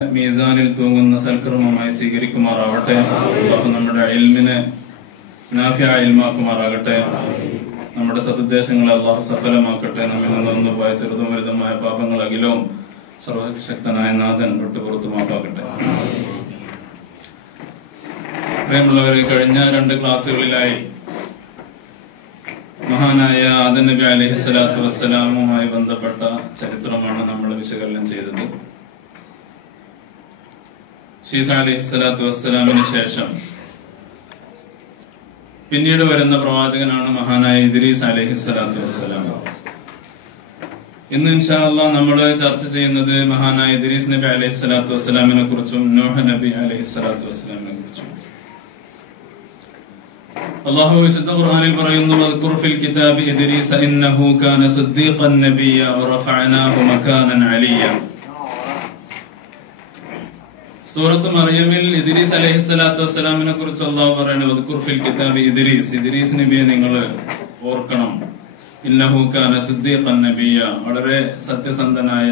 മീസാനിൽ തൂങ്ങുന്ന സൽക്കർമ്മമായി സ്വീകരിക്കുമാറാവട്ടെ. അല്ലാഹു നമ്മുടെ ഇൽമിനെ നാഫിയായ ഇൽമാക്കുമാറാകട്ടെ. നമ്മുടെ സതുദ്ദേശങ്ങളെ അല്ലാഹു സഫലമാക്കട്ടെ. നമ്മിൽ നിന്ന് പോയ ചെറുതും വലുതുമായ പാപങ്ങൾ അഖിലവും സർവശക്തനായ നാഥൻ വിട്ടുപുറത്തുമാപ്പാക്കട്ടെ. പ്രിയമുള്ളവരെ, കഴിഞ്ഞ 2 ക്ലാസ്സുകളിലായി മഹാനായ ആദം നബി അലൈഹിസ്സലാത്തു വസ്സലാമുമായി ബന്ധപ്പെട്ട ചരിത്രമാണ് നമ്മൾ വിശകലനം ചെയ്തത്. ശീസ അലൈഹിസ്സലാത്തു വസ്സലാമിന് ശേഷം പിന്നീട് വരുന്ന പ്രവാചകനാണ് മഹാനായ ഇദ്രീസ് അലൈഹിസ്സലാത്തു വസ്സലാം. ഇന്ന് ഇൻഷാ അല്ലാഹ് നമ്മൾ ചർച്ച ചെയ്യുന്നത് മഹാനായ ഇദ്രീസ് നബി അലൈഹിസ്സലാത്തു വസ്സലാമിനെ കുറിച്ചും നൂഹ് നബി അലൈഹിസ്സലാത്തു വസ്സലാമിനെ കുറിച്ചും. അല്ലാഹു വിശുദ്ധ ഖുർആനിൽ പറയുന്നു, വദ്കുർ ഫിൽ കിതാബി ഇദ്രീസ ഇന്നഹു കാന സിദ്ദീഖൻ നബിയ്യ വറഫഅനാഹു മകാനൻ അലിയ്യ. സൂറത്ത് മറിയമിൽ ഇദ്രീസ് അലൈഹിസ്സലാത്തു വസ്സലാമിനെ കുറിച്ച് അല്ലാഹു പറയുന്നു, വദ്കുർ ഫിൽ കിതാബി ഇദ്രീസ് നബിയെ നിങ്ങൾ ഓർക്കണം. ഇന്നഹു കാന സിദ്ദീഖൻ നബിയ്യ, വളരെ സത്യസന്ധനായ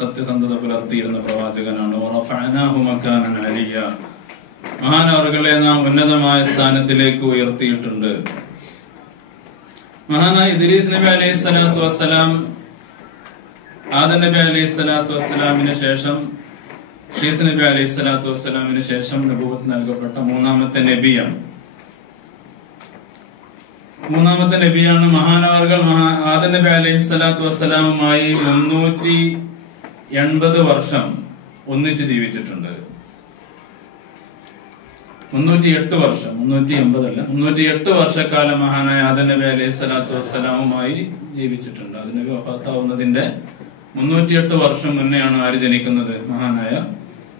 സത്യസന്ധത പുലർത്തിയിരുന്ന പ്രവാചകനാണ്. വറഫഅനാഹു മകാനൻ അലിയ്യ, മഹാനവർകളെ നാം ഉന്നതമായ സ്ഥാനത്തിലേക്ക് ഉയർത്തിയിട്ടുണ്ട്. മഹാനായ ഇദ്രീസ് നബി അലൈഹിസ്സലാത്തു വസ്സലാം ആദം നബി അലൈഹിസ്സലാത്തു വസ്സലാമിന് ശേഷം ശീസ് നബി അലൈഹിസ്സലാത്തു വസ്സലാമിന് ശേഷം നബുവത്ത് നൽകപ്പെട്ട മൂന്നാമത്തെ നബിയാണ്. മഹാനവർകൾ ആദം നബി അലൈഹിസ്സലാത്തു വസ്സലാമുമായി 380 വർഷം ഒന്നിച്ച് ജീവിച്ചിട്ടുണ്ട്. 308 വർഷം, 380 അല്ല, 308 വർഷക്കാലം മഹാനായ ആദം നബി അലൈഹിസ്സലാത്തു വസ്സലാമുമായി ജീവിച്ചിട്ടുണ്ട്. ആദം നബി വഫാത്താവുന്നതിന്റെ 308 വർഷം മുന്നെയാണ് ആര് ജനിക്കുന്നത്? മഹാനായ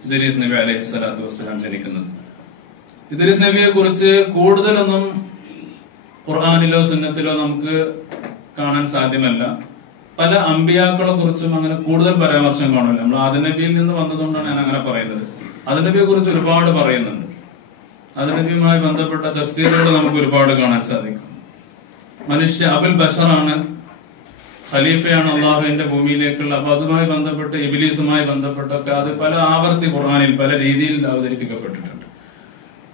ഇദ്രീസ് നബി അലൈഹിസ്സലാത്തു വസ്സലാം ജനിക്കുന്നത്. ഇദ്രീസ് നബിയെ കുറിച്ച് കൂടുതലൊന്നും ഖുർആനിലോ സുന്നത്തിലോ നമുക്ക് കാണാൻ സാധ്യമല്ല. പല അമ്പിയാക്കളെ കുറിച്ചും അങ്ങനെ കൂടുതൽ പരാമർശം കാണില്ല. നമ്മൾ ആദം നബിയിൽ നിന്ന് വന്നതുകൊണ്ടാണ് ഞാൻ അങ്ങനെ പറയുന്നത്. ആദം നബിയെ കുറിച്ച് ഒരുപാട് പറയുന്നുണ്ട്. ആദം നബിയുമായി ബന്ധപ്പെട്ട തഫ്സീറുകൾ നമുക്ക് ഒരുപാട് കാണാൻ സാധിക്കും. മനുഷ്യ അബുൽ ബഷറാണ്, ഖലീഫയാണ് അള്ളാഹുവിന്റെ ഭൂമിയിലേക്കുള്ള. അപ്പൊ അതുമായി ബന്ധപ്പെട്ട് ഇബ്ലീസുമായി ബന്ധപ്പെട്ടൊക്കെ അത് പല ആവർത്തി ഖുർആനിൽ പല രീതിയിൽ അവതരിപ്പിക്കപ്പെട്ടിട്ടുണ്ട്.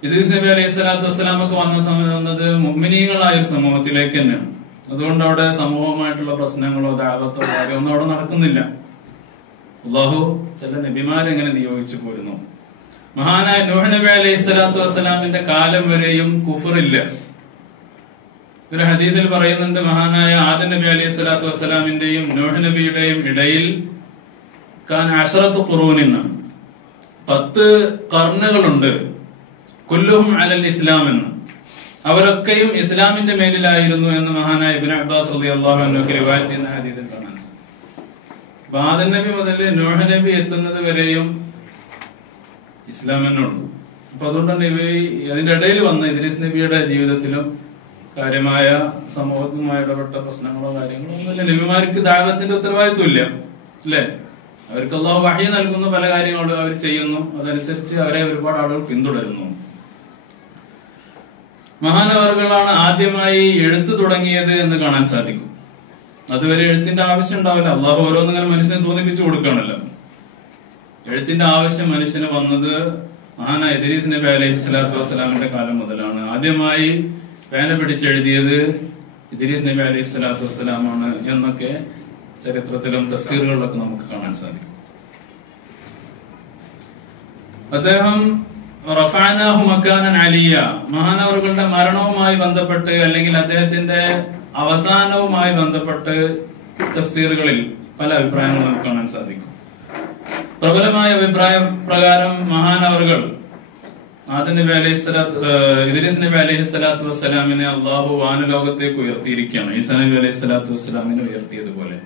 ഇദ്രീസ് നബി അലൈഹി സ്വലാത്തു വസ്സലാമൊക്കെ വന്നത് മുഅ്മിനീങ്ങളായ സമൂഹത്തിലേക്ക് തന്നെയാണ്. അതുകൊണ്ട് അവിടെ സമൂഹമായിട്ടുള്ള പ്രശ്നങ്ങളോ ദഅവത്തോ കാര്യമോ ഒന്നും അവിടെ നടക്കുന്നില്ല. അള്ളാഹു ചില നബിമാരെങ്ങനെ നിയോഗിച്ചു പോരുന്നു. മഹാനായ നൂഹ് നബി അലൈഹി സ്വലാത്തു വസ്സലാമിന്റെ കാലം വരെയും കുഫറില്ല. ഒരു ഹദീസിൽ പറയുന്നുണ്ട്, മഹാനായ ആദം നബി അലൈഹി സ്വലാത്തു വസ്സലാമിന്റെയും നൂഹ് നബിയുടെയും ഇടയിൽ കാന 10 ഖുറൂനിൻ, 10 ഖർനുകളുണ്ട്. കുല്ലുഹും അലൽ ഇസ്ലാം എന്ന്, അവരൊക്കെയും ഇസ്ലാമിന്റെ മേലിലായിരുന്നു എന്ന് മഹാനായ ഇബ്നു അബ്ബാസ് റളിയല്ലാഹു അൻഹു റിവായത്ത് ചെയ്യുന്ന ഹദീസിൽ കാണാൻ സാധിക്കും. ആദം നബി മുതൽ നൂഹ് നബി എത്തുന്നത് വരെയും ഇസ്ലാം തന്നെയുള്ളൂ. അപ്പൊ അതുകൊണ്ടാണ് അതിന്റെ ഇടയിൽ വന്ന ഇദ്രീസ് നബിയുടെ ജീവിതത്തിലും കാര്യമായ സമൂഹവുമായി ഇടപെട്ട പ്രശ്നങ്ങളോ കാര്യങ്ങളോ ഒന്നുമില്ല. നബിമാർക്ക് ദഅവത്തിന്റെ ഉത്തരവാദിത്വം ഇല്ല, അല്ലെ? അവർക്ക് അല്ലാഹു വഹ്യ് നൽകുന്ന പല കാര്യങ്ങളും അവർ ചെയ്യുന്നു. അതനുസരിച്ച് അവരെ ഒരുപാട് ആളുകൾ പിന്തുടരുന്നു. മഹാനവറുകളാണ് ആദ്യമായി എഴുത്ത് തുടങ്ങിയത് എന്ന് കാണാൻ സാധിക്കും. അതുവരെ എഴുത്തിന്റെ ആവശ്യം ഉണ്ടാവില്ല. അള്ളാഹു ഓരോന്നിങ്ങനെ മനുഷ്യനെ തോന്നിപ്പിച്ചു കൊടുക്കുകയാണല്ലോ. എഴുത്തിന്റെ ആവശ്യം മനുഷ്യന് വന്നത് മഹാനായ ഇദ്രീസ് നബി അലൈഹി സ്വലാത്തു വസ്സലാമിന്റെ കാലം മുതലാണ്. ആദ്യമായി പേന പിടിച്ചെഴുതിയത് ഇദ്രീസ് നബി അലൈഹി സ്വലാത്തു വസ്സലാമാണ് എന്നൊക്കെ ചരിത്രത്തിലും തഫ്സീറുകളിലൊക്കെ നമുക്ക് കാണാൻ സാധിക്കും. അദ്ദേഹം റഫഅനാഹു മകാനൻ അലിയ്യ, മഹാനവറുകളുടെ മരണവുമായി ബന്ധപ്പെട്ട് അല്ലെങ്കിൽ അദ്ദേഹത്തിന്റെ അവസാനവുമായി ബന്ധപ്പെട്ട് തഫ്സീറുകളിൽ പല അഭിപ്രായങ്ങൾ നമുക്ക് കാണാൻ സാധിക്കും. പ്രബലമായ അഭിപ്രായ പ്രകാരം മഹാനവറുകൾ ഇദ്രീസ് നബി അലൈഹി സ്വലാത്തു വസ്സലാമിനെ അള്ളാഹു വാനലോകത്തേക്ക് ഉയർത്തിയിരിക്കുകയാണ്. ഈസാ നബി അലൈഹി സ്വലാത്തു വസ്സലാമിനെ ഉയർത്തിയതുപോലെ.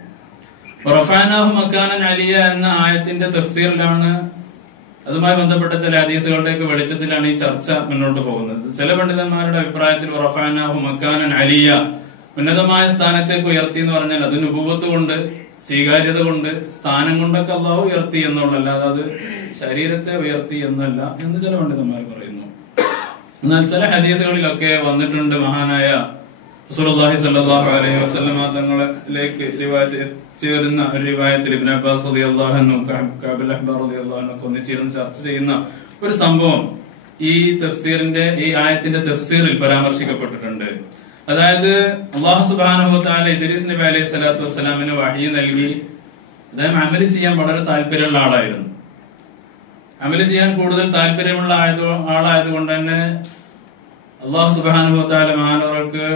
റഫഅനാഹു മകാനൻ അലിയ്യ എന്ന ആയത്തിന്റെ തഫ്സീറിലാണ്, അതുമായി ബന്ധപ്പെട്ട ചില ഹദീസുകളുടെയൊക്കെ വെളിച്ചത്തിലാണ് ഈ ചർച്ച മുന്നോട്ട് പോകുന്നത്. ചില പണ്ഡിതന്മാരുടെ അഭിപ്രായത്തിൽ റഫഅനാഹു മകാനൻ അലിയ്യ, ഉന്നതമായ സ്ഥാനത്തേക്ക് ഉയർത്തി എന്ന് പറഞ്ഞാൽ അത് നുബുവത്ത് കൊണ്ട്, സ്വീകാര്യത കൊണ്ട്, സ്ഥാനം കൊണ്ടൊക്കെ അള്ളാഹു ഉയർത്തി എന്നുള്ളല്ലാതെ അത് ശരീരത്തെ ഉയർത്തി എന്നല്ല എന്ന് ചില പണ്ഡിതന്മാർ പറയുന്നു. എന്നാൽ ചില ഹദീസുകളിലൊക്കെ വന്നിട്ടുണ്ട് മഹാനായ റസൂലുള്ളാഹി സ്വല്ലല്ലാഹു അലൈഹി വസല്ലമ തങ്ങളിലേക്ക് റിവായത്ത് ചേരുന്ന ഒരു റിവായത്തിൽ ഇബ്നു അബ്ബാസ് റളിയല്ലാഹു അൻഹു കഅബുൽ അഹ്ബാർ റളിയല്ലാഹു അൻഹു ഒന്നിച്ചിരുന്ന് ചർച്ച ചെയ്യുന്ന ഒരു സംഭവം ഈ തഫ്സീറിന്റെ ഈ ആയത്തിന്റെ തഫ്സീറിൽ പരാമർശിക്കപ്പെട്ടിട്ടുണ്ട്. അതായത് അല്ലാഹു സുബ്ഹാനഹു വ തആല ഇദ്രീസ് നബി അലൈഹി സ്വലാത്തു വസ്സലാമിന് വഹ്യ് നൽകി. അദ്ദേഹം അമല് ചെയ്യാൻ വളരെ താല്പര്യമുള്ള ആളായിരുന്നു. അമല് ചെയ്യാൻ കൂടുതൽ താല്പര്യമുള്ള ആളായതുകൊണ്ട് തന്നെ അല്ലാഹു സുബ്ഹാനഹു വ തആല മഹാനവർക്ക്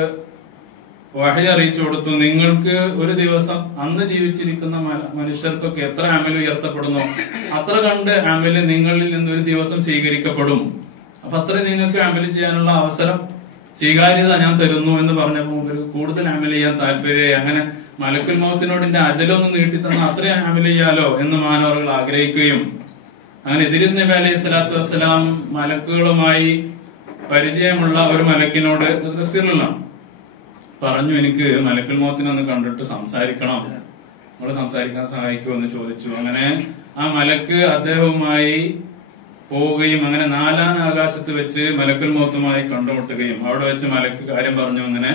വഹ്യ് അറിയിച്ചു കൊടുത്തു. നിങ്ങൾക്ക് ഒരു ദിവസം അന്ന് ജീവിച്ചിരിക്കുന്ന മനുഷ്യർക്കൊക്കെ എത്ര അമല് ഉയർത്തപ്പെടുന്നോ അത്ര കണ്ട് അമല് നിങ്ങളിൽ നിന്ന് ഒരു ദിവസം സ്വീകരിക്കപ്പെടും. അപ്പൊ അത്ര നിങ്ങൾക്ക് അമല് ചെയ്യാനുള്ള അവസരം സ്വീകാര്യത ഞാൻ തരുന്നു എന്ന് പറഞ്ഞപ്പോൾ കൂടുതൽ അമല് ചെയ്യാൻ താല്പര്യം. അങ്ങനെ മലക്കുൽ മൗത്തിനോട് എന്റെ അജലൊന്ന് നീട്ടി തന്ന അത്രയും അമല് ചെയ്യാലോ എന്ന് മാനവറുകൾ ആഗ്രഹിക്കുകയും അങ്ങനെ ഇദ്രീസ് നബി അലൈഹി സ്വലാത്തു വസ്സലാം മലക്കുകളുമായി പരിചയമുള്ള ഒരു മലക്കിനോട് തഫ്സീറിലുള്ള പറഞ്ഞു, എനിക്ക് മലക്കുൽ മൗത്തിനൊന്ന് കണ്ടിട്ട് സംസാരിക്കണം, നമ്മള് സംസാരിക്കാൻ സഹായിക്കുമോ എന്ന് ചോദിച്ചു. അങ്ങനെ ആ മലക്ക് അദ്ദേഹവുമായി പോവുകയും അങ്ങനെ 4-ാം ആകാശത്ത് വെച്ച് മലക്കുൽ മൗത്തുമായി കണ്ടുമുട്ടുകയും അവിടെ വെച്ച് മലക്ക് കാര്യം പറഞ്ഞു. അങ്ങനെ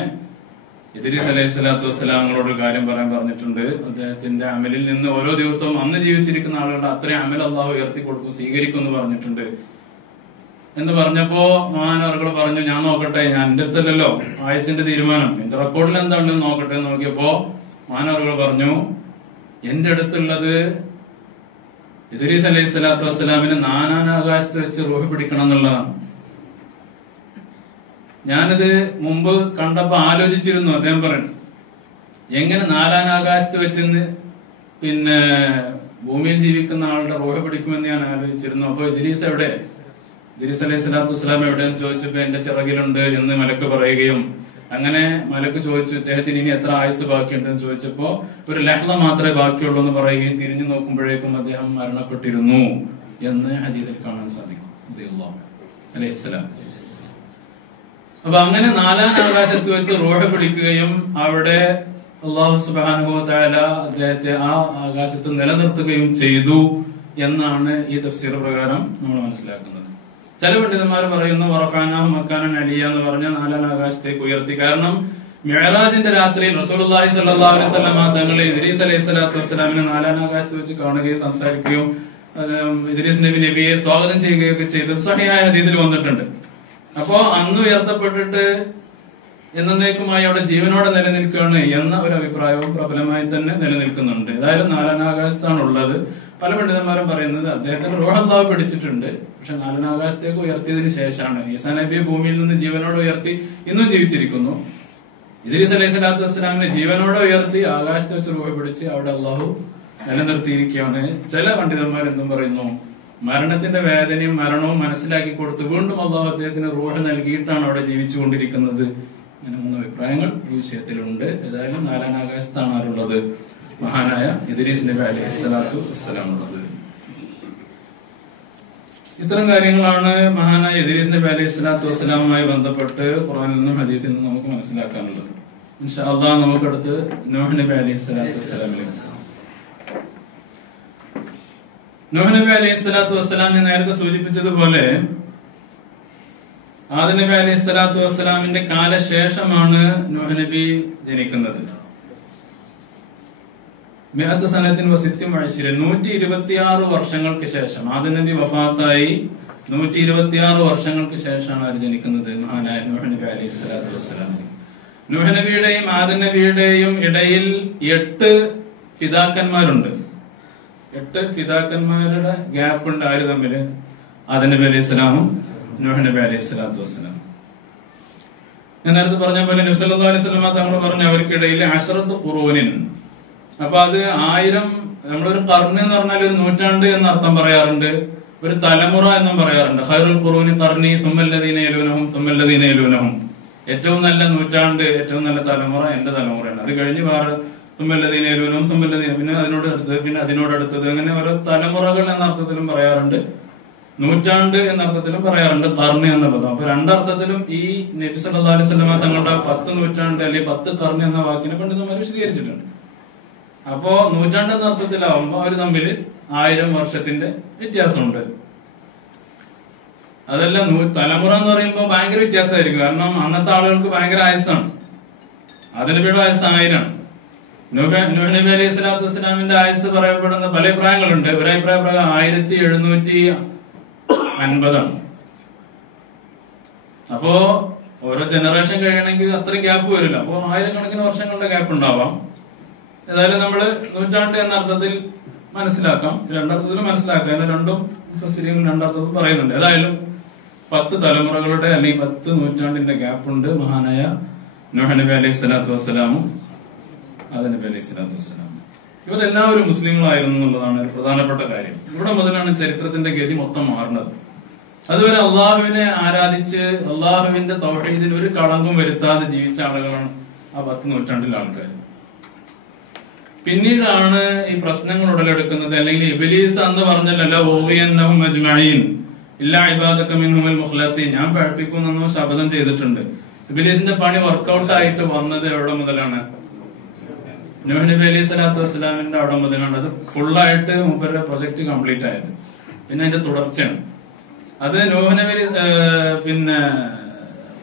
ഇദ്രീസ് അലൈഹി സ്വലാത്തു വസ്സലാങ്ങളോട് കാര്യം പറയാൻ പറഞ്ഞിട്ടുണ്ട്. അദ്ദേഹത്തിന്റെ അമലിൽ നിന്ന് ഓരോ ദിവസവും അന്ന് ജീവിച്ചിരിക്കുന്ന ആളുകളുടെ അത്രയും അമൽ അള്ളാഹു ഉയർത്തി കൊടുക്കും, സ്വീകരിക്കും എന്ന് പറഞ്ഞിട്ടുണ്ട് എന്ന് പറഞ്ഞപ്പോ മഹാനവറുകൾ പറഞ്ഞു, ഞാൻ നോക്കട്ടെ, ഞാൻ എന്റെ അടുത്തല്ലല്ലോ ആയുസിന്റെ തീരുമാനം, എന്റെ റെക്കോർഡിൽ എന്താണെന്ന് നോക്കട്ടെ എന്ന് നോക്കിയപ്പോ മഹാനവറുകൾ പറഞ്ഞു, എന്റെ അടുത്തുള്ളത് ഇദ്രീസ് അലൈഹി സ്വലാത്തു വസ്സലാമിന് 4-ാം ആകാശത്ത് വെച്ച് റൂഹ് പിടിക്കണം എന്നുള്ളതാണ്. ഞാനിത് മുമ്പ് കണ്ടപ്പോ ആലോചിച്ചിരുന്നു. അദ്ദേഹം പറഞ്ഞു, എങ്ങനെ 4-ാം ആകാശത്ത് വെച്ചെന്ന് പിന്നെ ഭൂമിയിൽ ജീവിക്കുന്ന ആളുടെ റൂഹ് പിടിക്കുമെന്ന് ഞാൻ ആലോചിച്ചിരുന്നു. അപ്പൊ ഇദ്രീസ് എവിടെ, ഇദ്രീസ് അലൈഹി സ്വലാത്തു വസ്സലാം എവിടെയെന്ന് ചോദിച്ചപ്പോ എന്റെ ചിറകിലുണ്ട് എന്ന് മലക്ക് പറയുകയും അങ്ങനെ മലക്ക് ചോദിച്ചു, ഇദ്ദേഹത്തിന് ഇനി എത്ര ആയുസ് ബാക്കിയുണ്ടെന്ന് ചോദിച്ചപ്പോ ഒരു ലഹ്ള മാത്രമേ ബാക്കിയുള്ളൂ എന്ന് പറയുകയും തിരിഞ്ഞു നോക്കുമ്പോഴേക്കും അദ്ദേഹം മരണപ്പെട്ടിരുന്നു എന്ന് ഹദീസിൽ കാണാൻ സാധിക്കും. അലൈഹിസ്സലാം. അപ്പൊ അങ്ങനെ 4-ാം ആകാശത്ത് വെച്ച് റൂഹ് പിടിക്കുകയും അവിടെ അല്ലാഹു സുബ്ഹാനഹു വ തആല അദ്ദേഹത്തെ ആ ആകാശത്ത് നിലനിർത്തുകയും ചെയ്തു എന്നാണ് ഈ തഫ്സീർ പ്രകാരം നമ്മൾ മനസ്സിലാക്കുന്നത്. ചില പണ്ഡിതന്മാർ പറയുന്നു വറഫഅനാഹു മക്കാനൻ അലിയ എന്ന് പറഞ്ഞ 4-ാം ആകാശത്തേക്ക് ഉയർത്തി. കാരണം മിഅ്റാജിന്റെ രാത്രിയിൽ റസൂലുള്ളാഹി സ്വല്ലല്ലാഹു അലൈഹി വസല്ലം തങ്ങളെ ഇദ്രീസ് അലൈഹി സ്വലാത്തു വസ്സലാമിനെ 4-ാം ആകാശത്ത് വെച്ച് കാണുകയും സംസാരിക്കുകയും ഇദ്രീസ് നബിയെ സ്വാഗതം ചെയ്യുകയൊക്കെ ചെയ്ത് സ്വഹീഹായ ഹദീസിൽ വന്നിട്ടുണ്ട്. അപ്പോ അന്ന് ഉയർത്തപ്പെട്ടിട്ട് എന്നേക്കുമായി അവിടെ ജീവനോടെ നിലനിൽക്കുകയാണ് എന്ന ഒരു അഭിപ്രായവും പ്രബലമായി തന്നെ നിലനിൽക്കുന്നുണ്ട്. ഏതായാലും 4-ാം ആകാശത്താണ് ഉള്ളത്. പല പണ്ഡിതന്മാരും പറയുന്നത് അദ്ദേഹത്തിന് റൂഹ് അല്ലാഹു പിടിച്ചിട്ടുണ്ട്, പക്ഷെ 4-ാം ആകാശത്തേക്ക് ഉയർത്തിയതിനു ശേഷമാണ്. ഈസാ നബിയെ ഭൂമിയിൽ നിന്ന് ജീവനോടെ ഉയർത്തി ഇന്നും ജീവിച്ചിരിക്കുന്നു. ഇദ്രീസ് അലൈഹി സ്വലാത്തു വസ്സലാമിനെ ജീവനോടെ ഉയർത്തി ആകാശത്ത് വെച്ച് റൂഹ് പിടിച്ച് അവിടെ അള്ളാഹു നിലനിർത്തിയിരിക്കുകയാണ്. ചില പണ്ഡിതന്മാർ എന്തും പറയുന്നു, മരണത്തിന്റെ വേദനയും മരണവും മനസ്സിലാക്കി കൊടുത്ത് വീണ്ടും അള്ളാഹു അദ്ദേഹത്തിന് റൂഹ് നൽകിയിട്ടാണ് അവിടെ ജീവിച്ചുകൊണ്ടിരിക്കുന്നത്. അങ്ങനെ 3 അഭിപ്രായങ്ങൾ ഈ വിഷയത്തിലുണ്ട്. ഏതായാലും 4-ാം ആകാശത്താണ് ആരുള്ളത്, മഹാനായ ഇദ്രീസ് നബി അലൈഹി സ്വലാത്തു വസ്സലാം ഉള്ളത്. ഇത്തരം കാര്യങ്ങളാണ് മഹാനായ ഇദ്രീസ് നബി അലൈഹി സ്വലാത്തു വസ്സലാമുമായി ബന്ധപ്പെട്ട് ഖുർആനിൽ നിന്നും ഹദീസിൽ നിന്നും നമുക്ക് മനസ്സിലാക്കാനുള്ളത്. ഇൻഷാ അല്ലാഹ് നമുക്കടുത്ത് നൂഹ് നബി അലൈഹി സ്വലാത്തു വസ്സലാമിലേക്ക്. നൂഹ് നബി അലൈഹി സ്വലാത്തു വസ്സലാമിനെ നേരത്തെ സൂചിപ്പിച്ചതുപോലെ ആദം നബി അലൈഹി സ്വലാത്തു വസ്സലാമിന്റെ കാലശേഷമാണ് നൂഹ് നബി ജനിക്കുന്നത്. 126 വർഷങ്ങൾക്ക് ശേഷം ആദം നബി വഫാത്തായി 126 വർഷങ്ങൾക്ക് ശേഷമാണ് അവർ ജനിക്കുന്നത്, മഹാനായ നൂഹ് നബി അലൈഹി സ്വലാത്തു വസ്സലാം. നൂഹ് നബിയുടെയും ആദം നബിയുടെയും ഇടയിൽ 8 പിതാക്കന്മാരുണ്ട്. 8 പിതാക്കന്മാരുടെ ഗ്യാപ്പ് ഉണ്ട്. ആര് തമ്മില്? ആദം നബി അലൈഹി സ്വലാമും നൂഹ് നബി അലൈഹി സ്വലാത്തു വസ്സലാം. ഞാൻ നേരത്തെ പറഞ്ഞ പോലെ നബി സല്ലല്ലാഹു അലൈഹി വസല്ലം തങ്ങൾ പറഞ്ഞ അവർക്കിടയിൽ 10 ഖുറൂനിൻ. അപ്പൊ അത് 1000, നമ്മളൊരു ഖർന് എന്ന് പറഞ്ഞാൽ ഒരു നൂറ്റാണ്ട് എന്ന അർത്ഥം പറയാറുണ്ട്, ഒരു തലമുറ എന്നും പറയാറുണ്ട്. ഖൈറുൽ ഖുറൂനി ഖർനി സുമ്മല്ലദീന യലൂനഹും സുമ്മല്ലദീന യലൂനഹും. ഏറ്റവും നല്ല നൂറ്റാണ്ട്, ഏറ്റവും നല്ല തലമുറ എന്റെ തലമുറയാണ്. അത് കഴിഞ്ഞ് വേറെ സുമ്മല്ലദീന യലൂനഹും സുമ്മല്ലദീന, പിന്നെ അതിനോട് അടുത്തത്, പിന്നെ അതിനോടടുത്തത്, അങ്ങനെ ഓരോ തലമുറകൾ എന്ന അർത്ഥത്തിലും പറയാറുണ്ട്, നൂറ്റാണ്ട് എന്ന അർത്ഥത്തിലും പറയാറുണ്ട് ഖർന് എന്ന പദം. അപ്പൊ 2 അർത്ഥത്തിലും ഈ നബി സല്ലല്ലാഹു അലൈഹി വസല്ലം തങ്ങളുടെ 10 നൂറ്റാണ്ട് അല്ലെങ്കിൽ 10 ഖർന് എന്ന വാക്കിനെ പണ്ഡിതന്മാർ വിശദീകരിച്ചിട്ടുണ്ട്. അപ്പോ നൂറ്റാണ്ട് എന്ന അർത്ഥത്തിലാവുമ്പോ അവർ തമ്മിൽ 1000 വർഷത്തിന്റെ വ്യത്യാസമുണ്ട്. അതല്ല തലമുറ എന്ന് പറയുമ്പോൾ ഭയങ്കര വ്യത്യാസമായിരിക്കും. കാരണം അന്നത്തെ ആളുകൾക്ക് ഭയങ്കര ആയുസ്സാണ്. ആദം നബിയുടെ വയസ്സ് 1000. നൂഹ് നബി അലൈഹി സ്വലാത്തു വസ്സലാമിന്റെ ആയുസ് പറയപ്പെടുന്ന പല അഭിപ്രായങ്ങളുണ്ട്. ഒരു അഭിപ്രായ പ്രകാരം 1750. അപ്പോ ഓരോ ജനറേഷൻ കഴിയണമെങ്കിൽ അത്രയും ഗ്യാപ്പ് വരില്ല. അപ്പോ 1000 കണക്കിന് വർഷങ്ങളുടെ ഗ്യാപ്പ് ഉണ്ടാവാം. ഏതായാലും നമ്മള് നൂറ്റാണ്ട് എന്ന അർത്ഥത്തിൽ മനസ്സിലാക്കാം, രണ്ടർത്ഥത്തിലും മനസ്സിലാക്കാം. അതിന് രണ്ടും രണ്ടർത്ഥത്തിൽ പറയുന്നുണ്ട്. ഏതായാലും 10 തലമുറകളുടെ അല്ലെങ്കിൽ 10 നൂറ്റാണ്ടിന്റെ ഗ്യാപ്പുണ്ട് മഹാനായ നൂഹ് നബി അലൈഹി സ്വലാത്തു വസ്സലാമും ആദം നബി അലൈഹി സ്വലാത്തു വസ്സലാമും. ഇവരെല്ലാവരും മുസ്ലിങ്ങളായിരുന്നു എന്നുള്ളതാണ് ഒരു പ്രധാനപ്പെട്ട കാര്യം. ഇവിടെ മുതലാണ് ചരിത്രത്തിന്റെ ഗതി മൊത്തം മാറുന്നത്. അതുവരെ അള്ളാഹുവിനെ ആരാധിച്ച് അള്ളാഹുവിന്റെ തൗഹീദിൽ ഒരു കളങ്കം വരുത്താതെ ജീവിച്ച ആളുകളാണ് ആ 10 നൂറ്റാണ്ടിലെ ആൾക്കാർ. പിന്നീടാണ് ഈ പ്രശ്നങ്ങൾ ഉടലെടുക്കുന്നത്. അല്ലെങ്കിൽ ഇബ്ലീസ് അന്ന് പറഞ്ഞല്ലോ ഓവിയന്നഹും അജ്മഈൻ ഇല്ലാ ഇബാദക മിൻഹുൽ മുഖ്ലസീൻ, ഞാൻ പഠിപ്പിക്കുമെന്നോ ശപഥം ചെയ്തിട്ടുണ്ട്. ഇബ്ലീസിന്റെ പണി വർക്കൗട്ട് ആയിട്ട് വന്നത് എവിടെ മുതലാണ്? നൂഹ് നബി അലൈഹി സ്വലാത്തു വസ്സലാമിന്റെ അവിടെ മുതലാണ് അത് ഫുള്ളായിട്ട് മൂപ്പരുടെ പ്രൊജക്ട് കംപ്ലീറ്റ് ആയത്. പിന്നെ അതിന്റെ തുടർച്ചയാണ്. അത് നൂഹ് നബി പിന്നെ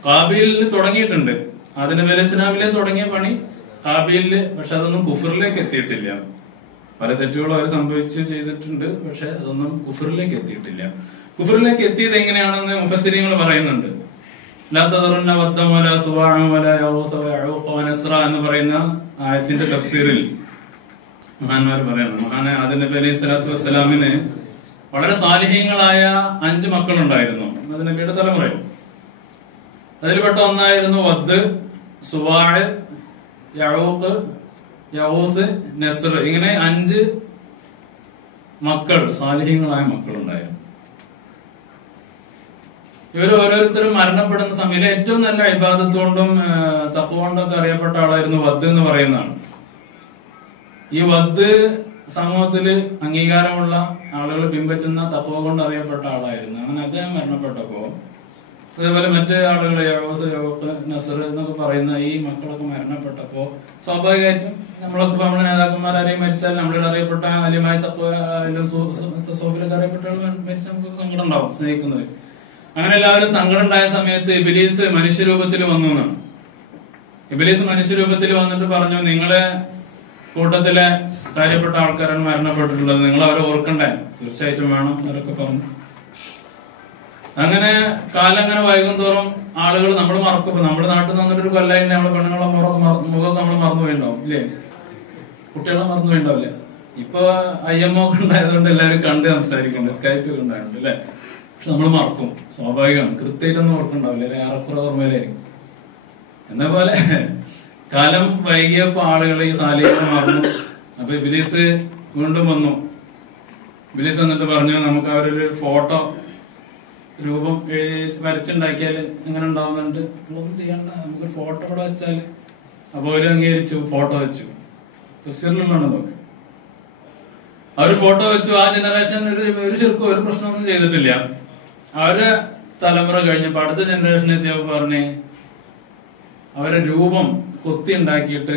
കാബീലിൽ തുടങ്ങിയിട്ടുണ്ട്. ആദം നബി അലൈഹി സ്വലാമിലെ തുടങ്ങിയ പണി കാബീലില്, പക്ഷെ അതൊന്നും കുഫറിലേക്ക് എത്തിയിട്ടില്ല. പല തെറ്റുകളും അവർ സംഭവിച്ചു ചെയ്തിട്ടുണ്ട്, പക്ഷെ അതൊന്നും കുഫറിലേക്ക് എത്തിയിട്ടില്ല. കുഫറിലേക്ക് എത്തിയത് എങ്ങനെയാണെന്ന് മുഫസ്സിരീങ്ങൾ പറയുന്നുണ്ട്. എന്ന് പറയുന്ന ആയത്തിന്റെ തഫ്സീറിൽ മഹാന്മാർ പറയുന്നു, മഹാനായ ആദം നബി അലൈഹി സ്വലാത്തു വസ്സലാമിന് വളരെ സാലിഹീങ്ങളായ 5 മക്കളുണ്ടായിരുന്നു. അത് നബിയുടെ തലമുറയിൽ. അതിൽപ്പെട്ട ഒന്നായിരുന്നു വദ്, സുവാഅ്, യഊഖ്, യഊസ്, നസ്ർ. ഇങ്ങനെ 5 മക്കൾ, സാലിഹീങ്ങളായ മക്കളുണ്ടായിരുന്നു. ഇവർ ഓരോരുത്തരും മരണപ്പെടുന്ന സമയത്ത് ഏറ്റവും നല്ല ഇബാദത്ത് കൊണ്ടും തഖ്വ കൊണ്ടൊക്കെ അറിയപ്പെട്ട ആളായിരുന്നു വദ് എന്ന് പറയുന്നതാണ്. ഈ വദ് സമൂഹത്തില് അംഗീകാരമുള്ള ആളുകൾ പിൻപറ്റുന്ന തഖ്വ കൊണ്ട് അറിയപ്പെട്ട ആളായിരുന്നു. അങ്ങനെ അദ്ദേഹം മരണപ്പെട്ടപ്പോ അതേപോലെ മറ്റു ആളുകൾ യഊസ്, യഊഖ്, നസ്ർ എന്നൊക്കെ പറയുന്ന ഈ മക്കളൊക്കെ മരണപ്പെട്ടപ്പോ സ്വാഭാവികമായിട്ടും നമ്മളൊക്കെ നമ്മുടെ നേതാക്കന്മാർ ആരെയും മരിച്ചാൽ നമ്മളിൽ അറിയപ്പെട്ട ആലിമായ തഖ്വയിലൊക്കെ അറിയപ്പെട്ട മരിച്ചാൽ നമുക്ക് സങ്കടം ഉണ്ടാവും, സ്നേഹിക്കുന്നവർ. അങ്ങനെ എല്ലാവരും സങ്കടം ഉണ്ടായ സമയത്ത് ഇബ്ലീസ് മനുഷ്യരൂപത്തിൽ വന്നു എന്നാണ്. ഇബ്ലീസ് മനുഷ്യരൂപത്തിൽ വന്നിട്ട് പറഞ്ഞു, നിങ്ങളെ കൂട്ടത്തിലെ കാര്യപ്പെട്ട ആൾക്കാരാണ് മരണപ്പെട്ടിട്ടുള്ളത്, നിങ്ങൾ അവരെ ഓർക്കണ്ടേ? തീർച്ചയായിട്ടും വേണം എന്നൊക്കെ പറഞ്ഞു. അങ്ങനെ കാലം അങ്ങനെ വൈകും തോറും ആളുകൾ നമ്മൾ മറക്കും. നമ്മുടെ നാട്ടിൽ നിന്നിട്ടൊരു കൊല്ലായിട്ട് നമ്മളെ പെണ്ണുങ്ങളെ മുഖം നമ്മൾ മറന്നുപോയിണ്ടാവും ഇല്ലേ? കുട്ടികളെ മറന്നുപോയിണ്ടാവില്ലേ? ഇപ്പൊ IMO ഒക്കെ ഉണ്ടായതുകൊണ്ട് എല്ലാവരും കണ്ട് സംസാരിക്കുന്നുണ്ട്, സ്കൈപ്പ് ഒക്കെ ഉണ്ടായിട്ടുണ്ട് അല്ലെ? പക്ഷെ നമ്മൾ മറക്കും, സ്വാഭാവികമാണ്. കൃത്യമായിട്ടൊന്നും ഓർക്കുണ്ടാവില്ല, ഏറെക്കുറെ ഓർമ്മയിലായിരിക്കും. എന്ന പോലെ കാലം വൈകിയപ്പോ ആളുകൾ ഈ സാലിഹ്യങ്ങൾ മറന്നു. അപ്പൊ ഇബ്ലീസ് വീണ്ടും വന്നു. ഇബ്ലീസ് വന്നിട്ട് പറഞ്ഞു, നമുക്ക് അവരൊരു ഫോട്ടോ രൂപം വരച്ചുണ്ടാക്കിയാല് എങ്ങനെ ഉണ്ടാവുന്നുണ്ട്, നമ്മളൊന്നും ചെയ്യണ്ട, നമുക്ക് ഫോട്ടോ ഇവിടെ വെച്ചാല്. അപ്പൊ അവര് അംഗീകരിച്ചു, ഫോട്ടോ വെച്ചു. തഫ്സീറിലുള്ളതാണ് നോക്ക്. അവര് ഫോട്ടോ വെച്ചു. ആ ജനറേഷൻ ഒരു ശരിക്കും ഒരു പ്രശ്നമൊന്നും ചെയ്തിട്ടില്ല. അവര് തലമുറ കഴിഞ്ഞപ്പോ അടുത്ത ജനറേഷൻ എത്തിയപ്പോ പറഞ്ഞ് അവരെ രൂപം കൊത്തി ഉണ്ടാക്കിയിട്ട്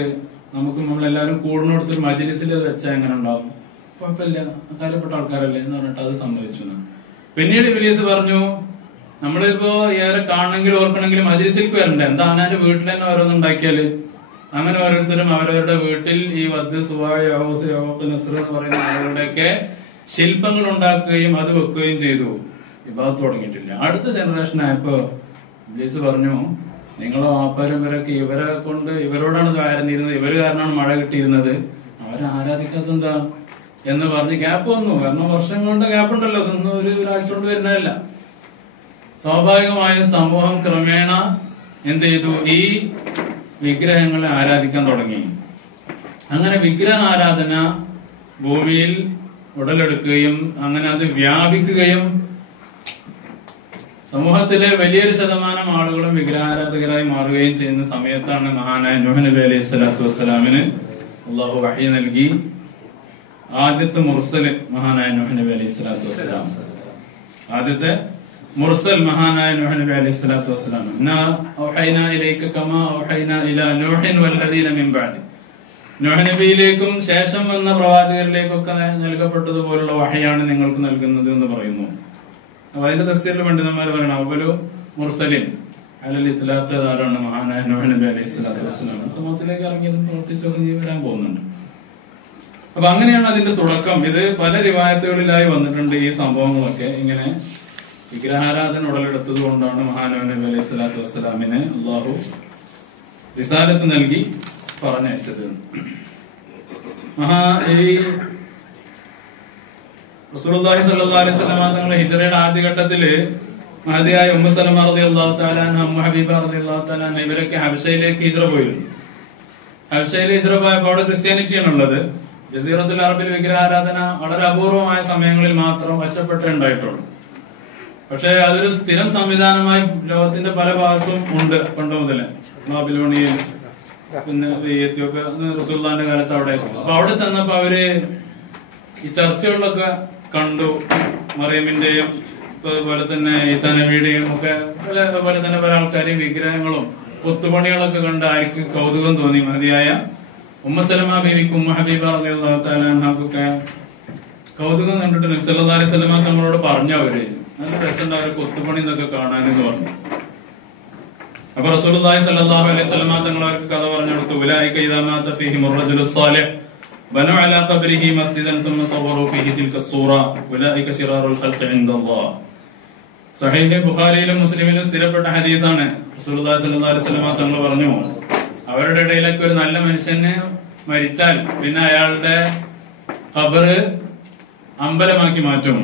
നമുക്ക് നമ്മളെല്ലാവരും കൂടുന്നിടത്തൊരു മജ്ലിസിൽ വെച്ചാൽ എങ്ങനെ ഉണ്ടാവും? കുഴപ്പമില്ല, കാര്യപ്പെട്ട ആൾക്കാരല്ലേ എന്ന് പറഞ്ഞിട്ട് അത് സംഭവിച്ചു. പിന്നീട് ഇബ്ലീസ് പറഞ്ഞു, നമ്മളിപ്പോ ഏറെ കാണണമെങ്കിൽ ഓർക്കണമെങ്കിൽ മജ്ലിസിലേക്ക് വരണ്ടേ? എന്താ അവനാന്റെ വീട്ടിൽ തന്നെ ഓരോന്നുണ്ടാക്കിയാല്? അങ്ങനെ ഓരോരുത്തരും അവരവരുടെ വീട്ടിൽ ഈ വദ്, സുവാഅ്, യഊസ്, യഊഖ്, നസ്ർ എന്ന് പറയുന്ന ആളുകളുടെയൊക്കെ ശില്പങ്ങൾ ഉണ്ടാക്കുകയും അത് വെക്കുകയും ചെയ്തു. ഇബാദത്ത് തുടങ്ങിയിട്ടില്ല. അടുത്ത ജനറേഷൻ ആയപ്പോ ഇബ്ലീസ് പറഞ്ഞു, നിങ്ങളെ വാപ്പാരും ഇവരൊക്കെ ഇവരെ കൊണ്ട് ഇവരോടാണ് ആരാധിരുന്നത്, ഇവര് കാരണമാണ് മഴ കിട്ടിയിരുന്നത്, അവരെ ആരാധിക്കാത്ത എന്താ എന്ന് പറഞ്ഞ് ഗ്യാപ്പ് വന്നു. കാരണം വർഷം കൊണ്ട് ഗ്യാപ്പ് ഉണ്ടല്ലോ, ഇതൊന്നും ഒരു ആഴ്ച കൊണ്ട് വരുന്നതല്ല. സ്വാഭാവികമായും സമൂഹം ക്രമേണ എന്ത് ചെയ്തു? ഈ വിഗ്രഹങ്ങളെ ആരാധിക്കാൻ തുടങ്ങി. അങ്ങനെ വിഗ്രഹ ആരാധന ഭൂമിയിൽ ഉടലെടുക്കുകയും അങ്ങനെ അത് വ്യാപിക്കുകയും സമൂഹത്തിലെ വലിയൊരു ശതമാനം ആളുകളും വിഗ്രഹാരാധകരായി മാറുകയും ചെയ്യുന്ന സമയത്താണ് മഹാനായ നൂഹ് നബി അലൈഹി സ്വലാത്തു വസ്സലാമിന് അള്ളാഹു വഹി നൽകി. ആദ്യത്തെ മുർസല് മഹാനായ നൂഹ് നബി അലൈഹി സ്വലാത്തു വസ്സലാം. ആദ്യത്തെ മുർസൽ മഹാനായ നൂഹ് നബി അലൈഹി സ്വലാത്തു വസ്സലാം. ഇന്നാ ഔഹൈനാ ഇലൈക കമാ ഔഹൈനാ ഇലാ നൂഹിൻ വല്ലദീന മിൻ ബഅദി. നൂഹ് നബിയിലേക്കും ശേഷം വന്ന പ്രവാചകരിലേക്കൊക്കെ നൽകപ്പെട്ടതുപോലുള്ള വഹയാണ് നിങ്ങൾക്ക് നൽകുന്നത് എന്ന് പറയുന്നു. അപ്പൊ അതിന്റെ തഫ്സീറിൽ പണ്ഡിതന്മാർ പറയണം, അവലു മുർസലിൻ അല്ലെങ്കിൽ ഇത്തലാത്തതാരാണ് മഹാനായ നൂഹ് നബി അലൈഹി സ്വലാത്തു വസ്സലാം സമൂഹത്തിലേക്ക് ഇറങ്ങിയതും പ്രവർത്തിച്ചൊക്കെ വരാൻ പോകുന്നുണ്ട്. അപ്പൊ അങ്ങനെയാണ് അതിന്റെ തുടക്കം. ഇത് പല റിവായത്തുകളിലായി വന്നിട്ടുണ്ട്. ഈ സംഭവങ്ങളൊക്കെ ഇങ്ങനെ വിഗ്രഹാരാധന ഉടലെടുത്തത് കൊണ്ടാണ് മഹാനബി നബി അലൈഹി സ്വലാത്തു വസ്സലാമിന് അള്ളാഹു റിസാലത്ത് നൽകി പറഞ്ഞയച്ചത്. റസൂലുള്ളാഹി സ്വല്ലല്ലാഹു അലൈഹി വസല്ലം തങ്ങളുടെ ഹിജ്റയുടെ ആദ്യഘട്ടത്തില് മഹദിയായ ഉമ്മു സലമ റളിയല്ലാഹു തആല അൻഹ, ഉമ്മു ഹബീബ റളിയല്ലാഹു തആല അൻഹ ഇവരൊക്കെ ഹബശയിലേക്ക് ഹിജ്റ പോയിരുന്നു. ഹബശയിൽ ഹിജ്റ പോയപ്പോൾ അവിടെ ക്രിസ്ത്യാനിറ്റിയാണ് ഉള്ളത്. ജസീറത്തുൽ അറബിൽ വിഗ്രഹാരാധന വളരെ അപൂർവമായ സമയങ്ങളിൽ മാത്രം ഒറ്റപ്പെട്ടേ ഉണ്ടായിട്ടുള്ളൂ. പക്ഷെ അതൊരു സ്ഥിരം സംവിധാനമായി ലോകത്തിന്റെ പല ഭാഗത്തും ഉണ്ട് പണ്ട് മുതലേ. ബാബിലോണിയയിൽ, പിന്നെ എത്യോപ്യ, റസൂലുള്ളാഹിന്റെ കാലത്ത് അവിടെയൊക്കെ. അപ്പൊ അവിടെ ചെന്നപ്പോ അവര് ഈ ചർച്ചകളിലൊക്കെ കണ്ടു മറിയമിന്റെയും അതുപോലെ തന്നെ ഈസാ നബിയുടെയും ഒക്കെ അതുപോലെ തന്നെ പല ആൾക്കാരെയും വിഗ്രഹങ്ങളും കൊത്തുപണികളൊക്കെ കണ്ട് ആർക്ക് കൗതുകം തോന്നി. മഹദിയായ ഉമ്മു സലമ ബീവിക്കും ഉമ്മു ഹബീബ റളിയല്ലാഹു തആല അൻഹക്കൊക്കെ കൗതുകം കണ്ടിട്ട് നബി സല്ലല്ലാഹു അലൈഹി വസല്ലം നമ്മളോട് പറഞ്ഞു, അവര് നല്ല രസമുണ്ട് അവരെ കൊത്തുപണി എന്നൊക്കെ കാണാനെന്ന് പറഞ്ഞു. അപ്പൊ റസൂലുള്ളാഹി സ്വല്ലല്ലാഹു അലൈഹി വസല്ലം തങ്ങൾ അവർക്ക് കഥ പറഞ്ഞു കൊടുത്തു. ഉലൈക ഇദാ മാത ഫീഹിം റജുലു സ്വാലിഹ് ബനു അലാ ഖബ്രിഹി മസ്ജിദൻ ثم صوروا فيه تلك الصورة ഉലൈക ശിറാറുൽ ഖൽഖി ഇൻദല്ലാഹ്. സഹീഹ് ബുഖാരിയിലും മുസ്ലിമിലും സ്ഥിരപ്പെട്ട ഹദീസാണ്. റസൂലുള്ളാഹി സ്വല്ലല്ലാഹു അലൈഹി വസല്ലം തങ്ങൾ പറഞ്ഞു, അവരുടെ ഇടയിലൊക്കെ ഒരു നല്ല മനുഷ്യന് മരിച്ചാൽ പിന്നെ അയാളുടെ ഖബറ് അമ്പലമാക്കി മാറ്റും.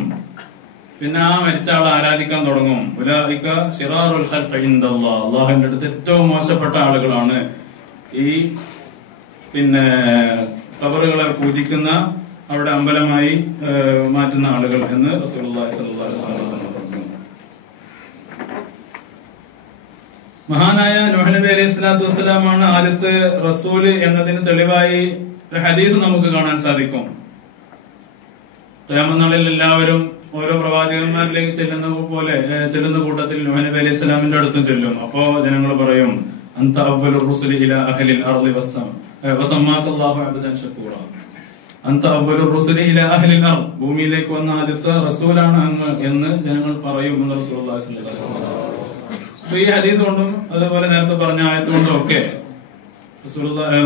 പിന്നെ ആ മരിച്ച ആളെ ആരാധിക്കാൻ തുടങ്ങും. ഉലൈക ശിറാറുൽ ഖൽഖി ഇൻദല്ലാഹ്. അല്ലാഹുവിന്റെ അടുത്ത് ഏറ്റവും മോശപ്പെട്ട ആളുകളാണ് ഈ പിന്നെ ഖബറുകളെ പൂജിക്കുന്ന, അവിടെ അമ്പലമായി മാറ്റുന്ന ആളുകൾ എന്ന് റസൂലുള്ളാഹി സ്വല്ലല്ലാഹു അലൈഹി വസല്ലം പറഞ്ഞു. മഹാനായ നൂഹ് നബി അലൈഹി സ്വലാത്തു വസ്സലാമാണ് ആദ്യത്തെ റസൂല് എന്നതിന് തെളിവായി ഒരു ഹദീസ് നമുക്ക് കാണാൻ സാധിക്കും. ഖിയാമത്ത് നാളിൽ എല്ലാവരും ഓരോ പ്രവാചകന്മാരിലേക്ക് ചെല്ലുന്ന കൂട്ടത്തിൽ നൂഹ് നബി അലൈഹി സ്വലാമിന്റെ അടുത്തും ചെല്ലും. അപ്പോ ജനങ്ങൾ പറയും, അൻത അവ്വലുർ റുസുലി ഇലാ അഹ്ലിൽ അർളി വസമ്മാകല്ലാഹു അബ്ദൻ ശകൂറ. അൻത അവ്വലുർ റുസുലി ഇലാ അഹ്ലിൽ അർള്. ഭൂമിയിലേക്ക് വന്ന ആദ്യത്തെ റസൂലാണ് എന്ന് ജനങ്ങൾ പറയും എന്ന് റസൂലുള്ളാഹി സ്വല്ലല്ലാഹു അലൈഹി വസല്ലം. അപ്പൊ ഈ ഹദീസ് കൊണ്ടും അതുപോലെ നേരത്തെ പറഞ്ഞ ആയത്ത് കൊണ്ടും ഒക്കെ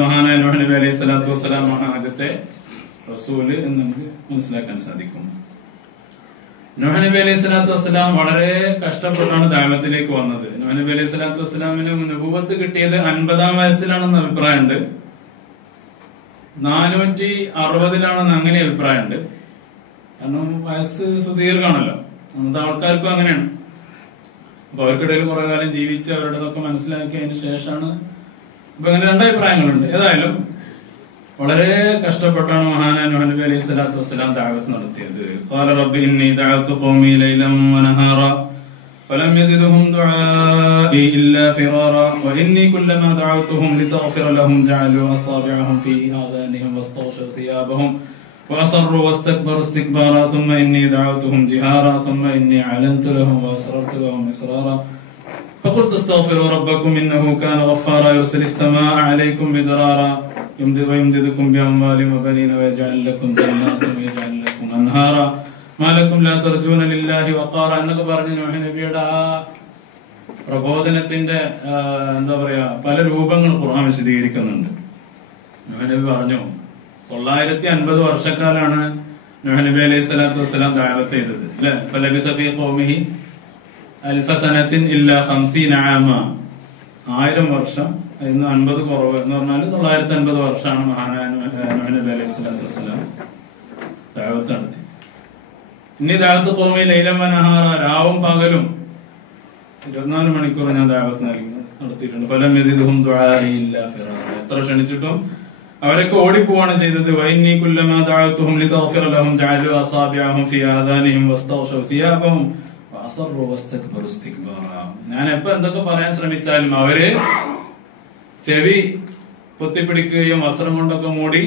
മഹാനായ നൂഹ് നബി അലൈഹി സ്വലാത്തു വസ്സലാമാണ് ആദ്യത്തെ റസൂല് എന്ന് നമുക്ക് മനസ്സിലാക്കാൻ സാധിക്കും. നൂഹ് നബി അലൈഹി സ്വലാത്തു വസ്സലാം വളരെ കഷ്ടപ്പെട്ടാണ് ദഅവത്തിലേക്ക് വന്നത്. നൂഹ് നബി അലൈഹി സ്വലാത്തു വസ്സലാമിന് നുബുവത്ത് കിട്ടിയത് 50-ാം വയസ്സിലാണെന്ന് അഭിപ്രായമുണ്ട്, 460-ലാണെന്ന് അങ്ങനെ അഭിപ്രായമുണ്ട്. കാരണം വയസ്സ് സുദീർഘാണല്ലോ, അന്നത്തെ ആൾക്കാർക്കും അങ്ങനെയാണ്. അപ്പൊ അവർക്കിടയിൽ കുറെ കാലം ജീവിച്ച് അവരുടെതൊക്കെ മനസ്സിലാക്കിയതിന് ശേഷമാണ്. അപ്പൊ അങ്ങനെ രണ്ടഭിപ്രായങ്ങളുണ്ട്. ഏതായാലും വളരെ കഷ്ടപ്പെട്ടാണ് മഹാനായ നൂഹ് നബി അലൈഹി സ്വലാത്തു വസ്സലാം ദഅവത്ത് നടത്തിയത്. ഖാല റബ്ബി ഇന്നി ദഅവ്തു ഖൗമി ലൈലൻ വനഹാറ ഫലം യസിദ്ഹും ദുആഇ ഇല്ലാ ഫിറാറ വഇന്നി കുല്ലമാ ദഅവ്തുഹും ലിതഗ്ഫിറ ലഹും ജഅലു അസാബിഅഹും ഫീ ആദാനിഹിം വസ്തഗ്ശൂ സിയാബഹും وأصروا واستكبروا استكبارا ثم إني دعوتهم جهارا ثم إني أعلنت لهم وأسررت لهم إسرارا فقلت استغفروا ربكم إنه كان غفارا يرسل السماء عليكم مدرارا ويمددكم بأموال وبنين ويجعل لكم جنات ويجعل لكم أنهارا ما لكم لا ترجون لله وقارا. എന്നൊക്കെ പറഞ്ഞ് നൂഹ് നബിയുടെ ആ പ്രബോധനത്തിന്റെ എന്താ പറയാ പല രൂപങ്ങൾ ഖുർആൻ വിശദീകരിക്കുന്നുണ്ട്. നൂഹ് നബി പറഞ്ഞു 950 വർഷക്കാലാണ് നൂഹ് നബി അലൈഹി സ്വലാത്തു വസ്സലാം ദഅവത്ത് ചെയ്തത് അല്ലെ. ഫലബിസ ഫീ ഖൗമിഹി അൽഫ സനത്തിൻ ഇല്ലാ 50 ആമ. 1000 വർഷം, ഇന്ന് 50 കുറവ് എന്ന് പറഞ്ഞാൽ 950 വർഷമാണ് മഹാനായ നൂഹ് നബി അലൈഹി സ്വലാത്തു വസ്സലാം ദഅവത്ത് നടത്തി. ഇനി ദഅവത്ത് ഖൗമി ലൈലൻ വനഹാറ, രാവും പകലും 24 മണിക്കൂർ ഞാൻ ദഅവത്ത് നടത്തിയിട്ടുണ്ട്. ഫലം യസിദ്ഹും ദുആഇ ഇല്ലാ ഫിറാറ. എത്ര ക്ഷണിച്ചിട്ടും അവരൊക്കെ ഓടിപ്പോവാണ് ചെയ്തത്. വഇന്നി കുല്ലമാ ദഅവ്തുഹും ലിതഗ്ഫിറ ലഹും ജഅലു അസാബിഅഹും ഫീ ആദാനിഹിം വസ്തഗ്ശൂ സിയാബഹും വഅസറു വസ്തക്ബറു ഇസ്തിക്ബാറ. ഞാൻ എപ്പോ എന്തൊക്കെ പറയാൻ ശ്രമിച്ചാലും അവര് ചെവി പൊത്തിപ്പിടിക്കുകയും വസ്ത്രം കൊണ്ടൊക്കെ മൂടി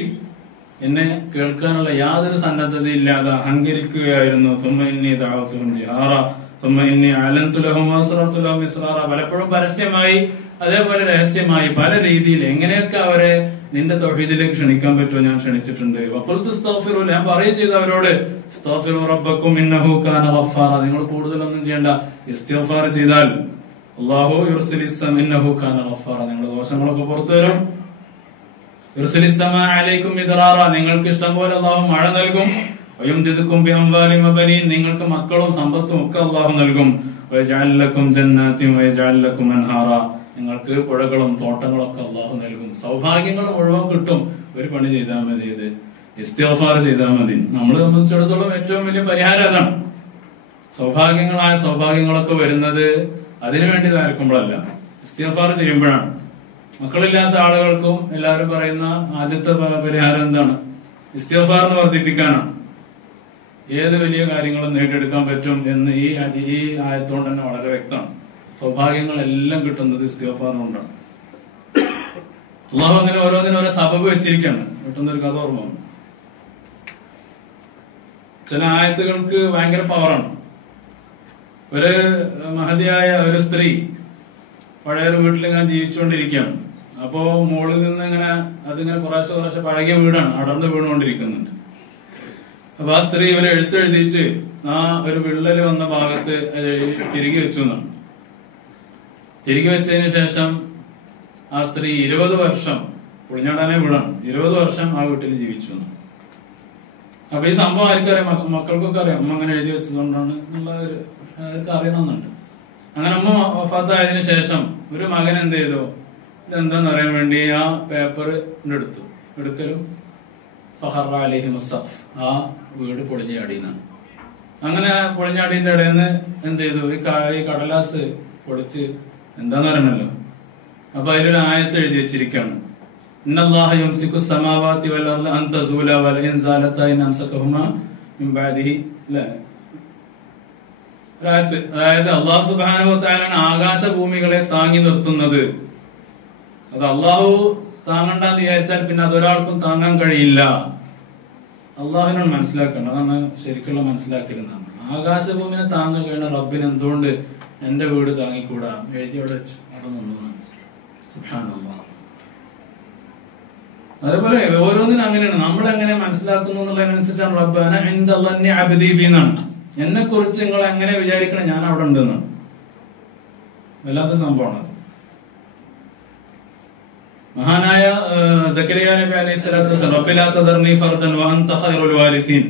എന്നെ കേൾക്കാനുള്ള യാതൊരു സന്നദ്ധതയില്ലാതെ അഹങ്കരിക്കുകയായിരുന്നു. ثم إني دعوتهم جهارا ثم إني أعلنت لهم وأسررت لهم إسرارا. പലപ്പോഴും പരസ്യമായി അതേപോലെ രഹസ്യമായി പല രീതിയിൽ എങ്ങനെയൊക്കെ അവരെ നിന്റെ തൗഹീദിലേക്ക് ക്ഷണിക്കാൻ പറ്റുമോ ഞാൻ ക്ഷണിച്ചിട്ടുണ്ട്. വഖുൽതു ഇസ്തഗ്ഫിറു, ഞാൻ പറയുകയും ചെയ്തു അവരോട്, ഇസ്തഗ്ഫിറു റബ്ബക്കും ഇന്നഹു കാന ഗഫാറ, നിങ്ങൾ കൂടുതലൊന്നും ചെയ്യേണ്ട, ഇസ്തിഗ്ഫാർ ചെയ്താൽ അല്ലാഹു യുർസിലിസ്സമ ഇന്നഹു കാന ഗഫാറ, നിങ്ങളുടെ ദോഷങ്ങളൊക്കെ പുറത്തു വരും. യുർസിലിസ്സമ അലൈക്കും മിദ്റാറ, നിങ്ങൾക്ക് ഇഷ്ടം പോലെ അല്ലാഹു മഴ നൽകും. വയംദിദുക്കും ബിഅംവാലിൻ വബനീൻ, നിങ്ങൾക്ക് മക്കളും സമ്പത്തും ഒക്കെ അല്ലാഹു നൽകും. വയജഅൽ ലക്കും ജന്നാത്തിൻ വയജഅൽ ലക്കും അൻഹാറ, നിങ്ങൾക്ക് പുഴകളും തോട്ടങ്ങളും ഒക്കെ അല്ലാഹു നൽകും. സൗഭാഗ്യങ്ങൾ മുഴുവൻ കിട്ടും. ഒരു പണി ചെയ്താൽ മതി, ഇത് ഇസ്തിഗ്ഫാർ ചെയ്താൽ മതി. നമ്മളെ സംബന്ധിച്ചിടത്തോളം ഏറ്റവും വലിയ പരിഹാരം അതാണ്. സൗഭാഗ്യങ്ങളായ സൗഭാഗ്യങ്ങളൊക്കെ വരുന്നത് അതിനുവേണ്ടി ധാരിക്കുമ്പോഴല്ല, ഇസ്തിഗ്ഫാർ ചെയ്യുമ്പോഴാണ്. മക്കളില്ലാത്ത ആളുകൾക്കും എല്ലാവരും പറയുന്ന ആദ്യത്തെ പരിഹാരം എന്താണ്? ഇസ്തിഗ്ഫാറിനെ വർദ്ധിപ്പിക്കാനാണ്. ഏത് വലിയ കാര്യങ്ങളും നേടിയെടുക്കാൻ പറ്റും എന്ന് ഈ ആയത്തുകൊണ്ട് തന്നെ വളരെ വ്യക്തമാണ്. സൗഭാഗ്യങ്ങളെല്ലാം കിട്ടുന്നത് ഇസ്തിഗ്ഫാറിനുകൊണ്ടാണ്. അല്ലാഹു അങ്ങനെ ഓരോന്നിനും ഓരോ സബബ് വെച്ചിരിക്കുകയാണ്. കിട്ടുന്നൊരു കഥ ഓർമ്മ. ചില ആയത്തുകൾക്ക് ഭയങ്കര പവറാണ്. ഒരു മഹതിയായ ഒരു സ്ത്രീ പഴയൊരു വീട്ടിലിങ്ങനെ ജീവിച്ചുകൊണ്ടിരിക്കുകയാണ്. അപ്പോ മുകളിൽ നിന്ന് ഇങ്ങനെ അതിങ്ങനെ കുറേശ്ശെ പഴകിയ വീടാണ്, അടർന്ന് വീണുകൊണ്ടിരിക്കുന്നുണ്ട്. അപ്പൊ ആ സ്ത്രീ ഇവരെ എഴുത്തെഴുതിയിട്ട് ആ ഒരു വിള്ളല് വന്ന ഭാഗത്ത് തിരികെ വെച്ചു എന്നാണ്. തിരികെ വെച്ചതിന് ശേഷം ആ സ്ത്രീ 20 വർഷം, പൊളിഞ്ഞാടാനേ വീടാണ്, 20 വർഷം ആ വീട്ടിൽ ജീവിച്ചു എന്നാണ്. അപ്പൊ ഈ സംഭവം ആർക്കറിയാം? മക്കൾക്കൊക്കെ അറിയാം. അമ്മ അങ്ങനെ എഴുതി വെച്ചതുകൊണ്ടാണ് എന്നുള്ള അവർക്ക് അറിയണമെന്നുണ്ട്. അങ്ങനെ അമ്മ വഫാത്തായതിനു ശേഷം ഒരു മകൻ എന്ത് ചെയ്തു? ഇതെന്താന്ന് അറിയാൻ വേണ്ടി ആ പേപ്പർ എടുക്കലും ഫഖറ അലൈഹി മുസ്സഖഫ്, ആ വീട് പൊളിഞ്ഞാടിയെന്നാണ്. അങ്ങനെ പൊളിഞ്ഞാടിന്റെ ഇടയിൽ നിന്ന് എന്ത് ചെയ്തു? ഈ കടലാസ് പൊളിച്ച് എന്താന്ന് പറയണല്ലോ. അപ്പൊ അതിലൊരു ആയത്ത് എഴുതി വെച്ചിരിക്കുകയാണ്. ഇന്നല്ലാഹ യുംസിക്കു സ്സമാവാതി വൽ അർള അൻ തസൂല വലഇൻ സാലതാ ഇൻ അംസകഹുമാ മിൻ ബഅദിഹി. ഒരായത്ത്, അതായത് അല്ലാഹു സുബ്ഹാനഹു വ തആലയാണ് ആകാശഭൂമികളെ താങ്ങി നിർത്തുന്നത്. അത് അല്ലാഹു താങ്ങണ്ടെന്ന് വിചാരിച്ചാൽ പിന്നെ അതൊരാൾക്കും താങ്ങാൻ കഴിയില്ല. അള്ളാഹുവിനോട് മനസ്സിലാക്കണം. അതാണ് ശരിക്കുള്ള മനസ്സിലാക്കലെന്നാണ്. ആകാശഭൂമിനെ താങ്ങാൻ കഴിയുന്ന റബ്ബിന് എന്തുകൊണ്ട് എന്റെ വീട് താങ്ങിക്കൂടാ? എഴുതി അവിടെ വെച്ചു, അവിടെ നിന്നു. സുബ്ഹാനല്ലാഹ്. അതേപോലെ ഓരോന്നിനും അങ്ങനെയാണ്. നമ്മളെങ്ങനെ മനസ്സിലാക്കുന്നു എന്നുള്ളതിനനുസരിച്ചാണ് റബ്ബ് അന ഇൻദല്ലി അബ്ദി ബി എന്നാണ്. എന്നെ കുറിച്ച് നിങ്ങൾ എങ്ങനെ വിചാരിക്കണം, ഞാൻ അവിടെ ഉണ്ടെന്നാണ്. വല്ലാത്ത സംഭവമാണ്. മഹാനായ സക്കരിയ നബി അലൈഹി സ്വലാത്തു വസ്സലാം റബ്ബി ലാ തദർനി ഫർദൻ വഅൻത ഖൈറുൽ വാരിസീൻ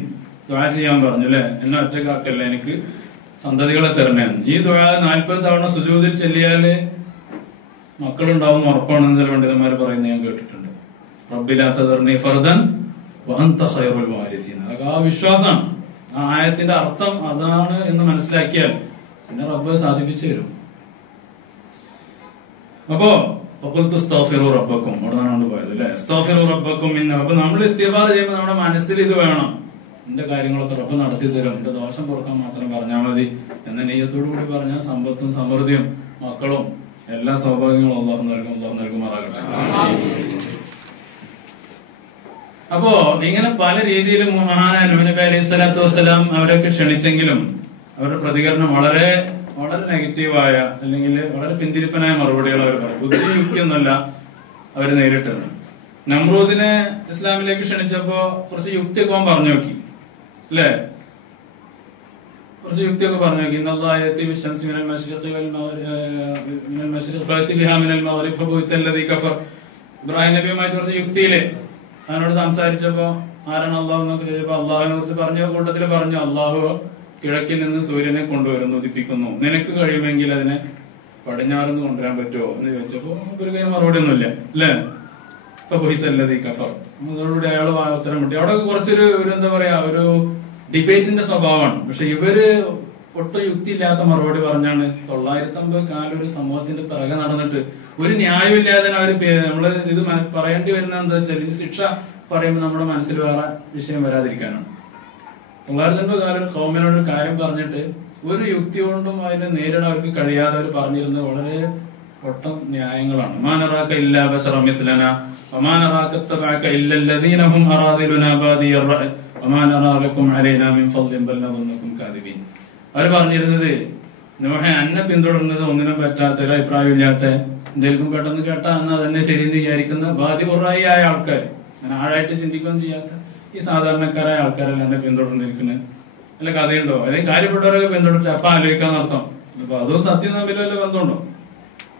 ദുആ ചെയ്യാൻ പറഞ്ഞു അല്ലേ? എന്നെ ഒറ്റക്കാക്കല്ലേ, എനിക്ക് സന്തതികളെ തരണേ. ഈ ദുആ 40 തവണ സുജൂദിൽ ചൊല്ലിയാല് മക്കളുണ്ടാവും ഉറപ്പാണെന്ന് ചില പണ്ഡിതന്മാർ പറയുന്നത് ഞാൻ കേട്ടിട്ടുണ്ട്. റബ്ബി ലാ തദർനി ഫർദൻ വഅൻത ഖൈറുൽ വാരിസീൻ. ആ വിശ്വാസമാണ്. ആ ആയത്തിന്റെ അർത്ഥം അതാണ് എന്ന് മനസ്സിലാക്കിയാൽ പിന്നെ റബ്ബ് സാധിപ്പിച്ചു തരും. അപ്പോ റബ്ബക്കും അവിടെ പോയത് അല്ലെ? റബ്ബക്കും. അപ്പൊ നമ്മൾ ഇസ്തിഗ്ഫാർ ചെയ്യുമ്പോൾ നമ്മുടെ മനസ്സിൽ ഇത് വേണം, എന്റെ കാര്യങ്ങളൊക്കെ റബ്ബ് നടത്തി തരും, എന്റെ ദോഷം പൊറുക്കാൻ മാത്രം പറഞ്ഞാൽ മതി എന്ന നെയ്യത്തോടു കൂടി പറഞ്ഞാൽ സമ്പത്തും സമൃദ്ധിയും മക്കളും എല്ലാ സൗഭാഗ്യങ്ങളും അല്ലാഹു നൽകുമാറാകട്ടെ. അപ്പോ ഇങ്ങനെ പല രീതിയിലും മഹാനായ നൂഹ് നബി അലൈഹി സ്വലാത്തു വസ്സലാം അവരൊക്കെ ക്ഷണിച്ചെങ്കിലും അവരുടെ പ്രതികരണം വളരെ വളരെ നെഗറ്റീവായ അല്ലെങ്കിൽ വളരെ പിന്തിരിപ്പനായ മറുപടികൾ അവർ പറയും. ബുദ്ധിയുക്തിയൊന്നുമല്ല അവർ നേരിട്ടത്. നമ്രൂദിനെ ഇസ്ലാമിലേക്ക് ക്ഷണിച്ചപ്പോ കുറച്ച് യുക്തിയൊക്കെ പറഞ്ഞു നോക്കി അല്ലെ? കുറച്ച് യുക്തിയൊക്കെ പറഞ്ഞു നോക്കി. ഇബ്രാഹിം നബിയുമായിട്ട് കുറച്ച് യുക്തിയില് അവനോട് സംസാരിച്ചപ്പോ ആരാണ് അള്ളാഹു എന്നൊക്കെ ചോദിച്ചപ്പോ അള്ളാഹുവിനെ കുറിച്ച് പറഞ്ഞ കൂട്ടത്തില് പറഞ്ഞു, അള്ളാഹു കിഴക്കിൽ നിന്ന് സൂര്യനെ കൊണ്ടുവരുന്നു, ഉദിപ്പിക്കുന്നു, നിനക്ക് കഴിയുമെങ്കിൽ അതിനെ പടിഞ്ഞാറുന്ന് കൊണ്ടുവരാൻ പറ്റുമോ എന്ന് ചോദിച്ചപ്പോ ഒരു കൈ മറുപടി ഒന്നുമില്ല അല്ലെ? ഇപ്പൊ ബുഹിത്തല്ലത് ഈ കഫർ. അതോടുകൂടി അയാൾ ഉത്തരം കിട്ടി. അവിടെ കുറച്ചൊരു എന്താ പറയാ, ഒരു ഡിബേറ്റിന്റെ സ്വഭാവമാണ്. പക്ഷെ ഇവര് ഒട്ടും യുക്തിയില്ലാത്ത മറുപടി പറഞ്ഞാണ് 950 കാലം ഒരു സമൂഹത്തിന്റെ പിറകെ നടന്നിട്ട് ഒരു ന്യായമില്ലാതെ അവര് നമ്മള് ഇത് പറയേണ്ടി വരുന്ന എന്താ വെച്ചാൽ ഇത് ശിക്ഷ പറയുമ്പോൾ നമ്മുടെ മനസ്സിൽ വേറെ വിഷയം വരാതിരിക്കാനാണ്. 950 കാലം ഒരു കൗമിനോടൊരു കാര്യം പറഞ്ഞിട്ട് ഒരു യുക്തി കൊണ്ടും അതിനെ നേരിടാൻ അവർക്ക് കഴിയാതെ അവർ പറഞ്ഞിരുന്നത് വളരെ ഒട്ടം ന്യായങ്ങളാണ്. മാനറാക്ക ഇല്ലാ ബശറമിസ്ലന വമാനറാക്ക തബഅക ഇല്ലല്ലദീന ഹും അറാദിലുനാ ബാദിയർ റഅ വമാനറാ ലക്കും അലൈനാ മിൻ ഫദ്ലിൻ ബൽ നദുന്നുകും കാദിബീൻ. അവർ പറഞ്ഞിരുന്നത് നൂഹേ അന്നെ പിന്തുടരുന്നത് ഒന്നിനും പറ്റാത്ത ഒരു അഭിപ്രായമില്ലാത്ത എന്തെങ്കിലും പെട്ടെന്ന് കേട്ടാ എന്നാ തന്നെ ശരിയെന്ന് വിചാരിക്കുന്ന ബാധ്യപൂർവ്വമായ ആൾക്കാർ, അങ്ങനെ ആഴായിട്ട് ചിന്തിക്കുകയും ചെയ്യാത്ത ഈ സാധാരണക്കാരായ ആൾക്കാരല്ല എന്നെ പിന്തുടർന്നിരിക്കുന്നത്. അല്ല കഥയുണ്ടോ? അല്ലെങ്കിൽ കാര്യപ്പെട്ടവരൊക്കെ പിന്തുടർച്ച അപ്പൊ ആലോചിക്കാന്നർത്ഥം. അപ്പൊ അതും സത്യം തമ്മിൽ വല്ല ബന്ധമുണ്ടോ?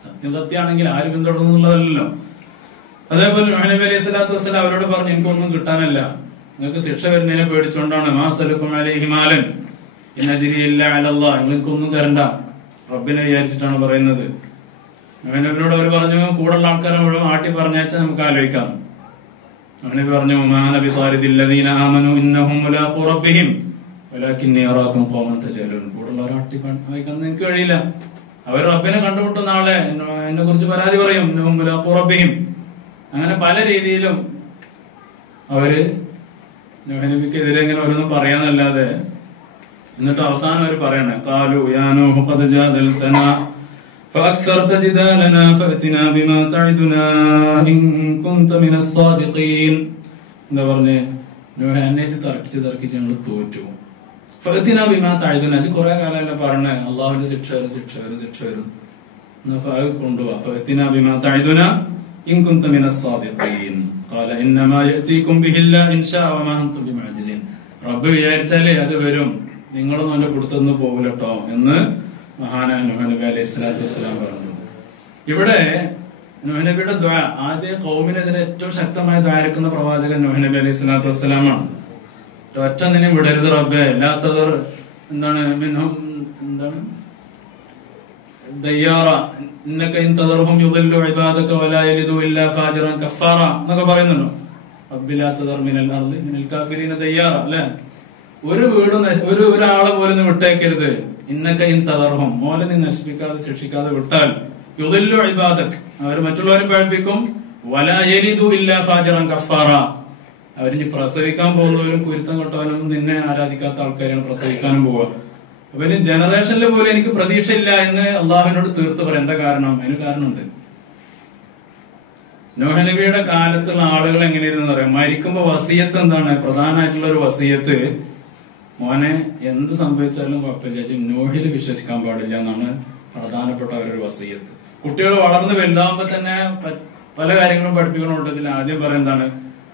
സത്യം സത്യമാണെങ്കിൽ ആര് പിന്തുടർന്നുള്ളതല്ലോ. അതേപോലെ നൂഹ് നബി അലൈഹി സ്വലാത്തു വസ്സലാം അവരോട് പറഞ്ഞു, എനിക്കൊന്നും കിട്ടാനല്ല, നിങ്ങൾക്ക് ശിക്ഷ വരുന്നതിനെ പേടിച്ചുകൊണ്ടാണ്. മാ സലക്കും അലൈഹി മാലൻ ഇൻ അജ്രി ഇല്ലാ അലല്ലാഹ്, നിങ്ങൾക്കൊന്നും തരണ്ട, റബ്ബിനെ വിചാരിച്ചിട്ടാണ് പറയുന്നത്. നൂഹ് നബിയോട് അവർ പറഞ്ഞു, കൂടുള്ള ആൾക്കാരെ മുഴുവൻ ആട്ടി പറഞ്ഞാച്ചാൽ നമുക്ക് ആലോചിക്കാം. നൂഹ് നബി പറഞ്ഞു, മാ നബി സാരിദിൽ ലദീന ആമനു ഇന്നഹും മുലാഖു റബ്ബിഹിം വലാകിന്നി അറാകും ഖൗമൻ തജഹലൂൻ. കൂടുള്ളവരെ ആട്ടി വായിക്കാൻ എനിക്ക് കഴിയില്ല, അവർ റബ്ബിനെ കണ്ടുമുട്ടും, നാളെ എന്നെ കുറിച്ച് പരാതി പറയും. ഇന്നഹും മുലാഖു റബ്ബിഹിം. അങ്ങനെ പല രീതിയിലും അവര് നൂഹ് നബിക്കെതിരെ ഇങ്ങനെ ഓരോന്നും പറയാന്നല്ലാതെ, എന്നിട്ട് അവസാനം അവർ പറയണേ, ഖാലു യാ നൂഹ് ഖദ് ജാദൽതനാ ഫഅക്സർത ജിദാലനാ ഫഅതിനാ ബിമാ തഅദുനാ ഇൻ കുൻത മിനസ് സാദിഖീൻ. എന്താ പറഞ്ഞേ? നൂഹ് എന്നെ തർക്കിച്ച് ഞങ്ങൾ തോറ്റു. ഫഅതിനാ ബിമാ തഅദുനാ, കുറെ കാലമല്ല പറഞ്ഞേ അള്ളാഹുവിന്റെ ശിക്ഷ വരും, കൊണ്ടുപോവാ. ഫഅതിനാ ബിമാ തഅദുനാ ഇൻ കുൻത മിനസ് സാദിഖീൻ. ഖാല ഇന്നമാ യഅതീകും ബിഹില്ലാ ഇൻ ശാഅ വമാ അൻതും ബിമുഅ്ജിസീൻ. റബ്ബ് വിചാരിച്ചാലേ അത് വരും, നിങ്ങളൊന്നും അവന്റെ പുറത്തുനിന്ന് പോകില്ലട്ടോ എന്ന് മഹാനായ നൂഹ് നബി അലൈഹി സ്വലാത്തു വസ്സലാം പറഞ്ഞു. ഇവിടെ നൂഹ് നബിയുടെ ദുആ, ആദ്യ ഖൗമിനെതിരെ ഏറ്റവും ശക്തമായ ദ്വാരക്കുന്ന പ്രവാചകൻ നൂഹ് നബി അലൈഹി സ്വലാത്തു വസ്സലാമാണ്. ഒറ്റ നിന്നെ വിടരുത് റബ്ബേ, എല്ലാത്തവർ എന്താണ് ദയ്യാറ ഇന്നക ഇൻ തദർഹും യുദല്ലു ഇബാദക വലാ യലിദു ഇല്ലാ ഫാജിറൻ കഫാറ എന്നൊക്കെ പറയുന്നുണ്ടോ. റബ്ബിലാ തദർ മിനൽ അർളി മിനൽ കാഫിരീന ദയ്യാറ. അല്ലെ, ഒരു വീടും ഒരാളെ പോലും വിട്ടേക്കരുത്. ഇന്നക ഇൻ തദർഹും, മോലെ നീ നശിപ്പിക്കാതെ ശിക്ഷിക്കാതെ വിട്ടാൽ, യുദല്ലു ഇബാദക്, അവർ മറ്റുള്ളവരെ പഴിപ്പിക്കും, വലാ യലിദു ഇല്ലാ ഫാജിറൻ കഫാറ, അവരിനി പ്രസവിക്കാൻ പോകുന്നവരും കുരുത്തം കൊട്ടവനും നിന്നെ ആരാധിക്കാത്ത ആൾക്കാരാണ് പ്രസവിക്കാനും പോവുക. അപ്പൊ ഇനി ജനറേഷനിൽ പോലും എനിക്ക് പ്രതീക്ഷയില്ല എന്ന് അള്ളാഹുവിനോട് തീർത്ത് പറയാം. എന്താ കാരണം? അതിന് കാരണമുണ്ട്. നൂഹ് നബിയുടെ കാലത്തുള്ള ആളുകൾ എങ്ങനെയായിരുന്നു പറയാം, മരിക്കുമ്പോ വസിയത്ത് എന്താണ്? പ്രധാനമായിട്ടുള്ള ഒരു വസിയത്ത്, മോനെ എന്ത് സംഭവിച്ചാലും കുഴപ്പമില്ല, നൂഹിൽ വിശ്വസിക്കാൻ പാടില്ല എന്നാണ് പ്രധാനപ്പെട്ട അവരൊരു വസിയത്ത്. കുട്ടികൾ വളർന്ന് വലുതാവുമ്പോ തന്നെ പല കാര്യങ്ങളും പഠിപ്പിക്കുന്ന കൂട്ടത്തിൽ ആദ്യം പറയാം എന്താണ്,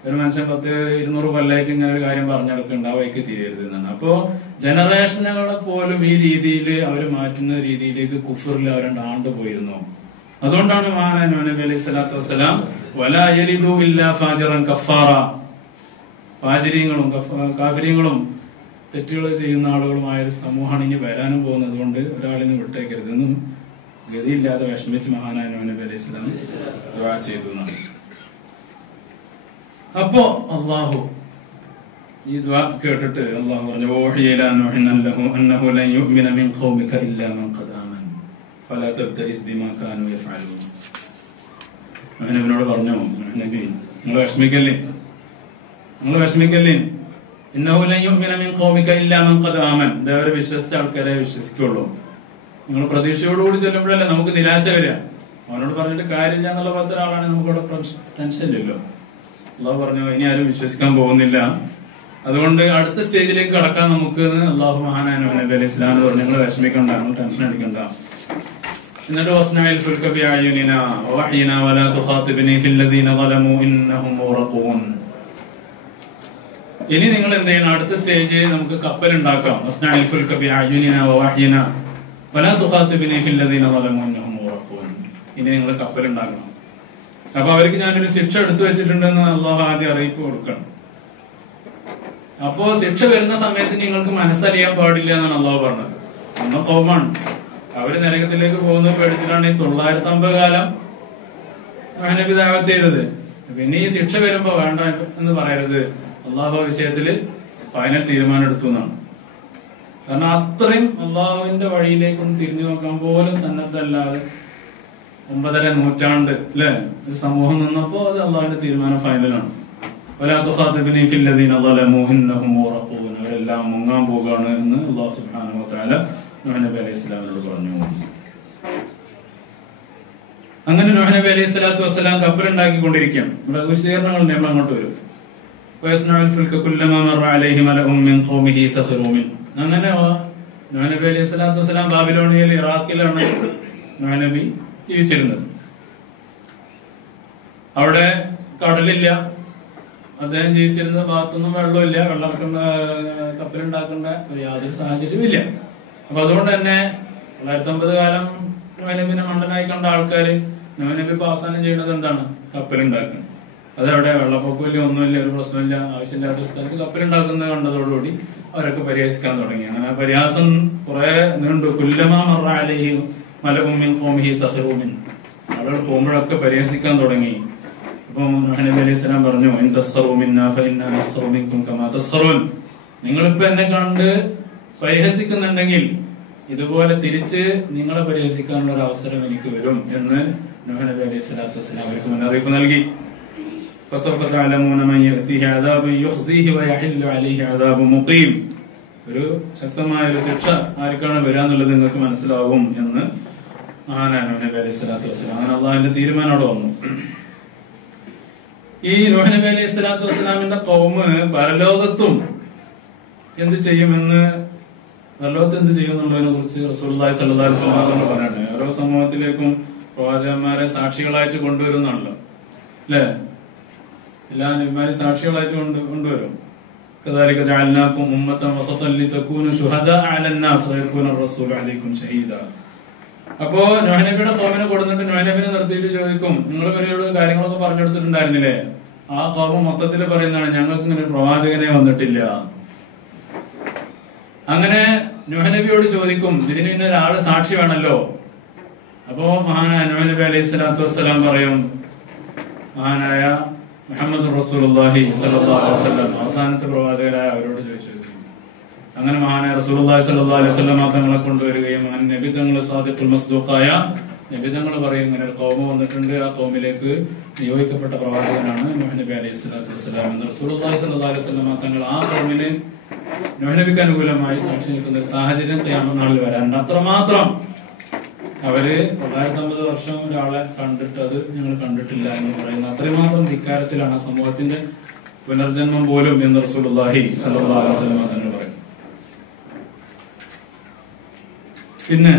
ഒരു മനുഷ്യൻ 100-200 കൊല്ലമായിട്ട് ഇങ്ങനെ ഒരു കാര്യം പറഞ്ഞെടുക്കുന്നുണ്ട്, ആ വഴിക്ക് തീരരുത് എന്നാണ്. അപ്പോ ജനറേഷനുകളെ പോലും ഈ രീതിയിൽ അവർ മാറ്റുന്ന രീതിയിലേക്ക് കുഫറിൽ അവരുടെ ആണ്ടുപോയിരുന്നു. അതുകൊണ്ടാണ് മഹാനായ നൂഹ് നബി അലൈഹി സ്വലാത്തു വസ്സലാം വലാ യലിദു ഇല്ലാ ഫാജിറൻ കഫാറ, ഫാജിരീങ്ങളും കാഫിരീങ്ങളും തെറ്റുകൾ ചെയ്യുന്ന ആളുകളുമായ ഒരു സമൂഹമാണ് ഇനി വരാനും പോകുന്നത്. കൊണ്ട് ഒരാളിനെ വിട്ടേക്കരുതെന്നും ഗതിയില്ലാതെ വിഷമിച്ച് മഹാനായ നൂഹ് നബി അലൈഹി സ്വലാം ദുആ ചെയ്തു എന്നാണ്. അപ്പോ അള്ളാഹു ഈ ദുആ കേട്ടിട്ട് അള്ളാഹു പറഞ്ഞു, ഓഹിയ ഇലാ നൂഹിൻ അന്നഹു ലൻ യുഅ്മിന മിൻ ഖൗമിക ഇല്ലാ മൻ ഖദ് ആമന ഫലാ തബ്തഇസ് ബിമാ കാനൂ യഫ്അലൂൻ. നൂഹ് നബിയോട് പറഞ്ഞു, നബി നിങ്ങൾ വിഷമിക്കല്ലേ, ഇന്നഹു ലൻ യുഅ്മിന മിൻ ഖൗമിക ഇല്ലാ മൻ ഖദ് ആമന, അവരെ വിശ്വസിച്ച ആൾക്കാരെ വിശ്വസിക്കുള്ളൂ. നിങ്ങൾ പ്രതീക്ഷയോടുകൂടി ചെല്ലുമ്പോഴല്ലേ നമുക്ക് നിരാശ വരിക. അവനോട് പറഞ്ഞിട്ട് കാര്യമില്ല എന്നുള്ള പോലത്തെ ഒരാളാണ് നമുക്കിവിടെ ടെൻഷൻ ഇല്ലല്ലോ. അള്ളാഹു പറഞ്ഞു, ഇനി ആരും വിശ്വസിക്കാൻ പോകുന്നില്ല, അതുകൊണ്ട് അടുത്ത സ്റ്റേജിലേക്ക് കടക്കാൻ നമുക്ക് അള്ളാഹു മഹാനായ നൂഹ് നബി അലൈഹി സ്വലാം പറഞ്ഞു, നിങ്ങൾ വിഷമിക്കണ്ട, നിങ്ങൾ ടെൻഷൻ അടിക്കണ്ട. എന്നിട്ട് വസ്നഇൽ ഫുൽക ബിഅയുനിനാ വവഹയിനാ വലാ തുഖാതിബ്നി ഫിൽ ലദീന ളലമൂ ഇന്നഹും മുറഖൂൻ. ഇനി നിങ്ങൾ എന്ത് ചെയ്യണം, അടുത്ത സ്റ്റേജ് നമുക്ക് കപ്പൽ ഉണ്ടാക്കാം. വസ്നഇൽ ഫുൽക ബിഅയുനിനാ വവഹയിനാ വലാ തുഖാതിബ്നി ഫിൽ ലദീന ളലമൂ ഇന്നഹും മുറഖൂൻ. ഇനി നിങ്ങൾ കപ്പൽ ഉണ്ടാക്കണം. അപ്പൊ അവർക്ക് ഞാനൊരു ശിക്ഷ എടുത്തു വെച്ചിട്ടുണ്ടെന്ന് അള്ളാഹു ആദ്യം അറിയിപ്പ് കൊടുക്കണം. അപ്പോ ശിക്ഷ വരുന്ന സമയത്ത് നിങ്ങൾക്ക് മനസ്സറിയാൻ പാടില്ല എന്നാണ് അള്ളാഹു പറഞ്ഞത്. സ്വന്തം കൗമാണ്, അവര് നരകത്തിലേക്ക് പോകുന്നത് പേടിച്ചിട്ടാണ് ഈ 950 കാലം നൂഹ് നബി ദഅവത്ത് ചെയ്തത്. പിന്നെ ഈ ശിക്ഷ വരുമ്പോ വേണ്ട എന്ന് പറയരുത്, അള്ളാഹു വിഷയത്തില് ഫൈനൽ തീരുമാനം എടുത്തു എന്നാണ്. കാരണം അത്രയും അള്ളാഹുവിന്റെ വഴിയിലേക്കൊന്ന് തിരിഞ്ഞു നോക്കാൻ പോലും സന്നദ്ധല്ലാതെ 9.5 നൂറ്റാണ്ട് അല്ലെ ഒരു സമൂഹം നിന്നപ്പോ അത് അള്ളാഹുവിന്റെ തീരുമാനം ഫൈനലാണ്. വലാ തുഖാതിബ്നി ഫിൽ ലദീന ളലമൂ ഇന്നഹും മുറഖൂൻ, അവരെല്ലാം മുങ്ങാൻ പോകുകയാണ് എന്ന് അള്ളാഹു സുബ്ഹാനഹു വ തആല നൂഹ് നബി അലൈഹി സ്വലാമിനോട് പറഞ്ഞു. അങ്ങനെ നൂഹ് നബി അലൈഹി സ്വലാത്തു വസ്സലാം കപ്പലുണ്ടാക്കിക്കൊണ്ടിരിക്കുകയാണ്. ഇവിടെ വിശദീകരണങ്ങൾ നമ്മൾ അങ്ങോട്ട് വരും. വയസ്നഉൽ ഫുൽക കുല്ലമാ മറ അലൈഹി മലഉം മിൻ ഖൗമിഹി സഖറൂ മിൻ. അങ്ങനെ നൂഹ് നബി അലൈഹി സ്വലാത്തു വസ്സലാം ബാബിലോണിയയിൽ ഇറാഖിലാണ് നൂഹ് നബി ജീവിച്ചിരുന്നത്. അവിടെ കടലില്ല, അദ്ദേഹം ജീവിച്ചിരുന്ന ഭാഗത്തൊന്നും വെള്ളമില്ല, വെള്ളമിറക്കുന്ന കപ്പലുണ്ടാക്കേണ്ട ഒരു യാതൊരു സാഹചര്യവും ഇല്ല. അപ്പൊ അതുകൊണ്ട് തന്നെ 950 കാലം നൂഹ് നബിനെ മണ്ടനായി കണ്ട ആൾക്കാര് നൂഹ് നബി ഇപ്പൊ അവസാനം ചെയ്യുന്നത് എന്താണ്? കപ്പലുണ്ടാക്കണം. അതവിടെ വെള്ളപ്പൊക്കമില്ല, ഒന്നുമില്ല, ഒരു പ്രശ്നമില്ല, ആവശ്യമില്ലാത്ത സ്ഥലത്ത് കപ്പലുണ്ടാക്കുന്നത് കണ്ടതോടുകൂടി അവരൊക്കെ പരിഹസിക്കാൻ തുടങ്ങി. അങ്ങനെ പരിഹാസം കുറെ നീണ്ടു. കുല്ലമാ മറ അലൈഹി മലഉം മിൻ ഖൗമിഹി സഖിറൂ മിൻ, ആളുകൾ പോകുമ്പോഴൊക്കെ പരിഹസിക്കാൻ തുടങ്ങി. അപ്പൊ നൂഹ് നബി അലൈഹി സ്വലാം പറഞ്ഞു, ഇൻ തസ്ഖറൂ മിന്നാ ഫഇന്നാ നസ്ഖറൂ മിൻകും കമാ തസ്ഖറൂൻ, നിങ്ങളിപ്പോ എന്നെ കണ്ട് പരിഹസിക്കുന്നുണ്ടെങ്കിൽ ഇതുപോലെ തിരിച്ച് നിങ്ങളെ പരിഹസിക്കാനുള്ള ഒരു അവസരം എനിക്ക് വരും എന്ന് നൂഹ് നബി അലൈഹി സ്വലാത്തു വസ്സലാം അവർക്ക് മുന്നറിയിപ്പ് നൽകി. فسوف تعلمون من يأتيه عذاب يخزيه ويحل عليه عذاب مقيم, ഒരു ശക്തമായ ഒരു ശിക്ഷ ആർക്കാണ് വരാന്നുള്ളത് നിങ്ങൾക്ക് മനസ്സിലാവും എന്ന് മഹാനായ നൂഹ് നബി അലൈഹി സ്വലാത്തു വസ്സലാം. അങ്ങനെ അള്ളാഹുവിന്റെ തീരുമാനം അവിടെ വന്നു. ഈ നൂഹ് നബി അലൈഹി സ്വലാത്തു വസ്സലാമിന്റെ ഖൗമ് പരലോകത്തും എന്ത് ചെയ്യുമെന്ന്, പരലോകത്ത് എന്ത് ചെയ്യുമെന്നുള്ളതിനെ കുറിച്ച് റസൂലുള്ളാഹി സ്വല്ലല്ലാഹു അലൈഹി വസല്ലം പറഞ്ഞിട്ടുണ്ട്. ഓരോ സമൂഹത്തിലേക്കും പ്രവാചകന്മാരെ സാക്ഷികളായിട്ട് കൊണ്ടുവരുന്നാണല്ലോ, അല്ലെ? എല്ലാ നബിമാരെ സാക്ഷികളായിട്ട് കൊണ്ടുവരും. കദാലിക ജഅൽനാകും ഉമ്മത്തൻ വസതൻ ലിതകൂനു ശുഹദാഅ അലന്നാസ് വയകൂന റസൂലു അലൈക്കും ഷഹീദാ. അപ്പോ നൂഹ് നബിയുടെ ഖൗമിനെ കൊടുത്തിട്ട് നൂഹ് നബിനെ നിർത്തിയിട്ട് ചോദിക്കും, നിങ്ങൾ ഇവരോട് കാര്യങ്ങളൊക്കെ പറഞ്ഞെടുത്തിട്ടുണ്ടായിരുന്നില്ലേ? ആ ഖൗമ് മൊത്തത്തിൽ പറയുന്നതാണ്, ഞങ്ങൾക്ക് ഇങ്ങനെ പ്രവാചകനെ വന്നിട്ടില്ല. അങ്ങനെ നൂഹ് നബിയോട് ചോദിക്കും, ഇതിന് പിന്നെ ഒരാള് സാക്ഷി വേണല്ലോ. അപ്പോ മഹാനായ നൂഹ് നബി അലൈഹി സ്വലാത്തു വസ്സലാം പറയും, മഹാനായ മുഹമ്മദ് റസൂലുള്ളാഹി സ്വല്ലല്ലാഹു അലൈഹി വസല്ലം അവസാനത്തെ പ്രവാചകരായ അവരോട് ചോദിച്ചു. അങ്ങനെ മഹാനായ റസൂലുള്ളാഹി സ്വല്ലല്ലാഹു അലൈഹി വസല്ലം തങ്ങളെ കൊണ്ടുവരികയും അങ്ങനെ നബി തങ്ങൾ സാദിഖുൽ മസ്ദൂഖായ നബി തങ്ങൾ പറയും, ഇങ്ങനെ ഒരു ഖൗമ് വന്നിട്ടുണ്ട്, ആ ഖൗമിലേക്ക് നിയോഗിക്കപ്പെട്ട പ്രവാചകനാണ് നൂഹ് നബി അലൈഹി സ്വലാത്തു വസ്സലാം എന്ന് റസൂലുള്ളാഹി സ്വല്ലല്ലാഹു അലൈഹി വസല്ലം തങ്ങൾ ആ ഖൗമിന് നൂഹ് നബിക്ക് അനുകൂലമായി സാക്ഷി നിൽക്കുന്ന ഒരു സാഹചര്യം ഖിയാമത്ത് നാളിൽ വരാറുണ്ട്. അത്രമാത്രം അവര് 950 വർഷം ഒരാളെ കണ്ടിട്ട് അത് ഞങ്ങൾ കണ്ടിട്ടില്ല എന്ന് പറയുന്ന അത്രമാത്രം ധിക്കാരത്തിലാണ് ആ സമൂഹത്തിന്റെ പുനർജന്മം പോലും എന്ന് റസൂലുള്ളാഹി സ്വല്ലല്ലാഹു അലൈഹി വസല്ലം തന്നെ പറയും. പിന്നെ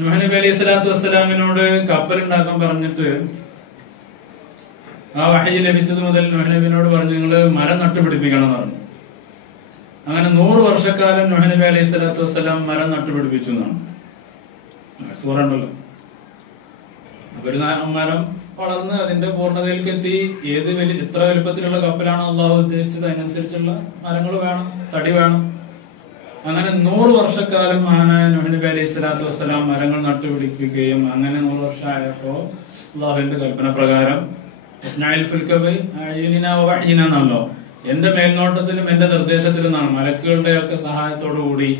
നൂഹ് നബി അലൈഹി സ്വലാത്തു വസ്സലാമിനോട് കപ്പലുണ്ടാക്കാൻ പറഞ്ഞിട്ട് ആ വഹയി ലഭിച്ചത് മുതൽ നൂഹ് നബിനോട് പറഞ്ഞു, നിങ്ങള് മരം നട്ടുപിടിപ്പിക്കണം എന്ന് പറഞ്ഞു. അങ്ങനെ 100 വർഷക്കാലം നൂഹ് നബി അലൈഹി സ്വലാത്തു വസ്സലാം മരം നട്ടുപിടിപ്പിച്ചു എന്നാണ് സൂറണ്ടല്ലോ. അപ്പൊ ഒരു മരം വളർന്ന് അതിന്റെ പൂർണ്ണതയിലേക്ക് എത്തി. എത്ര വലുപ്പത്തിലുള്ള കപ്പലാണ് അള്ളാഹു ഉദ്ദേശിച്ചത് അതിനനുസരിച്ചുള്ള മരങ്ങൾ വേണം, തടി വേണം. അങ്ങനെ 100 വർഷക്കാലം മഹാനായ നൂഹ് നബി അലൈഹി സ്വലാത്തു വസ്സലാം മരങ്ങൾ നട്ടുപിടിപ്പിക്കുകയും അങ്ങനെ 100 വർഷം ആയപ്പോ അള്ളാഹുവിന്റെ കൽപ്പന പ്രകാരം എന്നാണല്ലോ, എന്റെ മേൽനോട്ടത്തിലും എന്റെ നിർദ്ദേശത്തിലും നിന്നാണ്, മലക്കുകളുടെ ഒക്കെ സഹായത്തോടു കൂടി.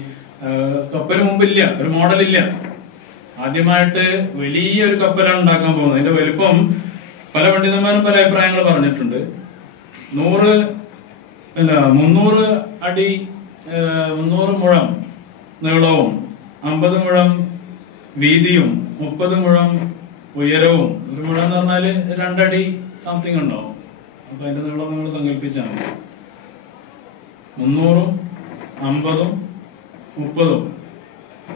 കപ്പൽ മുമ്പില്ല, ഒരു മോഡലില്ല. ആദ്യമായിട്ട് വലിയൊരു കപ്പലാണ് ഉണ്ടാക്കാൻ പോകുന്നത്. അതിന്റെ വലിപ്പം പല പണ്ഡിതന്മാരും പല അഭിപ്രായങ്ങൾ പറഞ്ഞിട്ടുണ്ട്. 300 അടി 300 മുഴം നീളവും 50 മുഴം വീതിയും 30 മുഴം ഉയരവും. ഒരു മുഴം എന്ന് പറഞ്ഞാല് 2 അടി സംതിങ് ഉണ്ടാവും. അപ്പൊ അതിന്റെ നീളം നിങ്ങൾ സങ്കല്പിച്ചാൽ 300, 50, 30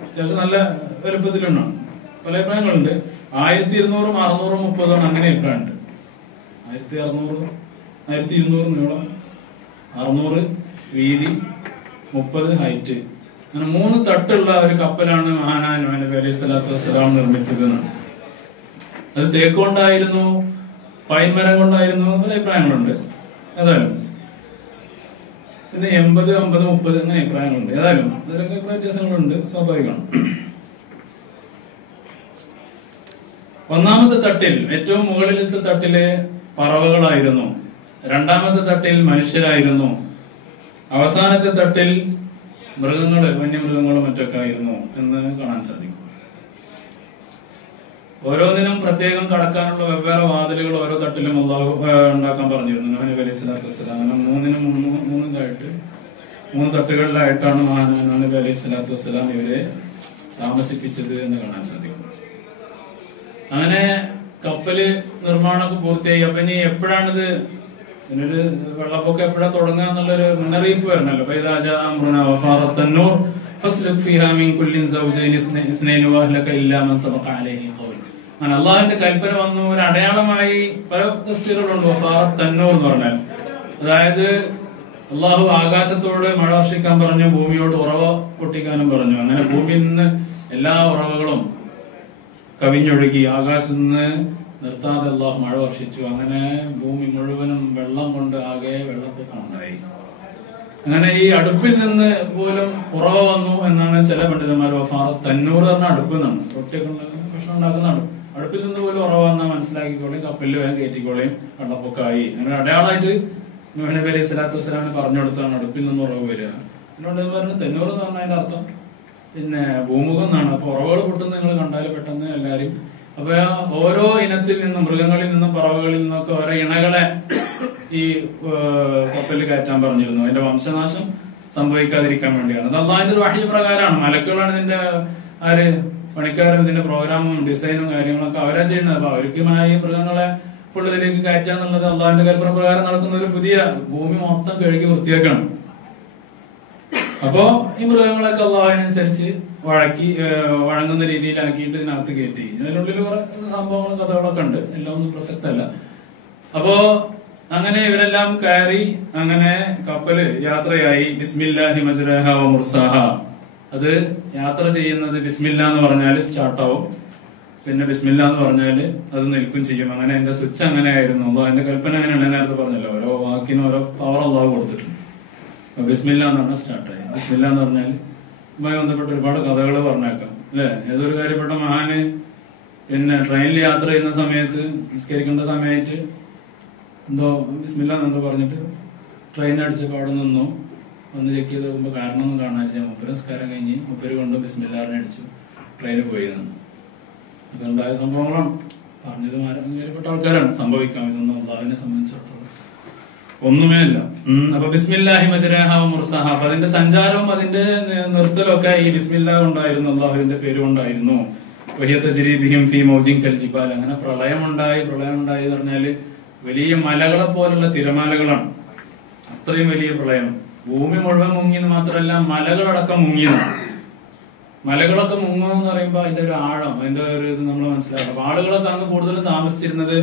അത്യാവശ്യം നല്ല വലുപ്പത്തിലുണ്ടാവും. പല അഭിപ്രായങ്ങളുണ്ട്. 1200, 600, 30 അങ്ങനെ അഭിപ്രായമുണ്ട്. 1600, 1200 നീളം, 600 വീതി, 30 ഹൈറ്റ്. അങ്ങനെ 3 തട്ടുള്ള ഒരു കപ്പലാണ് മഹാനായ നൂഹ് നബി അലൈഹി സ്വലാത്തു വസ്സലാം നിർമ്മിച്ചത്. അത് തേക്ക് കൊണ്ടായിരുന്നു, പൈൻമരം കൊണ്ടായിരുന്നു, പല അഭിപ്രായങ്ങളുണ്ട്. ഏതായാലും പിന്നെ 80, 50, 30 അങ്ങനെ അഭിപ്രായങ്ങളുണ്ട്. ഏതായാലും അതിലൊക്കെ വ്യത്യാസങ്ങളുണ്ട്, സ്വാഭാവികമാണ്. ഒന്നാമത്തെ തട്ടിൽ, ഏറ്റവും മുകളിലത്തെ തട്ടില് പറവകളായിരുന്നു. രണ്ടാമത്തെ തട്ടിൽ മനുഷ്യരായിരുന്നു. അവസാനത്തെ തട്ടിൽ മൃഗങ്ങള്, വന്യമൃഗങ്ങളും മറ്റൊക്കെ ആയിരുന്നു എന്ന് കാണാൻ സാധിക്കും. ഓരോന്നിനും പ്രത്യേകം കടക്കാനുള്ള വെവ്വേറെ വാതിലുകൾ ഓരോ തട്ടിലും അല്ലാഹു ഉണ്ടാക്കാൻ പറഞ്ഞിരുന്നു നൂഹ് നബി അലൈഹി സ്വലാത്തു വസ്സലാം. അങ്ങനെ 3 തട്ടുകളിലായിട്ടാണ് നൂഹ് നബി അലൈഹി സ്വലാത്തു വസ്സലാം ഇവരെ താമസിപ്പിച്ചത് എന്ന് കാണാൻ സാധിക്കും. അങ്ങനെ കപ്പല് നിർമ്മാണമൊക്കെ പൂർത്തിയായി. അപ്പൊ ഇനി എപ്പോഴാണിത്, ഇതിനൊരു വെള്ളപ്പൊക്കം എപ്പോഴാ തുടങ്ങുക എന്നുള്ളൊരു മുന്നറിയിപ്പ് വരണല്ലോ. അങ്ങനെ അള്ളാഹുവിന്റെ കൽപ്പന വന്നു. ഒരു അടയാളമായി പല തഫ്സീറുകളുണ്ട് വഫാറത്ത് തന്നൂർ എന്ന് പറഞ്ഞാൽ, അതായത് അള്ളാഹു ആകാശത്തോട് മഴ വർഷിക്കാൻ പറഞ്ഞു, ഭൂമിയോട് ഉറവ പൊട്ടിക്കാനും പറഞ്ഞു. അങ്ങനെ ഭൂമിയിൽ നിന്ന് എല്ലാ ഉറവകളും കവിഞ്ഞൊഴുകി. ആകാശത്ത് നിന്ന് നിർത്താതെ അള്ളാഹു മഴ വർഷിച്ചു. അങ്ങനെ ഭൂമി മുഴുവനും വെള്ളം കൊണ്ട് ആകെ വെള്ളപ്പൊക്കം ഉണ്ടായി. അങ്ങനെ ഈ അടുപ്പിൽ നിന്ന് പോലും ഉറവ വന്നു എന്നാണ് ചില പണ്ഡിതന്മാർ തന്നൂർ പറഞ്ഞ അടുപ്പ് എന്നാണ്. റൊട്ടിയൊക്കെ ഉണ്ടാക്കുന്ന ഭക്ഷണം ഉണ്ടാക്കുന്ന അടുപ്പിൽ നിന്ന് പോലും ഉറവ വന്നാൽ മനസ്സിലാക്കിക്കോളെയും കപ്പലിൽ വേഗം കയറ്റിക്കോളെയും വെള്ളപ്പൊക്കമായി. അങ്ങനെ അടയാളമായിട്ട് നൂഹ് നബി അലൈഹി സ്വലാത്തു വസ്സലാമിന് പറഞ്ഞു കൊടുത്താണ് അടുപ്പിൽ നിന്ന് ഉറവ് വരിക. അതുകൊണ്ട് പറഞ്ഞു തെന്നൂർ എന്ന് പറഞ്ഞ അതിന്റെ അർത്ഥം പിന്നെ ഭൂമുഖം എന്നാണ്. അപ്പൊ ഉറവുകൾ പൊട്ടുന്ന നിങ്ങൾ കണ്ടാൽ പെട്ടെന്ന് എല്ലാരും. അപ്പൊ ഓരോ ഇനത്തിൽ നിന്നും മൃഗങ്ങളിൽ നിന്നും പറവകളിൽ നിന്നൊക്കെ ഓരോ ഇണകളെ ഈ കപ്പലിൽ കയറ്റാൻ പറഞ്ഞിരുന്നു. അതിന്റെ വംശനാശം സംഭവിക്കാതിരിക്കാൻ വേണ്ടിയാണ്. അത് അള്ളാഹിന്റെ ഒരു വഹ്യ് പ്രകാരമാണ്. മലക്കുകളാണ് ഇതിന്റെ പണിക്കാരും ഇതിന്റെ പ്രോഗ്രാമും ഡിസൈനും കാര്യങ്ങളൊക്കെ അവരാ ചെയ്യുന്നത്. അപ്പൊ അവർക്ക് ഈ മൃഗങ്ങളെ ഫുള്ളിലേക്ക് കയറ്റാന്നുള്ളത് അള്ളാഹിന്റെ കൽപ്പന പ്രകാരം നടത്തുന്ന ഒരു പുതിയ ഭൂമി മൊത്തം കഴുകി വൃത്തിയാക്കണം. അപ്പോ ഈ മൃഗങ്ങളൊക്കെ അള്ളാഹിനനുസരിച്ച് വഴങ്ങുന്ന രീതിയിലാക്കിയിട്ട് ഇതിനകത്ത് കയറ്റി. അതിനുള്ളിൽ കുറെ സംഭവങ്ങളും കഥകളൊക്കെ ഉണ്ട്. എല്ലാം ഒന്നും പ്രസക്തല്ല. അപ്പോ അങ്ങനെ ഇവരെല്ലാം കയറി അങ്ങനെ കപ്പല് യാത്രയായി. ബിസ്മില്ലാഹി മജ്റഹ വ മുർസാഹ. അത് യാത്ര ചെയ്യുന്നത് ബിസ്മില്ല എന്ന് പറഞ്ഞാൽ സ്റ്റാർട്ടാവും, പിന്നെ ബിസ്മില്ല എന്ന് പറഞ്ഞാല് അത് നിൽക്കും ചെയ്യും. അങ്ങനെ എന്റെ സ്വിച്ച് അങ്ങനെ ആയിരുന്നു. അതിന്റെ കൽപ്പന അങ്ങനെയാണ്. നേരത്തെ പറഞ്ഞല്ലോ, ഓരോ വാക്കിനും ഓരോ പവർ അള്ളാഹു കൊടുത്തിട്ടുണ്ട്. ബിസ്മില്ല എന്ന് പറഞ്ഞാൽ സ്റ്റാർട്ടായി. ബിസ്മില്ല എന്ന് പറഞ്ഞാൽ ഇതുമായി ബന്ധപ്പെട്ട് ഒരുപാട് കഥകൾ പറഞ്ഞേക്കാം അല്ലെ. ഏതൊരു കാര്യപ്പെട്ട മഹാന് പിന്നെ ട്രെയിനിൽ യാത്ര ചെയ്യുന്ന സമയത്ത് നിസ്കരിക്കേണ്ട സമയത്ത് എന്തോ ബിസ്മില്ല എന്നെന്തോ പറഞ്ഞിട്ട് ട്രെയിൻ അടിച്ചപ്പോൾ അവിടെ നിന്നു ഒന്ന് ചെക്ക് ചെയ്ത് നോക്കുമ്പോൾ കാരണമൊന്നും കാണാനില്ല. മുപ്പര് നിസ്കാരം കഴിഞ്ഞ് മുപ്പര് കൊണ്ട് ബിസ്മില്ലാറിനെ അടിച്ചു ട്രെയിനിൽ പോയിരുന്നു. അതൊക്കെ ഉണ്ടായ സംഭവങ്ങളാണ്. പറഞ്ഞത് കാര്യപ്പെട്ട ആൾക്കാരാണ്. സംഭവിക്കാം. ഇതൊന്നും അള്ളാഹുവിനെ സംബന്ധിച്ചിടത്തോളം ഒന്നുമേ അല്ല. അപ്പൊ ബിസ്മില്ലാഹി മജ്റഹ വ മുർസാഹ. അപ്പൊ അതിന്റെ സഞ്ചാരവും അതിന്റെ നിർത്തലൊക്കെ ഈ ബിസ്മില്ലാ കൊണ്ടായിരുന്നു, അള്ളാഹുവിന്റെ പേര് കൊണ്ടായിരുന്നു. വഹിയ തജ്രി ബിഹിം ഫീ മൗജിൻ കൽ ജിബാൽ. അങ്ങനെ പ്രളയം ഉണ്ടായി എന്ന് പറഞ്ഞാല് വലിയ മലകളെ പോലുള്ള തിരമാലകളാണ്. അത്രയും വലിയ പ്രളയം. ഭൂമി മുഴുവൻ മുങ്ങിയെന്ന് മാത്രമല്ല, മലകളടക്കം മുങ്ങിയതാണ്. മലകളൊക്കെ മുങ്ങുമെന്ന് പറയുമ്പോൾ അതിന്റെ ഒരു ആഴം, അതിന്റെ ഒരു ഇത് നമ്മൾ മനസ്സിലാക്കണം. ആളുകളൊക്കെ അന്ന് കൂടുതലും താമസിച്ചിരുന്നത്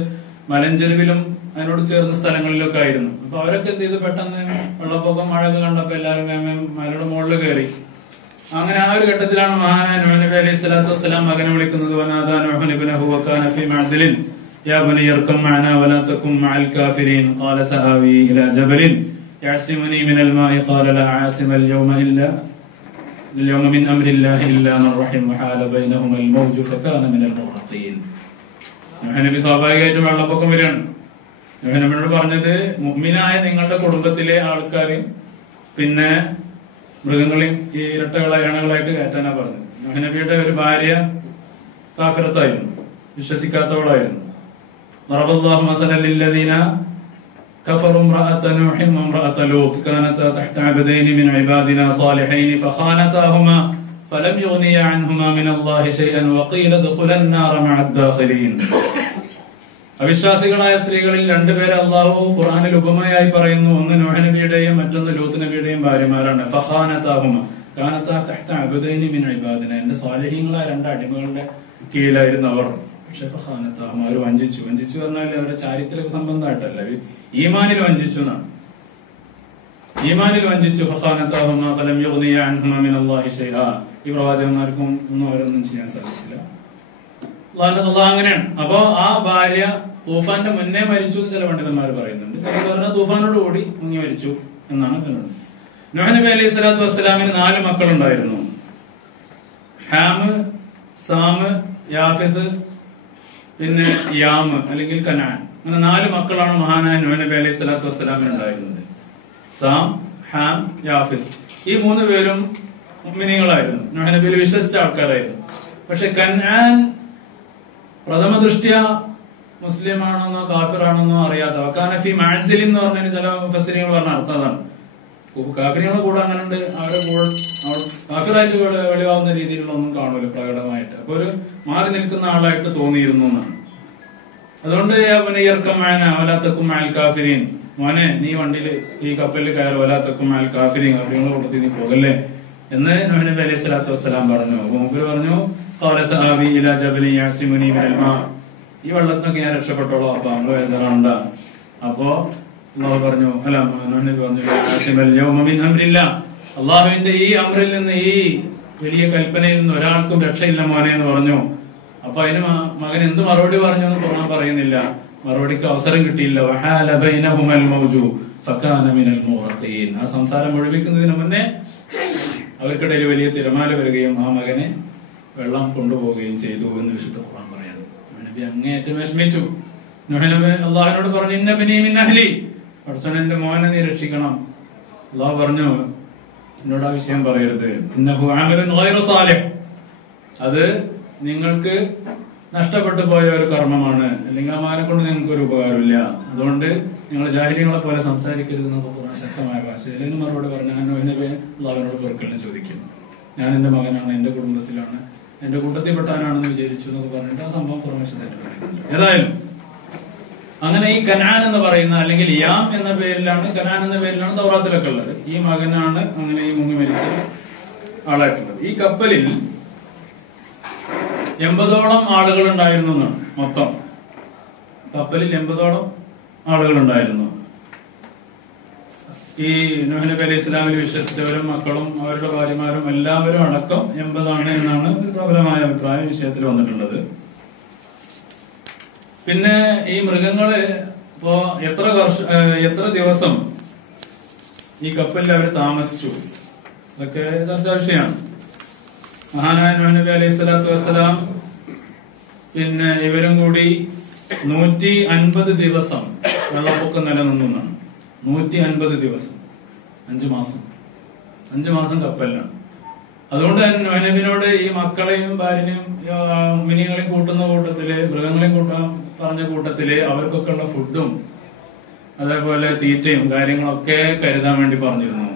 മലഞ്ചെരുവിലും അതിനോട് ചേർന്ന സ്ഥലങ്ങളിലൊക്കെ ആയിരുന്നു. അപ്പൊ അവരൊക്കെ എന്ത് ചെയ്തു, പെട്ടെന്ന് വെള്ളപ്പൊക്കം മഴയൊക്കെ കണ്ടപ്പോ എല്ലാവരും മലയുടെ മുകളിൽ കയറി. അങ്ങനെ ആ ഒരു ഘട്ടത്തിലാണ് മഹാനായ നൂഹ് നബി അലൈഹി സ്വലാത്തു വസ്സലാം മകനെ വിളിക്കുന്നത്. വനാദാ നൂഹ് ഇബ്നഹു വകാന ഫീ മഅ്സിലിൻ യാ ബനി യർകം മഅനാ വലാ തകും മഅൽ കാഫിരീൻ ഖാല സആവി ഇലാ ജബലിൻ യഅസിമുനി മിനൽ മാഇ ഖാല ലാ ആസിമ അൽയൗമ മിൻ അംരില്ലാഹി ഇല്ലാ മൻ റഹിം വഹാല ബൈനഹുമൽ മൗജു ഫകാന മിനൽ മുഗ്റഖീൻ. നൂഹ് നബി സ്വാഭാവികമായിട്ടും വെള്ളപ്പൊക്കം വരികയാണ്. നൂഹ് നബിയോട് പറഞ്ഞത് മുഅ്മിനായ നിങ്ങളുടെ കുടുംബത്തിലെ ആൾക്കാരെയും പിന്നെ മൃഗങ്ങളെയും ഈ ഇണകളായിട്ട് കയറ്റാനാ പറഞ്ഞത്. നൂഹ് നബിയുടെ ഒരു ഭാര്യ കാഫിറത്തായിരുന്നു, വിശ്വസിക്കാത്തവളായിരുന്നു. ضرب الله مثلا للذين كفروا امرأة نوح وامرأة لوط كانتا تحت عبدين من عبادنا صالحين فخانتاهما فلم يغنيا عنهما من الله شيئا وقيل ادخلا النار مع الداخلين. അവിശ്വാസികളായ സ്ത്രീകളിൽ രണ്ടുപേരെ അള്ളാഹു ഖുർആനിൽ ഉപമയായി പറയുന്നു. ഒന്ന് നൂഹ് നബിയുടെയും മറ്റൊന്ന് ലൂത്ത് നബിയുടെയും ഭാര്യമാരാണ്. ഫഖാനതാഹുമ കാനതാ തഹ്ത അബ്ദൈനി മിൻ ഇബാദിന. എന്റെ സ്വാലിഹീങ്ങളായ രണ്ട് അടിമകളുടെ കീഴിലായിരുന്നു അവർ. പക്ഷെ ഫഖാനതാഹുമ, അവർ വഞ്ചിച്ചു. വഞ്ചിച്ചു പറഞ്ഞാൽ അവരുടെ ചാരിത്ര സംബന്ധമായിട്ടല്ല, ഈമാനിൽ വഞ്ചിച്ചു എന്നാണ്. ഈമാനിൽ വഞ്ചിച്ചു. ഫഖാനതാഹുമ ഫലം യുഗ്നിയ അൻഹുമ മിൻ അല്ലാഹി ശൈആ. ഈ പ്രവാചകന്മാർക്കും ഒന്നും അവരൊന്നും ചെയ്യാൻ സാധിച്ചില്ല. അള്ളാഹ് അങ്ങനെയാണ്. അപ്പൊ ആ ഭാര്യ തൂഫാന്റെ മുന്നേ മരിച്ചു എന്ന് ചില പണ്ഡിതന്മാർ പറയുന്നുണ്ട്. ചിലർ പറഞ്ഞാൽ തൂഫാനോട് കൂടി മുങ്ങി മരിച്ചു എന്നാണ് പറയുന്നത്. നൂഹ് നബി അലൈഹി സ്വലാത്തു വസ്സലാമിന് 4 മക്കളുണ്ടായിരുന്നു. ഹാമ്, സാമ്, യാഫിസ്, പിന്നെ യാമ് അല്ലെങ്കിൽ കനാൻ. അങ്ങനെ 4 മക്കളാണ് മഹാനായ നൂഹ് നബി അലൈഹി സ്വലാത്തു വസ്സലാമിന് ഉണ്ടായിരുന്നത്. സാം, ഹാം, യാഫിസ്. ഈ 3 പേരും മുഅ്മിനീങ്ങളായിരുന്നു. നൂഹ് നബിയിൽ വിശ്വസിച്ച ആൾക്കാരായിരുന്നു. പക്ഷെ കനാൻ പ്രഥമ ദൃഷ്ട്യ മുസ്ലിം ആണെന്നോ കാഫിറാണെന്നോ അറിയാത്ത വക്കാന ഫി മഅ്സിലിൻ എന്ന് പറഞ്ഞതിന് ചില മുഫസ്സിരീങ്ങൾ പറഞ്ഞ അർത്ഥം അതാണ്. കാഫിറുകളുടെ കൂടെ അങ്ങനെ ഉണ്ട്, അവരുടെ കൂടെ കാഫിറായിട്ട് വെളിവാകുന്ന രീതിയിലുള്ള ഒന്നും കാണൂല പ്രകടമായിട്ട്. അപ്പൊ ഒരു മാറി നിൽക്കുന്ന ആളായിട്ട് തോന്നിയിരുന്നു എന്നാണ്. അതുകൊണ്ട് വലാത്തക്കും അൽ കാഫിരീൻ, മോനെ നീ വണ്ടിയില് ഈ കപ്പലിൽ കയറി വലാത്തക്കും അൽ കാഫിരീൻ, കാഫിറുകളുടെ കൂട്ടത്തിൽ നീ പോകല്ലേ എന്ന് നൂഹ് നബി അലൈഹി സ്വലാത്തു വസ്സലാം പറഞ്ഞു. അപ്പൊ മൂപ്പര് പറഞ്ഞു ഈ വെള്ളത്തിനൊക്കെ ഞാൻ രക്ഷപ്പെട്ടോളൂ, അപ്പൊ നമ്മള് വേദന. അപ്പോ അള്ളാഹു പറഞ്ഞു, അല്ല നൂഹ് നബി പറഞ്ഞു, അള്ളാഹുവിന്റെ ഈ അമ്രിൽ നിന്ന്, ഈ വലിയ കൽപ്പനയിൽ നിന്ന് ഒരാൾക്കും രക്ഷയില്ല മോനെ എന്ന് പറഞ്ഞു. അപ്പൊ അതിന് മകൻ എന്ത് മറുപടി പറഞ്ഞു എന്ന് ഖുർആൻ പറയുന്നില്ല. മറുപടിക്ക് അവസരം കിട്ടിയില്ല. വഹാല ബൈനഹുമൽ മൗജു ഫകാന മിനൽ മുഗ്റഖീൻ. ആ സംസാരം ഒഴിപ്പിക്കുന്നതിന് മുന്നേ അവർക്കിടയിൽ വലിയ തിരമാല വരികയും ആ മകനെ വെള്ളം കൊണ്ടുപോവുകയും ചെയ്തു എന്ന് വിശുദ്ധ ഖുർആൻ പറയുന്നു. നബി അങ്ങേയറ്റം വിഷമിച്ചു. നൂഹ് നബി അള്ളാഹുവിനോട് പറഞ്ഞു, ഇന്ന ബനീ മിൻ അഹ്ലി, പടച്ചോൻ എന്റെ മോനെ നീ രക്ഷിക്കണം. അള്ളാഹു പറഞ്ഞു, എന്നോട് ആ വിഷയം പറയരുത്. ഇന്നഹു അമലുൻ ഗൈറു സാലിഹ്, അത് നിങ്ങൾക്ക് നഷ്ടപ്പെട്ടു പോയ ഒരു കർമ്മമാണ്, അല്ലെങ്കിൽ ആ മകനെ കൊണ്ട് നിങ്ങൾക്ക് ഒരു ഉപകാരമില്ല, അതുകൊണ്ട് നിങ്ങൾ ജാഹിലികളെ പോലെ സംസാരിക്കരുത് എന്നൊക്കെ പറഞ്ഞ ശക്തമായ ഭാഷയിൽ എന്ന് മറുപടി പറഞ്ഞു. ഞാൻ അള്ളാഹുവിനോട് പൊറുക്കലിനെ ചോദിക്കും. ഞാൻ എന്റെ മകനാണ്, എന്റെ കുടുംബത്തിലാണ്, എന്റെ കൂട്ടത്തിൽപ്പെട്ടാനാണെന്ന് വിചാരിച്ചു എന്നൊക്കെ പറഞ്ഞിട്ട് ആ സംഭവം പ്രമേശനായിട്ട് പറയുന്നുണ്ട്. ഏതായാലും അങ്ങനെ ഈ കനാൻ എന്ന് പറയുന്ന, അല്ലെങ്കിൽ യാം എന്ന പേരിലാണ്, കനാൻ എന്ന പേരിലാണ് തൗറാത്തിലൊക്കെ ഉള്ളത്. ഈ മകനാണ് അങ്ങനെ ഈ മുങ്ങി മരിച്ച ആളായിട്ടുള്ളത്. ഈ കപ്പലിൽ 80ഓളം ആളുകൾ ഉണ്ടായിരുന്നു എന്നാണ് മൊത്തം. കപ്പലിൽ 80ഓളം ആളുകൾ ഉണ്ടായിരുന്നു. ഈ നൂഹ് നബി അലൈഹി ഇസ്ലാമിൽ വിശ്വസിച്ചവരും മക്കളും അവരുടെ ഭാര്യമാരും എല്ലാവരും അടക്കം 80 എന്നാണ് ഒരു പ്രബലമായ അഭിപ്രായം വിഷയത്തിൽ വന്നിട്ടുള്ളത്. പിന്നെ ഈ മൃഗങ്ങള് ഇപ്പോ എത്ര ദിവസം ഈ കപ്പലിൽ അവർ താമസിച്ചു, അതൊക്കെ ചർച്ചാ വിഷയമാണ്. മഹാനായ നൂഹ് നബി അലൈഹി സ്വലാത്തു വസ്സലാം പിന്നെ ഇവരും കൂടി 150 ദിവസം വെള്ളപ്പൊക്കം നിലനിന്നാണ്. 150 ദിവസം, 5 മാസം. 5 മാസം കപ്പലിലാണ്. അതുകൊണ്ട് തന്നെ നൂഹ് നബിയോട് ഈ മക്കളെയും ഭാര്യനെയും മിനികളെയും കൂട്ടുന്ന കൂട്ടത്തില്, മൃഗങ്ങളെയും കൂട്ടാൻ പറഞ്ഞ കൂട്ടത്തില് അവർക്കൊക്കെ ഉള്ള ഫുഡും അതേപോലെ തീറ്റയും കാര്യങ്ങളൊക്കെ കരുതാൻ വേണ്ടി പറഞ്ഞിരുന്നു.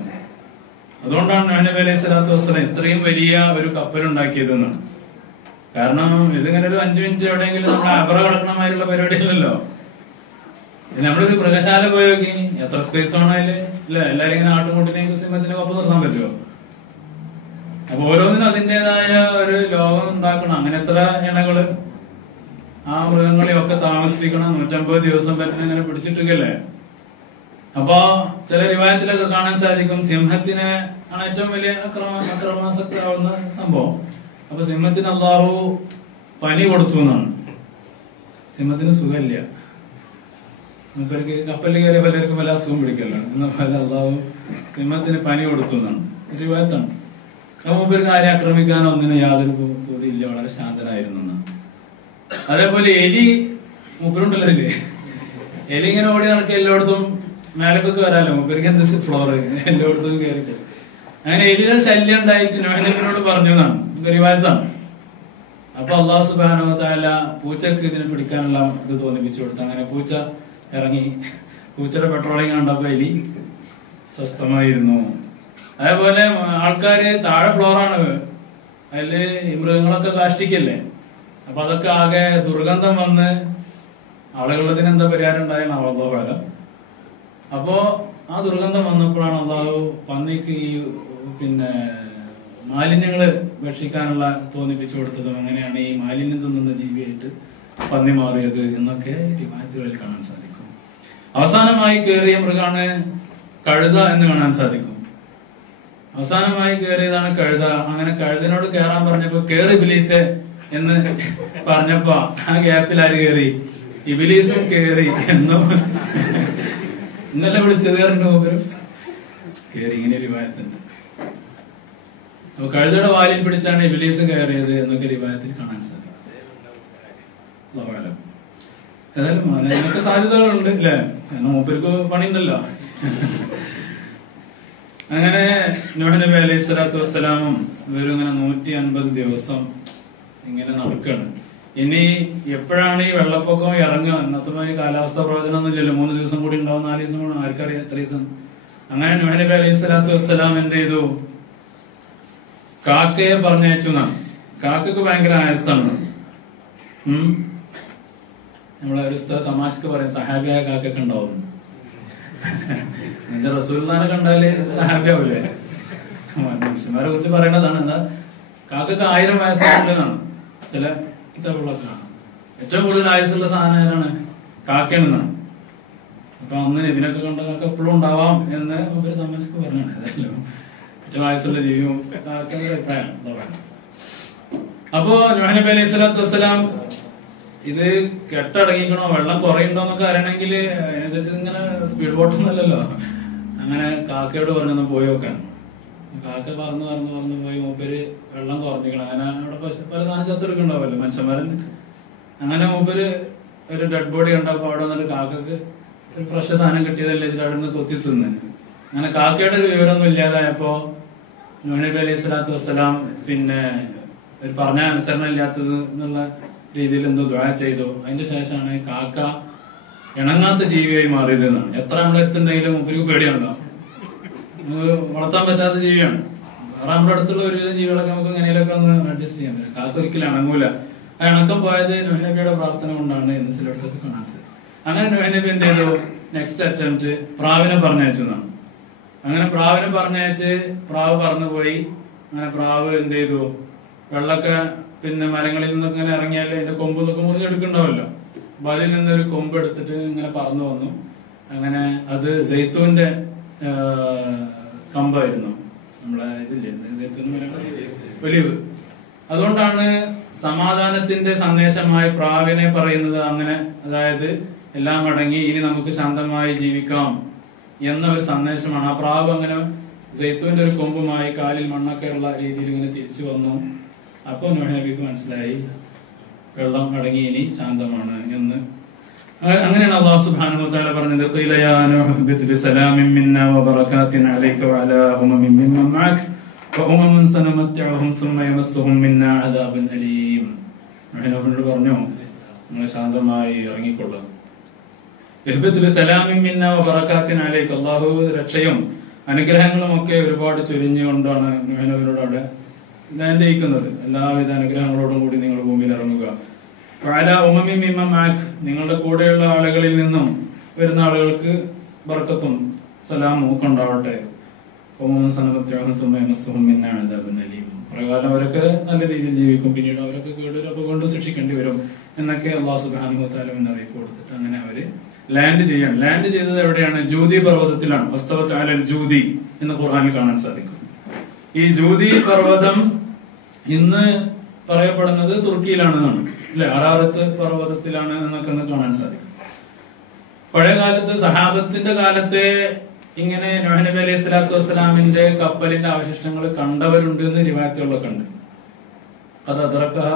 അതുകൊണ്ടാണ് നൂഹ് നബി അലൈഹി സ്വലാത്തു വസ്സലാം ഇത്രയും വലിയ ഒരു കപ്പലുണ്ടാക്കിയതെന്നാണ്. കാരണം ഇതിങ്ങനെ ഒരു 5 മിനിറ്റ് എവിടെയെങ്കിലും നമ്മൾ അബറ കിടക്കണമായിട്ടുള്ള പരിപാടിയില്ലല്ലോ. നമ്മളൊരു മൃഗശാല പോയി നോക്കി, എത്ര സ്പേസ് വേണം അതില്, അല്ലെ? എല്ലാരും ഇങ്ങനെ ആട്ടുംകൂട്ടിനെയും സിംഹത്തിനെ ഒപ്പം നിർത്താൻ പറ്റുമോ? അപ്പൊ ഓരോന്നിനും അതിന്റേതായ ഒരു ലോകം ഉണ്ടാക്കണം. അങ്ങനെ എത്ര ഇണകള് ആ മൃഗങ്ങളെ ഒക്കെ താമസിപ്പിക്കണം. 150 ദിവസം പറ്റുന്ന ഇങ്ങനെ പിടിച്ചിട്ടില്ലേ. അപ്പൊ ചില റിവായത്തിലൊക്കെ കാണാൻ സാധിക്കും, സിംഹത്തിന് ആണ് ഏറ്റവും വലിയ അക്രമാസക്തമാവുന്ന സംഭവം. അപ്പൊ സിംഹത്തിന് അള്ളാഹു പനി കൊടുത്തു എന്നാണ്. സിംഹത്തിന് സുഖമില്ല. മൂപ്പർക്ക് കപ്പലിൽ കയറിയ പലർക്കും വല്ല അസുഖം പിടിക്കല്ലോ. എന്ന പോലെ അള്ളാഹു സിംഹത്തിന് പനി കൊടുത്തു എന്നാണ് റിവായത്താണ്. അപ്പൊ മൂപ്പർക്ക് ആരെ ആക്രമിക്കാനോ ഒന്നിനും യാതൊരു പൂതിയില്ല, വളരെ ശാന്തനായിരുന്നു എന്നാണ്. അതേപോലെ എലി, മൂപ്പരുണ്ടല്ലോ ഇതില്, എലി ഇങ്ങനെ ഓടി നടക്കുക എല്ലായിടത്തും മേലക്കൊക്കെ വരാലോ. മൂപ്പർക്ക് എന്ത് ഫ്ലോറ് എല്ലായിടത്തും കയറിട്ട് അങ്ങനെ എലിയുടെ ശല്യം ഉണ്ടായിട്ട് നൂഹ് നബിയോട് പറഞ്ഞു എന്നാണ് റിവായത്താണ്. അപ്പൊ അല്ലാഹു സുബ്ഹാനഹു വ തആല പൂച്ചക്ക് ഇതിനെ പിടിക്കാനുള്ള ഇത് തോന്നിപ്പിച്ചു കൊടുത്തു. അങ്ങനെ പൂച്ച ഇറങ്ങി. പൂച്ചയുടെ പെട്രോളിങ് കണ്ടപ്പോ എലി സ്വസ്ഥമായിരുന്നു. അതേപോലെ ആൾക്കാര് താഴെ ഫ്ലോറാണ്, അതില് ഈ മൃഗങ്ങളൊക്കെ കാഷ്ടിക്കല്ലേ. അപ്പൊ അതൊക്കെ ആകെ ദുർഗന്ധം വന്ന് ആളുകളതിന് എന്താ പരിഹാരം ഉണ്ടായാണ് അള്ളാഹു കാലം. അപ്പോ ആ ദുർഗന്ധം വന്നപ്പോഴാണ് അള്ളാഹു പന്നിക്ക് ഈ പിന്നെ മാലിന്യങ്ങള് ഭക്ഷിക്കാനുള്ള തോന്നിപ്പിച്ചു കൊടുത്തതും അങ്ങനെയാണ് ഈ മാലിന്യം തിന്നുന്ന ജീവിയായിട്ട് പന്നി മാറിയത് എന്നൊക്കെ റിവായത്തുകളിൽ കാണാൻ സാധിക്കും. അവസാനമായി കയറിയ മൃഗാണ് കഴുത എന്ന് കാണാൻ സാധിക്കും. അവസാനമായി കയറിയതാണ് കഴുത. അങ്ങനെ കഴുതനോട് കയറാൻ പറഞ്ഞപ്പോ കേറി ഇബ്ലീസ് എന്ന് പറഞ്ഞപ്പോ ആ ഗ്യാപ്പിൽ ആര് കയറി? ഇബ്ലീസും കയറി എന്നും ഇന്നലെ വിളിച്ചത് കാരണം കയറി. ഇങ്ങനെ റിവായത്തുണ്ട്. അപ്പൊ കഴുതയുടെ വാലിൽ പിടിച്ചാണ് ഇബ്ലീസ് കയറിയത് എന്നൊക്കെ റിവായത്തിൽ കാണാൻ സാധിക്കും. ഏതായാലും അതിനൊക്കെ സാധ്യതകളുണ്ട് അല്ലെ, കാരണം മൂപ്പർക്ക് പണിയുണ്ടല്ലോ. അങ്ങനെ നൂഹ് നബി അലൈഹി സ്വലാത്തു വസ്സലാമും ഇവരും ഇങ്ങനെ 150 ദിവസം ഇങ്ങനെ നടക്കുകയാണ്. ഇനി എപ്പോഴാണ് ഈ വെള്ളപ്പൊക്കം ഇറങ്ങുക? ഇന്നത്തെ മാതിരി കാലാവസ്ഥ പ്രവചനം ഒന്നും ഇല്ലല്ലോ. 3 ദിവസം കൂടി ഉണ്ടാവും, 4 ദിവസം കൂടി, ആർക്കറിയാം എത്ര ദിവസം. അങ്ങനെ നൂഹ് നബി അലൈഹി സ്വലാത്തു വസ്സലാം എന്ത് ചെയ്തു? കാക്കയെ പറഞ്ഞയച്ചു എന്നാണ്. കാക്കക്ക് ഭയങ്കര ആയസാണ്. നമ്മളെ ഒരു തമാശക്ക് പറയും, സഹാബിയായ കാക്കൊക്കെ ഉണ്ടാവും. എന്റെ റസൂലുള്ളാഹിനെ കണ്ടാല് സഹാബിയാവൂലേ? മനുഷ്യന്മാരെ കുറിച്ച് പറയണതാണ്. എന്താ കാക്കക്ക് 1000 വയസ്സുണ്ടെന്നാണ് ചില കിതാബുകളൊക്കെ കാണാം. ഏറ്റവും കൂടുതൽ ആയുസുള്ള സാധനം ഏതാണ്? കാക്കയാണെന്നാണ്. അപ്പൊ അന്ന് ഇതിനൊക്കെ കണ്ട കാക്ക എപ്പോഴും ഉണ്ടാവാം എന്ന് ഒരു തമാശക്ക് പറഞ്ഞാണ്. ഏതായാലും ഏറ്റവും ആയുസുള്ള ജീവിയും കാക്കയുടെ അഭിപ്രായമാണ്. അപ്പോ നൂഹ് നബി അലൈഹി സ്വലാത്തു വസ്സലാം ഇത് കെട്ടടങ്ങിക്കണോ വെള്ളം കുറയുണ്ടോ എന്നൊക്കെ അറിയണമെങ്കിൽ അതിനനുസരിച്ച് ഇങ്ങനെ സ്പീഡ് ബോട്ടൊന്നുമല്ലല്ലോ. അങ്ങനെ കാക്കയോട് പറഞ്ഞൊന്ന് പോയി നോക്കാൻ. കാക്ക പറന്ന് പോയി മൂപ്പര് വെള്ളം കുറഞ്ഞിക്കണം. അങ്ങനെ അവിടെ പല സാധനം ചത്തെടുക്കണ്ടാവല്ലോ മനുഷ്യന്മാരന്. അങ്ങനെ മൂപ്പര് ഒരു ഡെഡ് ബോഡി കണ്ടപ്പോ അവിടെ വന്നിട്ട് കാക്കക്ക് ഒരു ഫ്രഷ് സാധനം കിട്ടിയതല്ലേ വെച്ചിട്ട് അവിടെ നിന്ന് കൊത്തി തിന്ന്. അങ്ങനെ കാക്കയുടെ ഒരു വിവരമൊന്നും ഇല്ലാതായപ്പോ നൂഹ് നബി അലൈഹി സ്വലാത്തു വസ്സലാം പിന്നെ ഒരു പറഞ്ഞ അനുസരണം ഇല്ലാത്തത് എന്നുള്ള രീതിയിൽ എന്തോ ദുആ ചെയ്തു. അതിന്റെ ശേഷമാണ് കാക്ക ഇണങ്ങാത്ത ജീവിയായി മാറിയത് എന്നാണ്. എത്ര നമ്മുടെ അടുത്തുണ്ടെങ്കിലും മൂപ്പർക്ക് പേടിയാണല്ലോ, വളർത്താൻ പറ്റാത്ത ജീവിയാണ്. വേറെ നമ്മുടെ അടുത്തുള്ള ഒരു ജീവികളൊക്കെ നമുക്ക് എങ്ങനെയൊക്കെ ഒന്ന് അഡ്ജസ്റ്റ് ചെയ്യാൻ പറ്റും. കാക്ക ഒരിക്കലും ഇണങ്ങൂല. ആ ഇണക്കം പോയത് നൂഹ് നബിയുടെ പ്രാർത്ഥന കൊണ്ടാണ് എന്ന് ചിലയിടത്തൊക്കെ കാണാൻ സാധിക്കും. അങ്ങനെ നൂഹ് നബി എന്ത് ചെയ്തു, നെക്സ്റ്റ് അറ്റംപ്റ്റ് പ്രാവിനെ പറഞ്ഞയച്ചു എന്നാണ്. അങ്ങനെ പ്രാവിനെ പറഞ്ഞയച്ച് പ്രാവ് പറന്നുപോയി. അങ്ങനെ പ്രാവ് എന്ത് ചെയ്തു, വെള്ളമൊക്കെ പിന്നെ മരങ്ങളിൽ നിന്നൊക്കെ ഇങ്ങനെ ഇറങ്ങിയാൽ അതിന്റെ കൊമ്പ് നിന്നൊക്കെ മുറിഞ്ഞെടുക്കണ്ടാവല്ലോ. അപ്പൊ അതിൽ നിന്നൊരു കൊമ്പ് എടുത്തിട്ട് ഇങ്ങനെ പറന്നു വന്നു. അങ്ങനെ അത് സൈത്തൂന്റെ കമ്പായിരുന്നു. നമ്മളെ ഇതില്ലേ സൈത്തൂന് ഒലിവ്. അതുകൊണ്ടാണ് സമാധാനത്തിന്റെ സന്ദേശമായി പ്രാവിനെ പറയുന്നത്. അങ്ങനെ അതായത് എല്ലാം അടങ്ങി ഇനി നമുക്ക് ശാന്തമായി ജീവിക്കാം എന്ന ഒരു സന്ദേശമാണ്. ആ പ്രാവ് അങ്ങനെ സൈത്തൂന്റെ ഒരു കൊമ്പുമായി കാലിൽ മണ്ണൊക്കെ ഉള്ള രീതിയിൽ ഇങ്ങനെ തിരിച്ചു വന്നു. അപ്പൊ നൂഹ് നബിക്ക് മനസ്സിലായി വെള്ളം അടങ്ങി ഇനി ശാന്തമാണ് എന്ന്. അങ്ങനെയാണ് അല്ലാഹു സുബ്ഹാനഹു വ തആല പറഞ്ഞത്, ഖീല യാ നൂഹ് ബിത് ബിസലാമിൻ മിന്നാ വബറകാത്തിൻ അലൈക വഅലാ ഉമമിൻ മിമ്മൻ മഅക വഉമമുൻ സനമത്തിഉഹും സുമ്മ യമസ്സുഹും മിന്നാ അദാബുൻ അലീം. നൂഹിനോട് പറഞ്ഞു, നിങ്ങൾ ശാന്തമായി ഇറങ്ങിക്കൊള്ളുക. ഇഹ്ബിത് ബിസലാമിൻ മിന്നാ വബറകാത്തിൻ അലൈക, അല്ലാഹു രക്ഷയും അനുഗ്രഹങ്ങളും ഒക്കെ ഒരുപാട് ചൊരിഞ്ഞുകൊണ്ടാണ് നൂഹിനോട് അവിടെ ലാൻഡ് ചെയ്യിക്കുന്നത്. എല്ലാവിധ അനുഗ്രഹങ്ങളോടും കൂടി നിങ്ങൾ ഭൂമിയിൽ ഇറങ്ങുക. വഅലാ ഉമമിൻ മിമ്മൻ മഅക, നിങ്ങളുടെ കൂടെയുള്ള ആളുകളിൽ നിന്നും വരുന്ന ആളുകൾക്ക് ബർക്കത്തും സലാമും ഒക്കെ ഉണ്ടാവട്ടെ. പ്രകാരം അവരൊക്കെ നല്ല രീതിയിൽ ജീവിക്കും, പിന്നീട് അവരൊക്കെ കേടുവരപ്പ് കൊണ്ട് ശിക്ഷിക്കേണ്ടി വരും എന്നൊക്കെ അല്ലാഹു സുബ്ഹാനഹു വ തആല മുന്നറിയിപ്പ് കൊടുത്തിട്ട് അങ്ങനെ അവര് ലാൻഡ് ചെയ്യണം. ലാൻഡ് ചെയ്തത് എവിടെയാണ്? ജൂദി പർവ്വതത്തിലാണ്. വസ്തവത് അലൽ ജൂദി എന്ന് ഖുർആനിൽ കാണാൻ സാധിക്കും. ഈ ജൂദി പർവ്വതം ഇന്ന് പറയപ്പെടുന്നത് തുർക്കിയിലാണെന്നാണ് അല്ലെ, അറാറത്ത് പർവ്വതത്തിലാണ് എന്നൊക്കെ കാണാൻ സാധിക്കും. പഴയ കാലത്ത് സഹാബത്തിന്റെ കാലത്തെ ഇങ്ങനെ നൂഹ് നബി അലൈഹി സ്വലാത്തു വസ്സലാമിന്റെ കപ്പലിന്റെ അവശിഷ്ടങ്ങൾ കണ്ടവരുണ്ട് എന്ന് റിവായത്തുകളൊക്കെ ഉണ്ട്. ഖദ് അദ്റകഹ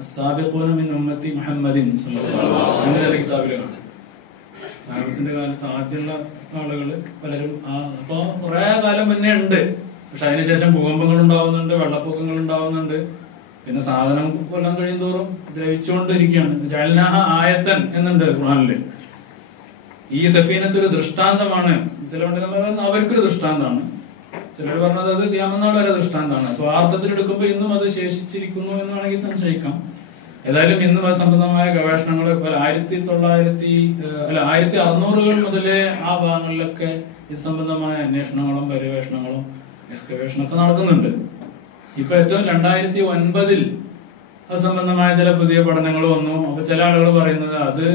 അസ്സാബിഖൂന മിൻ ഉമ്മത്തി മുഹമ്മദിൻ സ്വല്ലല്ലാഹു അലൈഹി വസല്ലം. സഹാബത്തിന്റെ കാലത്ത് ആദ്യമുള്ള ആളുകള് പലരും അപ്പൊ കുറെ കാലം മുന്നേ ഉണ്ട്. പക്ഷെ അതിനുശേഷം ഭൂകമ്പങ്ങൾ ഉണ്ടാവുന്നുണ്ട്, വെള്ളപ്പൊക്കങ്ങൾ ഉണ്ടാവുന്നുണ്ട്. പിന്നെ സാധനം കൊല്ലം കഴിയും തോറും ദ്രവിച്ചുകൊണ്ടിരിക്കുകയാണ്. ജഅൽനാഹ ആയത്തൻ എന്നുണ്ട് ഖുർആനില്. ഈ സഫീനത്ത് ഒരു ദൃഷ്ടാന്തമാണ്. ചില പണ്ഡിതന്മാർ അവർക്കൊരു ദൃഷ്ടാന്തമാണ്, ചിലർ പറഞ്ഞത് അത് ഖിയാമത്ത് നാൾ വരെ ദൃഷ്ടാന്തമാണ്. അപ്പൊ ആ അർത്ഥത്തിൽ എടുക്കുമ്പോൾ ഇന്നും അത് ശേഷിച്ചിരിക്കുന്നു എന്ന് വേണമെങ്കിൽ സംശയിക്കാം. ഏതായാലും ഇന്നും അത് സംബന്ധമായ ഗവേഷണങ്ങൾ 1600 മുതലേ ആ ഭാഗങ്ങളിലൊക്കെ ഇത് സംബന്ധമായ അന്വേഷണങ്ങളും പര്യവേഷണങ്ങളും എക്സ്കവേഷനൊക്കെ നടക്കുന്നുണ്ട്. ഇപ്പൊ ഏറ്റവും 2009 അത് സംബന്ധമായ ചില പുതിയ പഠനങ്ങൾ വന്നു. അപ്പൊ ചില ആളുകൾ പറയുന്നത് അത്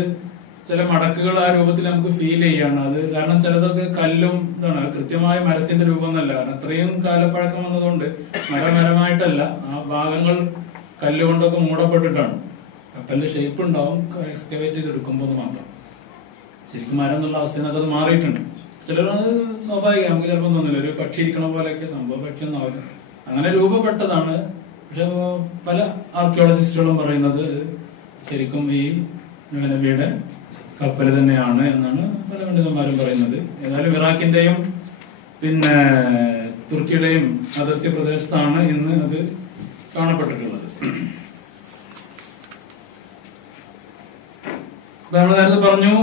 ചില മടക്കുകൾ ആ രൂപത്തിൽ നമുക്ക് ഫീൽ ചെയ്യാണ്. അത് കാരണം ചിലതൊക്കെ കല്ലും ഇതാണ്, കൃത്യമായ മരത്തിന്റെ രൂപമൊന്നല്ല. കാരണം അത്രയും കാലപ്പഴക്കം വന്നതുകൊണ്ട് മരമായിട്ടല്ല, ആ ഭാഗങ്ങൾ കല്ലുകൊണ്ടൊക്കെ മൂടപ്പെട്ടിട്ടാണ്. കപ്പലിന്റെ ഷേപ്പ് ഉണ്ടാവും എക്സ്കവേറ്റ് ചെയ്തെടുക്കുമ്പോൾ മാത്രം. ശരിക്കും മരം എന്നുള്ള അവസ്ഥയിൽ നിന്നൊക്കെ അത് മാറിയിട്ടുണ്ട്. ചിലരത് സ്വാഭാവികം, നമുക്ക് ചിലപ്പോൾ തോന്നില്ല, ഒരു പക്ഷി ഇരിക്കണ പോലെയൊക്കെ സംഭവം പക്ഷിയൊന്നും ആവില്ല, അങ്ങനെ രൂപപ്പെട്ടതാണ്. പക്ഷെ പല ആർക്കിയോളജിസ്റ്റുകളും പറയുന്നത് ശരിക്കും ഈ നൂഹ് നബിയുടെ കപ്പല് തന്നെയാണ് എന്നാണ് പല പണ്ഡിതന്മാരും പറയുന്നത്. ഏതായാലും ഇറാഖിന്റെയും പിന്നെ തുർക്കിയുടെയും അതിർത്തി പ്രദേശത്താണ് ഇന്ന് അത് കാണപ്പെട്ടിട്ടുള്ളത്. നമ്മൾ നേരത്തെ പറഞ്ഞു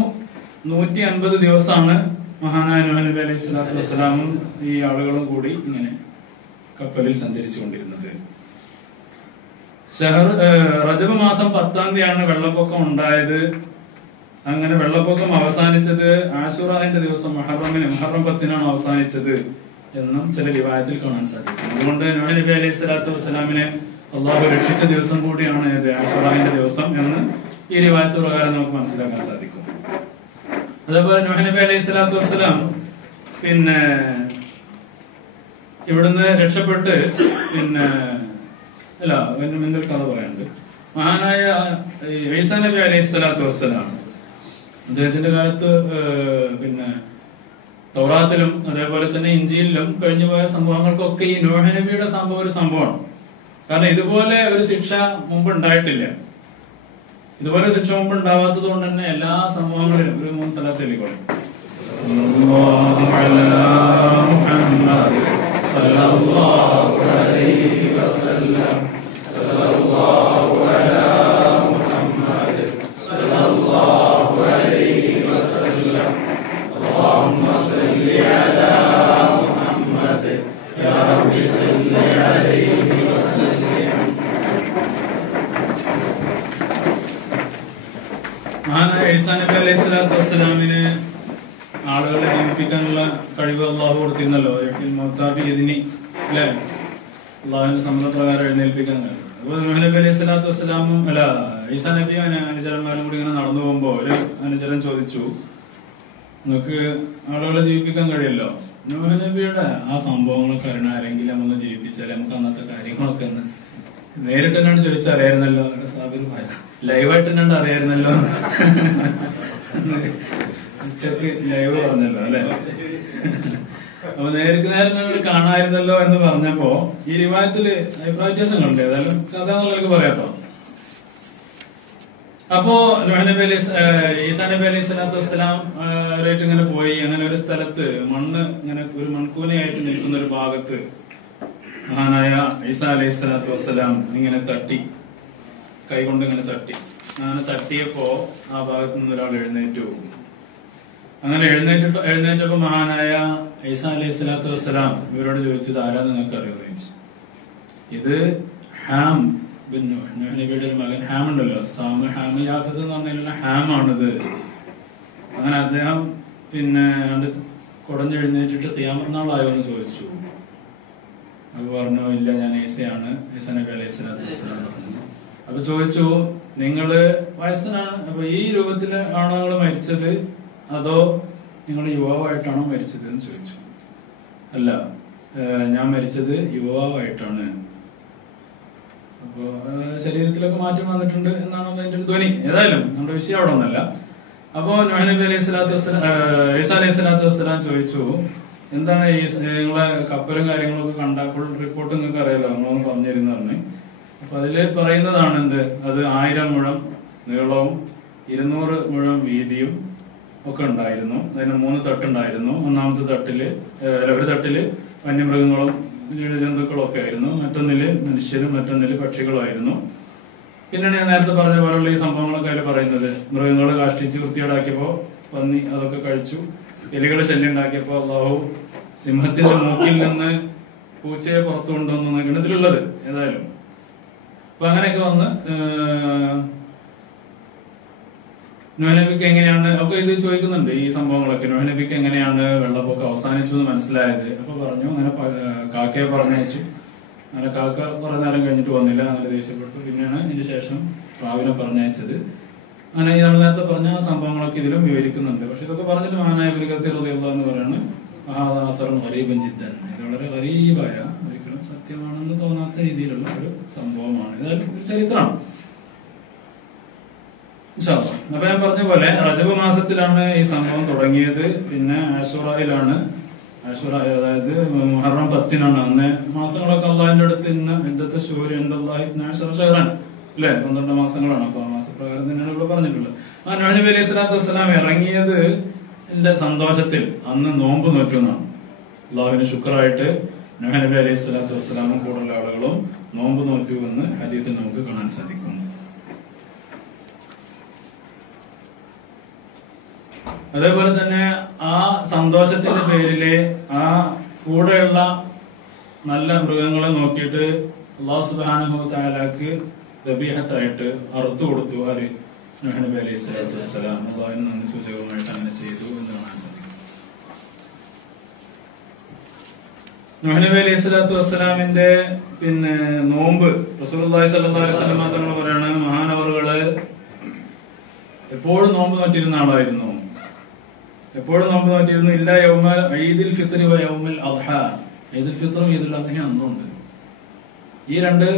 150 ദിവസമാണ് മഹാനായ നൂഹ് നബി അലൈഹി സ്വലാത്തു വസ്സലാമും ഈ ആളുകളും കൂടി ഇങ്ങനെ കപ്പലിൽ സഞ്ചരിച്ചു കൊണ്ടിരുന്നത്. റജബ് മാസം 10-ാം തീയതിയാണ് വെള്ളപ്പൊക്കം ഉണ്ടായത്. അങ്ങനെ വെള്ളപ്പൊക്കം അവസാനിച്ചത് ആശുറാന്റെ ദിവസം മുഹറം 10-നാണ് അവസാനിച്ചത് എന്നും ചില റിവായത്തിൽ കാണാൻ സാധിക്കും. അതുകൊണ്ട് നൂഹ് നബി അലൈഹി സ്വലാത്തു വസ്സലാമിനെ അള്ളാഹു രക്ഷിച്ച ദിവസം കൂടിയാണ് ഇത് ആശുറാന്റെ ദിവസം എന്ന് ഈ റിവായത്ത് പ്രകാരം നമുക്ക് മനസ്സിലാക്കാൻ സാധിക്കും. അതേപോലെ നൂഹ് നബി അലൈഹി സ്വലാത്തു വസ്സലാം പിന്നെ ഇവിടുന്ന് രക്ഷപ്പെട്ട് പിന്നെ അല്ല, എന്റെ ഒരു കഥ പറയാനുണ്ട്. മഹാനായ ഈസാ നബി അലൈഹി സ്വലാത്തു വസ്സലാം അദ്ദേഹത്തിന്റെ കാലത്ത് പിന്നെ തൗറാത്തിലും അതേപോലെ തന്നെ ഇഞ്ചിയിലും കഴിഞ്ഞു പോയ സംഭവങ്ങൾക്കൊക്കെ ഈ നൂഹ് നബിയുടെ സംഭവം ഒരു സംഭവമാണ്. കാരണം ഇതുപോലെ ഒരു ശിക്ഷ മുമ്പ് ഉണ്ടായിട്ടില്ല. ഇതുപോലെ ശിക്ഷ മുമ്പ് ഉണ്ടാവാത്തത് കൊണ്ട് തന്നെ എല്ലാ സംഭവങ്ങളിലും ഒരു 3 സ്ഥലത്ത് എഴുതിക്കോളും. മഹാനായ ഈസാ നബി അലൈഹി സ്വലാത്തു വസ്സലാമിന് ആളുകളെ ജീവിപ്പിക്കാനുള്ള കഴിവ് അള്ളാഹു കൊടുത്തിരുന്നല്ലോ. ഇതിന് അല്ലെ അള്ളാഹുവിന്റെ സമ്മതപ്രകാരം എഴുന്നേൽപ്പിക്കാൻ കഴിയും. അപ്പൊ നൂഹ് നബി അലൈഹി സ്വലാത്തു വസ്സലാമും ഈസാ നബിയും അനുചരന്മാരും കൂടി ഇങ്ങനെ നടന്നു പോകുമ്പോ ഒരു അനുചരൻ ചോദിച്ചു, നിങ്ങൾക്ക് ആളുകളെ ജീവിപ്പിക്കാൻ കഴിയല്ലോ, നൂഹ് നബിയുടെ ആ സംഭവങ്ങളൊക്കെ അറിയണ ആരെങ്കിലും ഒന്ന് ജീവിപ്പിച്ചാൽ നമുക്ക് അന്നത്തെ കാര്യങ്ങളൊക്കെ ഒന്ന് നേരിട്ട് തന്നെയാണ് ചോദിച്ചാൽ അറിയായിരുന്നല്ലോ. ലൈവായിട്ട് തന്നെ അറിയായിരുന്നല്ലോ, ഉച്ചക്ക് ലൈവ് പറഞ്ഞല്ലോ അല്ലെ. അപ്പൊ നേരിട്ട് നേരം നമ്മൾ കാണാമായിരുന്നല്ലോ എന്ന് പറഞ്ഞപ്പോ ഈ റിവായത്തില് അഭിപ്രായ വ്യത്യാസങ്ങളുണ്ട്. ഏതായാലും കഥ എന്നുള്ളവർക്ക് പറയാട്ടോ. അപ്പോ നൂഹ് നബി ഈസാ നബി അലൈഹി സ്വലാത്തു വസ്സലാം അവരായിട്ട് ഇങ്ങനെ പോയി. അങ്ങനെ ഒരു സ്ഥലത്ത് മണ്ണ് ഇങ്ങനെ ഒരു മൺകൂനയായിട്ട് നിൽക്കുന്ന ഒരു ഭാഗത്ത് മഹാനായ ഈസാ അലൈഹി സ്വലാത്തു വസ്സലാം ഇങ്ങനെ തട്ടി, കൈകൊണ്ട് ഇങ്ങനെ തട്ടി. അങ്ങനെ തട്ടിയപ്പോ ആ ഭാഗത്ത് നിന്ന് ഒരാൾ എഴുന്നേറ്റു. അങ്ങനെ എഴുന്നേറ്റപ്പോ മഹാനായ ഈസാ അലൈഹി സ്വലാത്തു വസ്സലാം ഇവരോട് ചോദിച്ചത് ആരാന്ന് നിങ്ങൾക്ക് അറിയാമെന്ന് ചോദിച്ചു. ഇത് ഹാം ബിൻ നൂഹ്, നൂഹ് നബിയുടെ ഒരു മകൻ ഹാം ഉണ്ടല്ലോ, സാമ് ഹാം യാഫത്ത് എന്ന് പറഞ്ഞാലുള്ള ഹാം ആണിത്. അങ്ങനെ അദ്ദേഹം പിന്നെ കുടഞ്ഞെഴുന്നേറ്റിട്ട് ഖിയാമത്ത് നാളായോ എന്ന് ചോദിച്ചു. അപ്പൊ പറഞ്ഞു, ഇല്ല, ഞാൻ ഈസയാണ്, ഈസാ നബി അലൈഹി സ്വലാത്തു വസ്സലാം പറഞ്ഞു. അപ്പൊ ചോദിച്ചു, നിങ്ങള് വയസ്സനാണ്, അപ്പൊ ഈ രൂപത്തില് ആണോ നിങ്ങൾ മരിച്ചത് അതോ നിങ്ങൾ യുവാവായിട്ടാണോ മരിച്ചത് എന്ന് ചോദിച്ചു. അല്ല, ഞാൻ മരിച്ചത് യുവാവായിട്ടാണ്. അപ്പൊ ശരീരത്തിലൊക്കെ മാറ്റം വന്നിട്ടുണ്ട് എന്നാണ് അതിന്റെ ഒരു ധ്വനി. ഏതായാലും നമ്മുടെ വിഷയം അവിടെ ഒന്നല്ല. അപ്പോ നൂഹ് നബി അലൈഹി സ്വലാത്തു വസ്സലാം ഈസാ അലൈഹി സ്വലാത്തു വസ്സലാം ചോദിച്ചു, എന്താണ് ഈ നിങ്ങളെ കപ്പലും കാര്യങ്ങളൊക്കെ കണ്ട ഫുൾ റിപ്പോർട്ട് നിങ്ങൾക്ക് അറിയാലോ, നമ്മളൊന്ന് പറഞ്ഞിരുന്നു പറഞ്ഞു. അപ്പൊ അതില് പറയുന്നതാണ് എന്ത്, അത് 1000 മുഴം നീളവും 200 മുഴം വീതിയും ഒക്കെ ഉണ്ടായിരുന്നു. അതിന് 3 തട്ടുണ്ടായിരുന്നു. ഒന്നാമത്തെ തട്ടില് ഒരു തട്ടില് വന്യമൃഗങ്ങളും ജന്തുക്കളും ഒക്കെ ആയിരുന്നു, മറ്റൊന്നില് മനുഷ്യരും മറ്റൊന്നില് പക്ഷികളുമായിരുന്നു. പിന്നെ ഞാൻ നേരത്തെ പറഞ്ഞ പോലുള്ള ഈ സംഭവങ്ങളൊക്കെ അതിൽ പറയുന്നത്, മൃഗങ്ങളെ കാഷ്ടിച്ച് വൃത്തിയേടാക്കിയപ്പോ പന്നി അതൊക്കെ കഴിച്ചു. എലികളെ ശല്യം ഉണ്ടാക്കിയപ്പോ അള്ളാഹു സിംഹത്തിന്റെ മൂക്കിൽ നിന്ന് പൂച്ചയെ പുറത്തു കൊണ്ടുവന്നു ഗണത്തിലുള്ളത്. ഏതായാലും അപ്പൊ അങ്ങനെയൊക്കെ വന്ന് നൂഹ് നബിക്ക് എങ്ങനെയാണ് ഒക്കെ ഇത് ചോദിക്കുന്നുണ്ട്. ഈ സംഭവങ്ങളൊക്കെ നൂഹ് നബിക്ക് എങ്ങനെയാണ് വെള്ളപ്പൊക്കം അവസാനിച്ചു എന്ന് മനസ്സിലായത്. അപ്പൊ പറഞ്ഞു, അങ്ങനെ കാക്കയെ പറഞ്ഞയച്ചു. അങ്ങനെ കാക്ക കുറെ നേരം കഴിഞ്ഞിട്ട് വന്നില്ല, അങ്ങനെ ദേഷ്യപ്പെട്ടു. പിന്നെയാണ് ഇതിന് ശേഷം പ്രാവിനെ പറഞ്ഞയച്ചത്. അങ്ങനെ നമ്മൾ നേരത്തെ പറഞ്ഞ സംഭവങ്ങളൊക്കെ ഇതിലും വിവരിക്കുന്നുണ്ട്. പക്ഷെ ഇതൊക്കെ പറഞ്ഞിട്ട് മഹാനായ ഇബ്നു കസീർ റളിയല്ലാഹു അൻഹു പറയുന്നത് ഗരീബൻ ജിദ്ദൻ, ഇത് വളരെ ഗരീബായ, ഒരിക്കലും സത്യമാണെന്ന് തോന്നാത്ത രീതിയിലുള്ള ഒരു സംഭവമാണ്. ഇതായാലും ഒരു ചരിത്രമാണ്. അപ്പൊ ഞാൻ പറഞ്ഞ പോലെ റജബ് മാസത്തിലാണ് ഈ സംഭവം തുടങ്ങിയത്. പിന്നെ ആശുറയിലാണ്, ആശുറ അതായത് മുഹറം 10-നാണ്. അന്ന് മാസങ്ങളൊക്കെ അള്ളാഹിന്റെ അടുത്ത് ഇന്ന് ഇന്നത്തെ ശൂര്യ ഷഹറാൻ അല്ലെ, 12 മാസങ്ങളാണ്. അപ്പൊ ആ മാസപ്രകാരം തന്നെയാണ് ഇവിടെ പറഞ്ഞിട്ടുള്ളത്. ആ നൂഹ് നബി അലൈഹി സ്വലാത്തു വസ്സലാം ഇറങ്ങിയത് എന്റെ സന്തോഷത്തിൽ അന്ന് നോമ്പ് നോറ്റു എന്നാണ്. അള്ളാഹുവിന് ശുക്രായിട്ട് നൂഹ് നബി അലൈഹി സ്വലാത്തു വസ്സലാമും കൂടുതൽ ആളുകളും നോമ്പ് നോറ്റു എന്ന് ഹദീസിൽ നമുക്ക് കാണാൻ സാധിക്കും. അതേപോലെ തന്നെ ആ സന്തോഷത്തിന്റെ പേരില് ആ കൂടെയുള്ള നല്ല മൃഗങ്ങളെ നോക്കിയിട്ട് അല്ലാഹു സുബ്ഹാനഹു വ തആലക്ക് ദബീഹത്തായിട്ട് അറുത്തു കൊടുത്തു. ആര്? നൂഹ് നബി അലൈഹി സ്വലാത്തു വസ്സലാം. അല്ലാഹുവിന് നന്ദി സൂചകമായിട്ട് അങ്ങനെ ചെയ്തു എന്ന് കാണാൻ സാധിക്കും. നൂഹ് നബി അലൈഹി സ്വലാത്തു വസ്സലാമിന്റെ പിന്നെ നോമ്പ് റസൂലുള്ളാഹി സ്വല്ലല്ലാഹു അലൈഹി വസല്ലം തങ്ങൾ പറയാണ്, മഹാനവറുകള് എപ്പോഴും നോമ്പ് നോറ്റിരുന്ന ആളായിരുന്നു. എപ്പോഴും നോമ്പ് നോറ്റിരുന്നു. ഇല്ല യൗമൽ ഈദുൽ ഫിത്ർ വ യൗമുൽ അദ്ഹ, ഈദുൽ ഫിത്റും ഈദുൽ അദ്ഹയും അന്നുണ്ട്. ഈ 2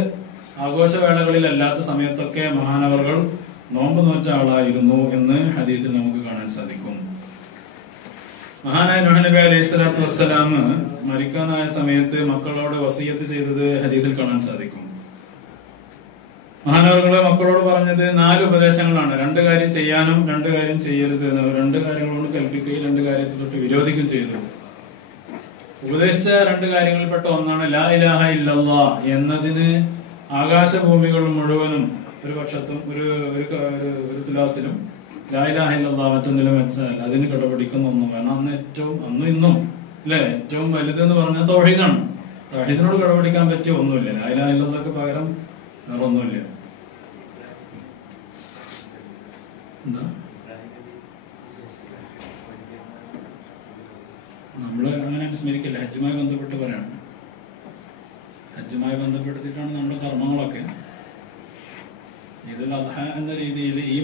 ആഘോഷവേളകളിലല്ലാത്ത സമയത്തൊക്കെ മഹാനവറുകൾ നോമ്പ് നോറ്റ ആളായിരുന്നു എന്ന് ഹദീസിൽ നമുക്ക് കാണാൻ സാധിക്കും. മഹാനായ നൂഹ് നബി അലൈഹി സ്വലാത്തു വസ്സലാം മരിക്കാനായ സമയത്ത് മക്കളോട് വസിയത്ത് ചെയ്തത് ഹദീസിൽ കാണാൻ സാധിക്കും. മഹാനവറുകളെ മക്കളോട് പറഞ്ഞത് 4 ഉപദേശങ്ങളാണ്. 2 കാര്യം ചെയ്യാനും 2 കാര്യം ചെയ്യരുത് എന്ന്. 2 കാര്യങ്ങളോട് കൽപ്പിക്കുകയും 2 കാര്യത്തെ തൊട്ട് വിരോധിക്കുകയും ചെയ്തു. ഉപദേശിച്ച 2 കാര്യങ്ങളിൽപ്പെട്ട ഒന്നാണ് ലാ ഇലാഹ ഇല്ലല്ലാഹ് എന്നതിന് ആകാശഭൂമികൾ മുഴുവനും ഒരു പക്ഷത്തും ഒരു തുലാസിലും ലാ ഇലാഹ ഇല്ലല്ലാഹ് മറ്റൊന്നിലും വെച്ചാൽ അതിന് കടപിടിക്കുന്ന ഒന്നും. കാരണം അന്നും ഇന്നും അല്ലെ ഏറ്റവും വലുതെന്ന് പറഞ്ഞാൽ തൗഹീദാണ്. തൗഹീദിനോട് കടപിടിക്കാൻ പറ്റിയ ഒന്നുമില്ല. ലാ ഇലാഹ ഇല്ലല്ലാഹ്ക്ക് പകരം വേറെ ഒന്നുമില്ല. എന്താ നമ്മള് അങ്ങനെ സ്മരിക്കില്ല. ഹജ്ജുമായി ബന്ധപ്പെട്ട് പറയാണ്. ഹജ്ജുമായി ബന്ധപ്പെടുത്തിയിട്ടാണ് നമ്മുടെ കർമ്മങ്ങളൊക്കെ. ഈദുൽ അദ്ഹ എന്ന രീതിയിൽ ഈ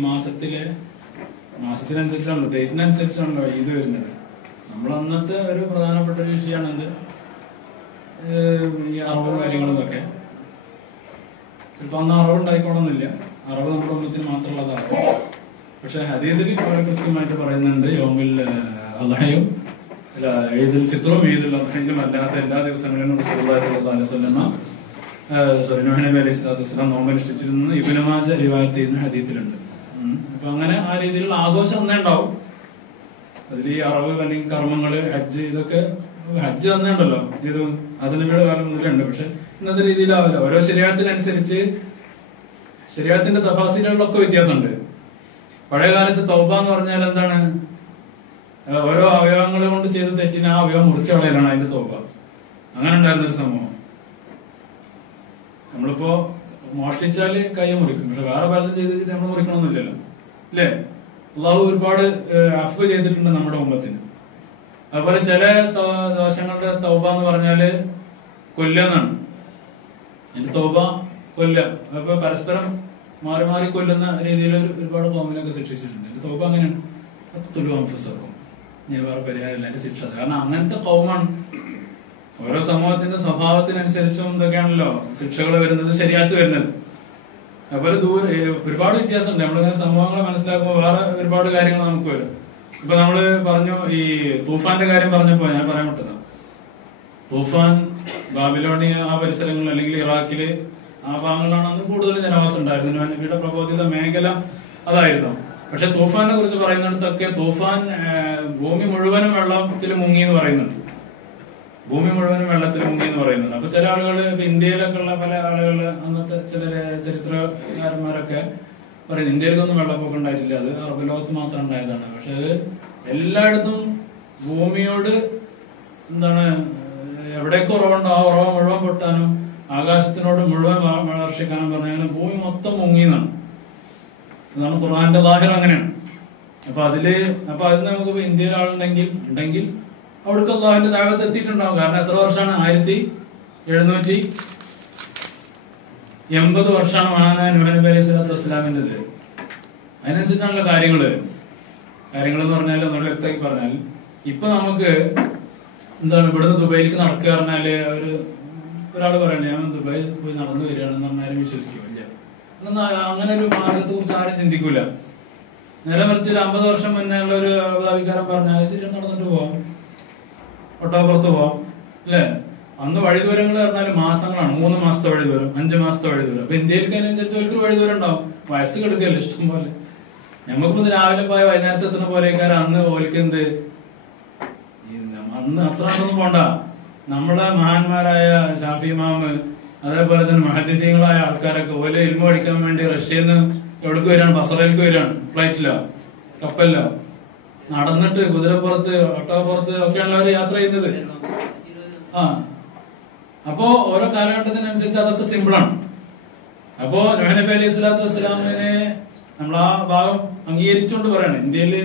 മാസത്തിനനുസരിച്ചാണല്ലോ, ഡേറ്റിനനുസരിച്ചാണല്ലോ ഈദ് വരുന്നത്. നമ്മൾ അന്നത്തെ ഒരു പ്രധാനപ്പെട്ട ഒരു വിഷയമാണ് എന്ത് ഈ അറവ് കാര്യങ്ങളും ഒക്കെ. ചിലപ്പോ അന്ന് അറവ് ഉണ്ടായിക്കോണമെന്നില്ല. അറവ് നമ്മുടെ കുടുംബത്തിന് മാത്രമുള്ളതാണ്. പക്ഷെ ഹദീസിൽ വളരെ കൃത്യമായിട്ട് പറയുന്നുണ്ട് യൗമുൽ അദ്ഹയും ഈദുൽ ഫിത്റും ഈദുൽ അദ്ഹയും അല്ലാത്ത എല്ലാ ദിവസങ്ങളിലും റസൂലുള്ളാഹി സ്വല്ലല്ലാഹു അലൈഹി വസല്ലം നൂഹ് നബി അലൈഹി സ്വലാത്തു വസ്സലാം നോമ്പനുഷ്ഠിച്ചിരുന്നു ഇബ്നു മാജ റിവായത്ത് ചെയ്യുന്ന ഹദീസിലുണ്ട്. അപ്പൊ അങ്ങനെ ആ രീതിയിലുള്ള ആഘോഷം അന്നേ ഉണ്ടാവും. അതിൽ ഈ അറവ് അല്ലെങ്കിൽ കർമ്മങ്ങള് ഹജ്ജ് ഇതൊക്കെ ഹജ്ജ് അന്നേ ഉണ്ടല്ലോ. ഇത് അതിനബിയുടെ കാലം മുതലുണ്ട്. പക്ഷെ ഇന്നത്തെ രീതിയിലാവില്ല. ഓരോ ശരീഅത്തിനനുസരിച്ച് ശരീഅത്തിന്റെ തഫാസീലുകളിലൊക്കെ വ്യത്യാസമുണ്ട്. പഴയ കാലത്ത് തൗബ എന്ന് പറഞ്ഞാൽ എന്താണ്? ഓരോ അവയവങ്ങളെ കൊണ്ട് ചെയ്ത തെറ്റിന് ആ അവയവം മുറിച്ചു കളയലാണ് അതിന്റെ തൗബ. അങ്ങനെ ഉണ്ടായിരുന്നൊരു സമൂഹം. നമ്മളിപ്പോ മോഷ്ടിച്ചാല് കൈ മുറിക്കും. പക്ഷെ വേറെ പലതും ചെയ്ത് നമ്മൾ മുറിക്കണമെന്നില്ലല്ലോ, അല്ലേ? അള്ളാഹു ഒരുപാട് അഫ്വ് ചെയ്തിട്ടുണ്ട് നമ്മുടെ ഉമ്മത്തിന്. അതുപോലെ ചില ദോഷങ്ങളുടെ തൗബ എന്ന് പറഞ്ഞാല് കൊല്ലുന്നാണ്. എന്റെ തൗബ കൊല്ല. അപ്പൊ പരസ്പരം മാറി മാറി കൊല്ലുന്ന രീതിയിൽ ഒരുപാട് കോമിനൊക്കെ ശിക്ഷിച്ചിട്ടുണ്ട്. എന്റെ തൗബ അങ്ങനെയാണ്. തുലുവംഫുസക്കും ഞാൻ വേറെ പരിഹാരമില്ല, എന്റെ ശിക്ഷ. കാരണം അങ്ങനത്തെ കൗമാണ്. ഓരോ സമൂഹത്തിന്റെ സ്വഭാവത്തിനനുസരിച്ചും ഇതൊക്കെയാണല്ലോ ശിക്ഷകൾ വരുന്നത്, ശരിയാത്ത് വരുന്നത്. അതുപോലെ ഒരുപാട് വ്യത്യാസമുണ്ട്. നമ്മളിങ്ങനെ സമൂഹങ്ങളെ മനസ്സിലാക്കുമ്പോൾ വേറെ ഒരുപാട് കാര്യങ്ങൾ നമുക്ക് വരും. ഇപ്പൊ നമ്മള് പറഞ്ഞു ഈ തൂഫാന്റെ കാര്യം പറഞ്ഞപ്പോ ഞാൻ പറയാൻ വിട്ടതാണ്. തൂഫാൻ ബാബിലോണിയ ആ പരിസരങ്ങളിൽ അല്ലെങ്കിൽ ഇറാഖില് ആ ഭാഗങ്ങളിലാണ് അന്ന് കൂടുതൽ ജനവാസം ഉണ്ടായിരുന്നത്. നബിയുടെ പ്രബോധിത മേഖല അതായിരുന്നു. പക്ഷെ തൂഫാനെ കുറിച്ച് പറയുന്നിടത്തൊക്കെ തൂഫാൻ ഭൂമി മുഴുവനും വെള്ളത്തിൽ മുങ്ങി എന്ന് പറയുന്നുണ്ട്. ഭൂമി മുഴുവനും വെള്ളത്തിൽ മുങ്ങി എന്ന് പറയുന്നുണ്ട്. അപ്പൊ ചില ആളുകൾ ഇപ്പൊ ഇന്ത്യയിലൊക്കെ ഉള്ള പല ആളുകള് അന്നത്തെ ചില ചരിത്രകാരന്മാരൊക്കെ പറയുന്നത് ഇന്ത്യയിലേക്കൊന്നും വെള്ളപ്പൊക്കം ഉണ്ടായിട്ടില്ല, അത് അറബ് ലോകത്ത് മാത്രം ഉണ്ടായതാണ്. പക്ഷെ അത് എല്ലായിടത്തും ഭൂമിയോട് എന്താണ് എവിടെയൊക്കെ ഉറവുണ്ടോ ആ ഉറവ മുഴുവൻ പൊട്ടാനും ആകാശത്തിനോട് മുഴുവൻ വർഷിക്കാനും പറഞ്ഞാൽ ഭൂമി മൊത്തം മുങ്ങിന്നാണ്. അതാണ് ഖുർആന്റെ ദാഹിർ അങ്ങനെയാണ്. അപ്പൊ അതിൽ നമുക്ക് ഇന്ത്യയിൽ ആളുണ്ടെങ്കിൽ അവിടേക്ക് അള്ളാഹുവിന്റെ ദഅവത്ത് എത്തിയിട്ടുണ്ടാവും. കാരണം എത്ര വർഷമാണ്? 1780 വർഷമാണ് മഹാനായ നൂഹ് നബി അലൈഹി സ്വലാത്തു വസ്സലാമിന്റേത്. അതിനനുസരിച്ചാണല്ലോ കാര്യങ്ങള് എന്ന് പറഞ്ഞാൽ നമ്മൾ വ്യക്തമാക്കി പറഞ്ഞാൽ ഇപ്പൊ നമുക്ക് എന്താണ് ഇവിടുന്ന് ദുബൈയിലേക്ക് നടക്കുക പറഞ്ഞാല് ഒരാള് പറയണേ ഞാൻ ദുബായി പോയി നടന്നു വരികയാണെന്ന് പറഞ്ഞാലും വിശ്വസിക്കില്ല. അങ്ങനെ ഒരു മാർഗത്തെ കുറിച്ച് ആരും ചിന്തിക്കൂല. നേരെ മറിച്ച് 50 വർഷം മുന്നേ ഉള്ള ഒരു അബുദാബിക്കാരൻ പറഞ്ഞാൽ ശരി നടന്നിട്ട് പോവാം, ഒട്ടോപ്പുറത്ത് പോവാം, അല്ലെ? അന്ന് വഴിദൂരങ്ങൾ പറഞ്ഞാൽ മാസങ്ങളാണ്. 3 മാസത്തെ വഴിദൂരം, 5 മാസത്തെ വഴിദൂരം. അപ്പൊ ഇന്ത്യയിലേക്ക് അതിനനുസരിച്ച് ഒരു വഴിദൂരം ഉണ്ടാവും. വയസ്സ് കിടക്കുകയല്ലോ ഇഷ്ടം പോലെ. ഞമ്മക്കിപ്പോ രാവിലെ പോയ വൈകുന്നേരത്തെ എത്തുന്ന പോലെയൊക്കെ അന്ന് ഓൽക്ക് എന്ത് അന്ന് അത്ര ഒന്നും പോണ്ട. നമ്മളെ മഹാന്മാരായ ഷാഫി ഇമാമ് അതേപോലെ തന്നെ മുഹദ്ദിസീങ്ങളായ ആൾക്കാരൊക്കെ ഓല് ഇൽമു പഠിക്കാൻ വേണ്ടി റഷ്യയിൽ നിന്ന് എവിടേക്ക് വരികയാണ്? ബസറയിലേക്ക് വരികയാണ്. ഫ്ലൈറ്റിലോ കപ്പലിലോ നടന്നിട്ട് കുതിരപ്പുറത്ത് ഒട്ടകപ്പുറത്ത് ഒക്കെയാണ് അവർ യാത്ര ചെയ്യുന്നത്. അപ്പോ ഓരോ കാലഘട്ടത്തിനനുസരിച്ച് അതൊക്കെ സിമ്പിളാണ്. അപ്പോ നൂഹ് നബി അലൈഹി സ്വലാത്തു വസ്സലാമിനെ നമ്മൾ ആ ഭാഗം അംഗീകരിച്ചുകൊണ്ട് പറയാണ്. ഇന്ത്യയില്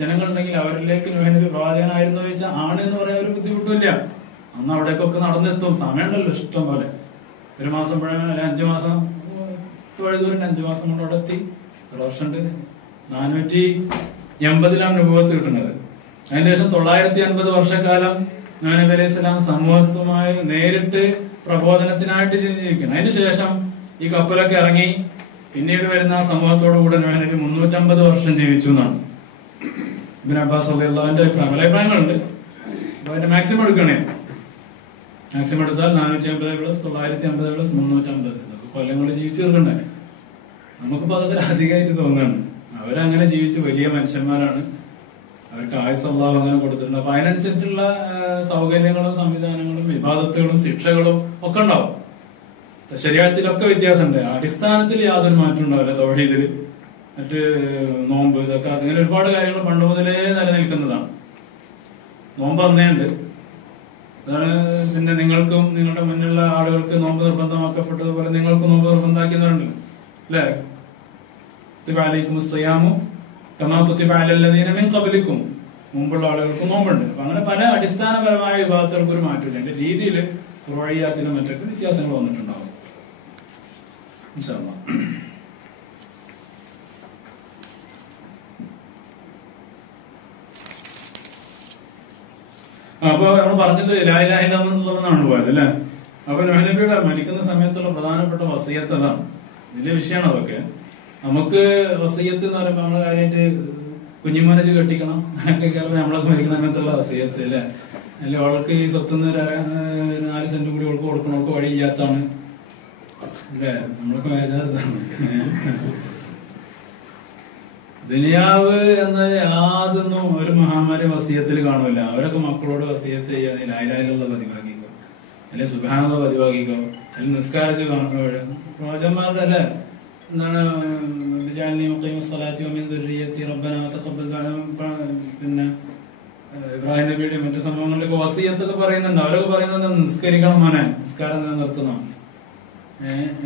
ജനങ്ങളുണ്ടെങ്കിൽ അവരിലേക്ക് നൂഹ് നബി പ്രവാചകനായിരുന്നു ചോദിച്ചാൽ ആണ് എന്ന് പറയാൻ ഒരു ബുദ്ധിമുട്ടില്ല. അന്ന് അവിടേക്കൊക്കെ നടന്നെത്തും. സമയമുണ്ടല്ലോ ഇഷ്ടം പോലെ. 1 മാസം 5 മാസം വഴിദൂരം 5 മാസം കൊണ്ട് അവിടെ എത്തി. എത്ര വർഷമുണ്ട്? 480 നുബുവത്ത് കിട്ടുന്നത്. അതിനുശേഷം 980 വർഷക്കാലം നൂഹ് നബി അലൈഹി സ്വലാം സമൂഹത്തുമായി നേരിട്ട് പ്രബോധനത്തിനായിട്ട് ജീവിക്കണം. അതിനുശേഷം ഈ കപ്പലൊക്കെ ഇറങ്ങി പിന്നീട് വരുന്ന ആ സമൂഹത്തോടു കൂടെ നൂഹ് നബി 350 വർഷം ജീവിച്ചു എന്നാണ് ഇബ്നു അബ്ബാസ് റളിയല്ലാഹുവിന്റെ അഭിപ്രായം. പല അഭിപ്രായങ്ങളുണ്ട്. അപ്പൊ അതിന്റെ മാക്സിമം എടുക്കണേ. മാക്സിമം എടുത്താൽ 450 പ്ലസ് 950 പ്ലസ് 350 ഇതൊക്കെ കൊല്ലങ്ങൾ ജീവിച്ചു തീർക്കണ്ടേ. നമുക്കിപ്പോ അതൊക്കെ അധികമായിട്ട് തോന്നുകയാണ്. അവരങ്ങനെ ജീവിച്ച് വലിയ മനുഷ്യന്മാരാണ്. അവർക്ക് ആയുസ് അല്ലാഹു അങ്ങനെ കൊടുത്തിട്ടുണ്ട്. അപ്പൊ അതിനനുസരിച്ചുള്ള സൗകര്യങ്ങളും സംവിധാനങ്ങളും ഇബാദത്തുകളും ശിക്ഷകളും ഒക്കെ ഉണ്ടാവും. ശരീഅത്തിലൊക്കെ വ്യത്യാസമുണ്ട്. അടിസ്ഥാനത്തിൽ യാതൊരു മാറ്റം ഉണ്ടാവില്ല. തൗഹീദില് മറ്റ് നോമ്പ് സക്കാത്ത് അങ്ങനെ ഒരുപാട് കാര്യങ്ങൾ പണ്ട് മുതലേ നിലനിൽക്കുന്നതാണ്. നോമ്പ് അന്നേണ്ട്. അതാണ് പിന്നെ നിങ്ങൾക്കും നിങ്ങളുടെ മുന്നിലുള്ള ആളുകൾക്ക് നോമ്പ് നിർബന്ധമാക്കപ്പെട്ടതുപോലെ നിങ്ങൾക്കും നോമ്പ് നിർബന്ധമാക്കിയവരുണ്ട് അല്ലേ? കുത്തിബ അലൈക്കുമുസ് സിയാമു കമാ കുത്തിബ അലല്ലദീന മിൻ ഖബ്ലിക്കും, മുമ്പുള്ള ആളുകൾക്ക് നോമ്പുണ്ട്. അപ്പൊ അങ്ങനെ പല അടിസ്ഥാനപരമായ വിഭാഗങ്ങൾക്ക് ഒരു മാറ്റമില്ല. അതിന്റെ രീതിയിൽ ഫുറൂഇയാത്തിലും മറ്റൊക്കെ വ്യത്യാസങ്ങൾ വന്നിട്ടുണ്ടാവും. ഇൻഷാ അല്ലാഹ്. അപ്പൊ നമ്മൾ പറഞ്ഞത് ലാ ഇലാഹ ഇല്ലല്ലാഹ് പോയത് അല്ലെ. അപ്പൊ നൂഹ് നബിയുടെ മരിക്കുന്ന സമയത്തുള്ള പ്രധാനപ്പെട്ട വസിയത്ത് അതാണ്. വലിയ വിഷയമാണ് അതൊക്കെ. നമുക്ക് വസിയത്ത് എന്ന് പറയുമ്പോൾ നമ്മള് കാര്യമായിട്ട് കുഞ്ഞിമോനച്ച് കെട്ടിക്കണം അങ്ങനെയൊക്കെ കേൾക്കുമ്പോൾ നമ്മളൊക്കെ മരിക്കുന്ന സമയത്തുള്ള വസിയത്ത് അല്ലെ. അല്ലെ അവൾക്ക് ഈ സ്വത്തുനിന്ന് 4 സെന്റ് കൂടി അവൾക്ക് കൊടുക്കണം, അവൾക്ക് വഴിയില്ലാത്താണ് അല്ലെ. നമ്മളൊക്കെ വേജാറാണ്. ദുനിയാവ് എന്ന യാതൊന്നും ഒരു മഹാന്മാരെ വസിയത്തിൽ കാണൂല. അവരൊക്കെ മക്കളോട് വസിയത്ത് ചെയ്യാൻ ലാ ഇലാഹ ഇല്ലല്ലാഹ് പതിവാക്കിക്കോ, അല്ലെ സുബ്ഹാനല്ലാഹ് പതിവാക്കിക്കോ, അല്ലെങ്കിൽ നിസ്കാരിച്ച് പ്രവാചകന്മാരുടെ അല്ലെ എന്താണ് പിന്നെ ഇബ്രാഹിം നബിയുടെ മറ്റു സംഭവങ്ങളിലൊക്കെ വസിയത്തൊക്കെ പറയുന്നുണ്ട്. അവരൊക്കെ പറയുന്നത് നിസ്കരിക്കണം മോനെ, നിസ്കാരം നിലനിർത്തണം.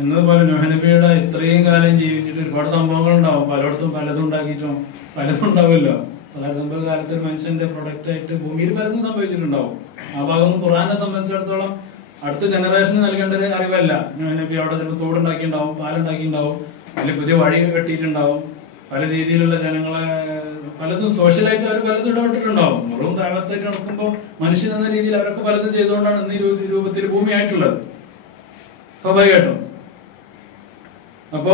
എന്നതുപോലെ നൂഹ് നബിയുടെ ഇത്രയും കാലം ജീവിച്ചിട്ട് ഒരുപാട് സംഭവങ്ങൾ ഉണ്ടാവും. പലയിടത്തും പലതും ഉണ്ടാക്കിയിട്ടും പലതും ഉണ്ടാവുമല്ലോ. 1950 കാലത്ത് ഒരു മനുഷ്യന്റെ പ്രൊഡക്റ്റ് ആയിട്ട് ഭൂമിയിൽ പലതും സംഭവിച്ചിട്ടുണ്ടാവും. ആ ഭാഗം ഖുർആനെ സംബന്ധിച്ചിടത്തോളം അടുത്ത ജനറേഷന് നൽകേണ്ട ഒരു അറിവല്ല. നൂഹ് നബി അവിടെ ചിലപ്പോൾ തോടുണ്ടാക്കിയിട്ടുണ്ടാവും, പാലുണ്ടാക്കിയിട്ടുണ്ടാവും, അല്ലെങ്കിൽ പുതിയ വഴി കെട്ടിയിട്ടുണ്ടാവും. പല രീതിയിലുള്ള ജനങ്ങളെ പലതും സോഷ്യലായിട്ട് അവർ പലതും ഇടപെട്ടിട്ടുണ്ടാവും. വെറും താഴത്തായിട്ട് നടക്കുമ്പോൾ മനുഷ്യൻ എന്ന രീതിയിൽ അവരൊക്കെ പലതും ചെയ്തുകൊണ്ടാണ് ഇന്ന് ഈ രൂപത്തിൽ ഭൂമിയായിട്ടുള്ളത്, സ്വാഭാവികമായിട്ടും. അപ്പോ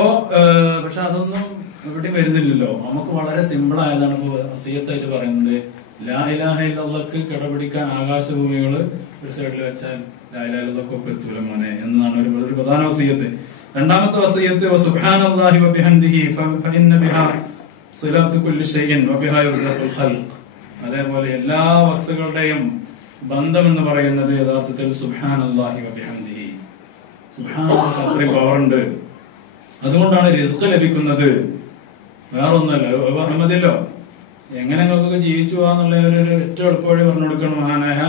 പക്ഷെ അതൊന്നും എവിടെയും വരുന്നില്ലല്ലോ. നമുക്ക് വളരെ സിമ്പിൾ ആയതാണ് ഇപ്പൊ വസിയത്തായിട്ട് പറയുന്നത്. ലാ ഇലാഹ ഇല്ലല്ലാഹ്ക്ക് കിടപിടിക്കാൻ ആകാശഭൂമികള് ഒരു സൈഡിൽ വെച്ചാൽ ലാ ഇലാഹ ഇല്ലല്ലാഹ്ക്ക് എത്തൂല മോനെ എന്നാണ് ഒരു പ്രധാന വസിയത്ത്. രണ്ടാമത്തെ വസിയത്ത് സുബ്ഹാനല്ലാഹി വബിഹംദിഹി ഫഇന്ന ബിഹാ സിലത്തു കുല്ലി ഷൈഇൻ വബിഹാ യുർസഖുൽ ഖൽഖ്. അതേപോലെ എല്ലാ വസ്തുക്കളുടെയും ബന്ധം എന്ന് പറയുന്നത് യഥാർത്ഥത്തിൽ സുബ്ഹാനല്ലാഹി വബിഹംദിഹി, സുബ്ഹാനല്ലാഹ് അത്രയും പവറുണ്ട്. അതുകൊണ്ടാണ് റിസ്ക് ലഭിക്കുന്നത്, വേറെ ഒന്നല്ല. അഹമ്മദില്ലോ എങ്ങനെ നിങ്ങൾക്കൊക്കെ ജീവിച്ചു പോകാന്നുള്ള ഒരു ഏറ്റവും എളുപ്പവഴി പറഞ്ഞു കൊടുക്കണം മഹാനായ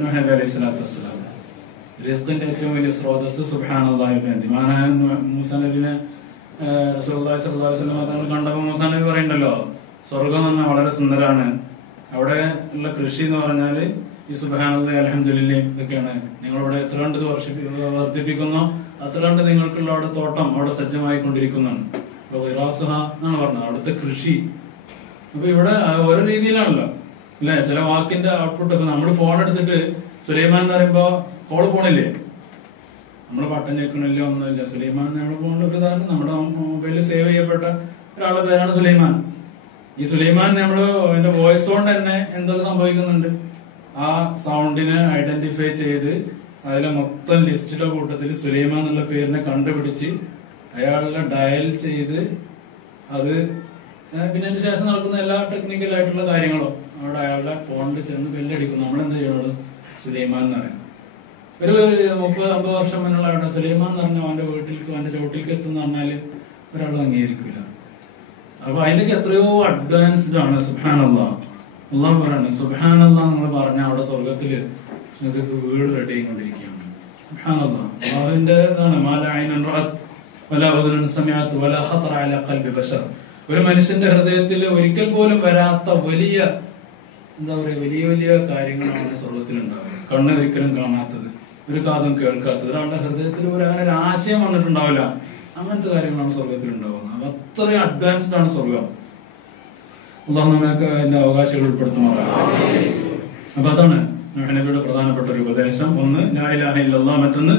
നൂഹ് നബി അലൈഹി സ്വലാത്തു വസ്സലാം. റിസ്കിന്റെ ഏറ്റവും വലിയ സ്രോതസ് സുബ്ഹാനല്ലാഹി വബിഹംദിഹി. മഹാനായ മൂസാ നബിനെ റസൂലുള്ളാഹി സ്വല്ലല്ലാഹു അലൈഹി വസല്ലം തങ്ങൾ കണ്ടപ്പോൾ മൂസാ നബി പറയുന്നുണ്ടല്ലോ, സ്വർഗം എന്ന് പറഞ്ഞാൽ വളരെ സുന്ദരാണ്, അവിടെ ഉള്ള കൃഷി എന്ന് പറഞ്ഞാല് ഈ സുബ്ഹാനല്ലാഹി അൽഹംദുലില്ലാഹി ഇതൊക്കെയാണ്. നിങ്ങളിവിടെ എത്ര കണ്ട് വർദ്ധിപ്പിക്കുന്നോ അത്ര കണ്ട് നിങ്ങൾക്കുള്ള അവിടെ തോട്ടം അവിടെ സജ്ജമായിക്കൊണ്ടിരിക്കുന്നതാണ്. അപ്പൊ വിറാസുഹ എന്നാണ് പറഞ്ഞത്, അവിടുത്തെ കൃഷി. അപ്പൊ ഇവിടെ ഓരോ രീതിയിലാണല്ലോ അല്ലെ. ചില വാക്കിന്റെ ഔട്ട്പുട്ട് ഇപ്പൊ നമ്മൾ ഫോൺ എടുത്തിട്ട് സുലൈമാൻ എന്ന് പറയുമ്പോ കോള് പോണില്ലേ, നമ്മള് ബട്ടൺ ഞെക്കണില്ല, ഒന്നുമില്ല. സുലൈമാൻ നമ്മൾ ഫോണിൽ ഒരു ഉദാഹരണം, നമ്മുടെ മൊബൈലിൽ സേവ് ചെയ്യപ്പെട്ട ഒരാളുടെ പേരാണ് സുലൈമാൻ. ഈ സുലൈമാൻ നമ്മള് അതിന്റെ വോയിസ് കൊണ്ട് തന്നെ എന്തൊക്കെ സംഭവിക്കുന്നുണ്ട്, ആ സൗണ്ടിനെ ഐഡന്റിഫൈ ചെയ്ത് അതിലെ മൊത്തം ലിസ്റ്റിന്റെ കൂട്ടത്തിൽ സുലൈമാൻ എന്നുള്ള പേരിനെ കണ്ടുപിടിച്ച് അയാളുടെ ഡയൽ ചെയ്ത് അത് പിന്നെ അതിന് ശേഷം നടക്കുന്ന എല്ലാ ടെക്നിക്കൽ ആയിട്ടുള്ള കാര്യങ്ങളും അവിടെ അയാളുടെ ഫോണിൽ ചെന്ന് ബെല്ലടിക്കും. നമ്മളെന്ത് ചെയ്യണത്, സുലൈമാൻ എന്ന് പറയുന്നത്. ഒരു 30-50 വർഷം മുന്നുള്ള അവിടെ സുലൈമാൻ എന്ന് പറഞ്ഞാൽ അവന്റെ വീട്ടിലേക്ക് അവന്റെ ചുവട്ടിലേക്ക് എത്തുന്ന പറഞ്ഞാല് ഒരാളും അംഗീകരിക്കില്ല. അപ്പൊ അതിലേക്ക് എത്രയോ അഡ്വാൻസ്ഡ് ആണ്. സുബ്ഹാനല്ലാഹ് അള്ളാഹു പറയാണ്, സുബ്ഹാനല്ലാഹ് നിങ്ങൾ പറഞ്ഞ അവിടെ സ്വർഗത്തില് നിങ്ങൾക്ക് വീട് റെഡി ആയിക്കൊണ്ടിരിക്കുകയാണ്. സുബ്ഹാനല്ലാഹ് അള്ളാഹുവിന്റെ ഇതാണ്. മാ ലാ ഐനുൻ റഅത് വലാ ഉദുനുൻ സമഅത് വലാ ഖതറ അലാ ഖൽബി ബശർ. ഒരു മനുഷ്യന്റെ ഹൃദയത്തിൽ ഒരിക്കൽ പോലും വരാത്ത വലിയ എന്താ പറയാ വലിയ വലിയ കാര്യങ്ങളാണ് സ്വർഗത്തിൽ ഉണ്ടാവുക. കണ്ണ് ഒരിക്കലും കാണാത്തത്, ഒരു കാതും കേൾക്കാത്തത്, ഒരാളുടെ ഹൃദയത്തിൽ അങ്ങനെ ഒരു ആശയം വന്നിട്ടുണ്ടാവില്ല. അങ്ങനത്തെ കാര്യങ്ങളാണ് സ്വർഗത്തിൽ ഉണ്ടാവുന്നത്. അപ്പൊ അത്രയും അഡ്വാൻസ്ഡ് ആണ് സ്വർഗം. അള്ളാഹു നമ്മൾക്ക് അതിന്റെ അവകാശങ്ങൾ ഉൾപ്പെടുത്തുമാറാകട്ടെ. അപ്പൊ അതാണ് നൂഹ് നബിയുടെ പ്രധാനപ്പെട്ട ഒരു ഉപദേശം. ഒന്ന് ലാ ഇലാഹ ഇല്ലല്ലാഹ്, മറ്റൊന്ന്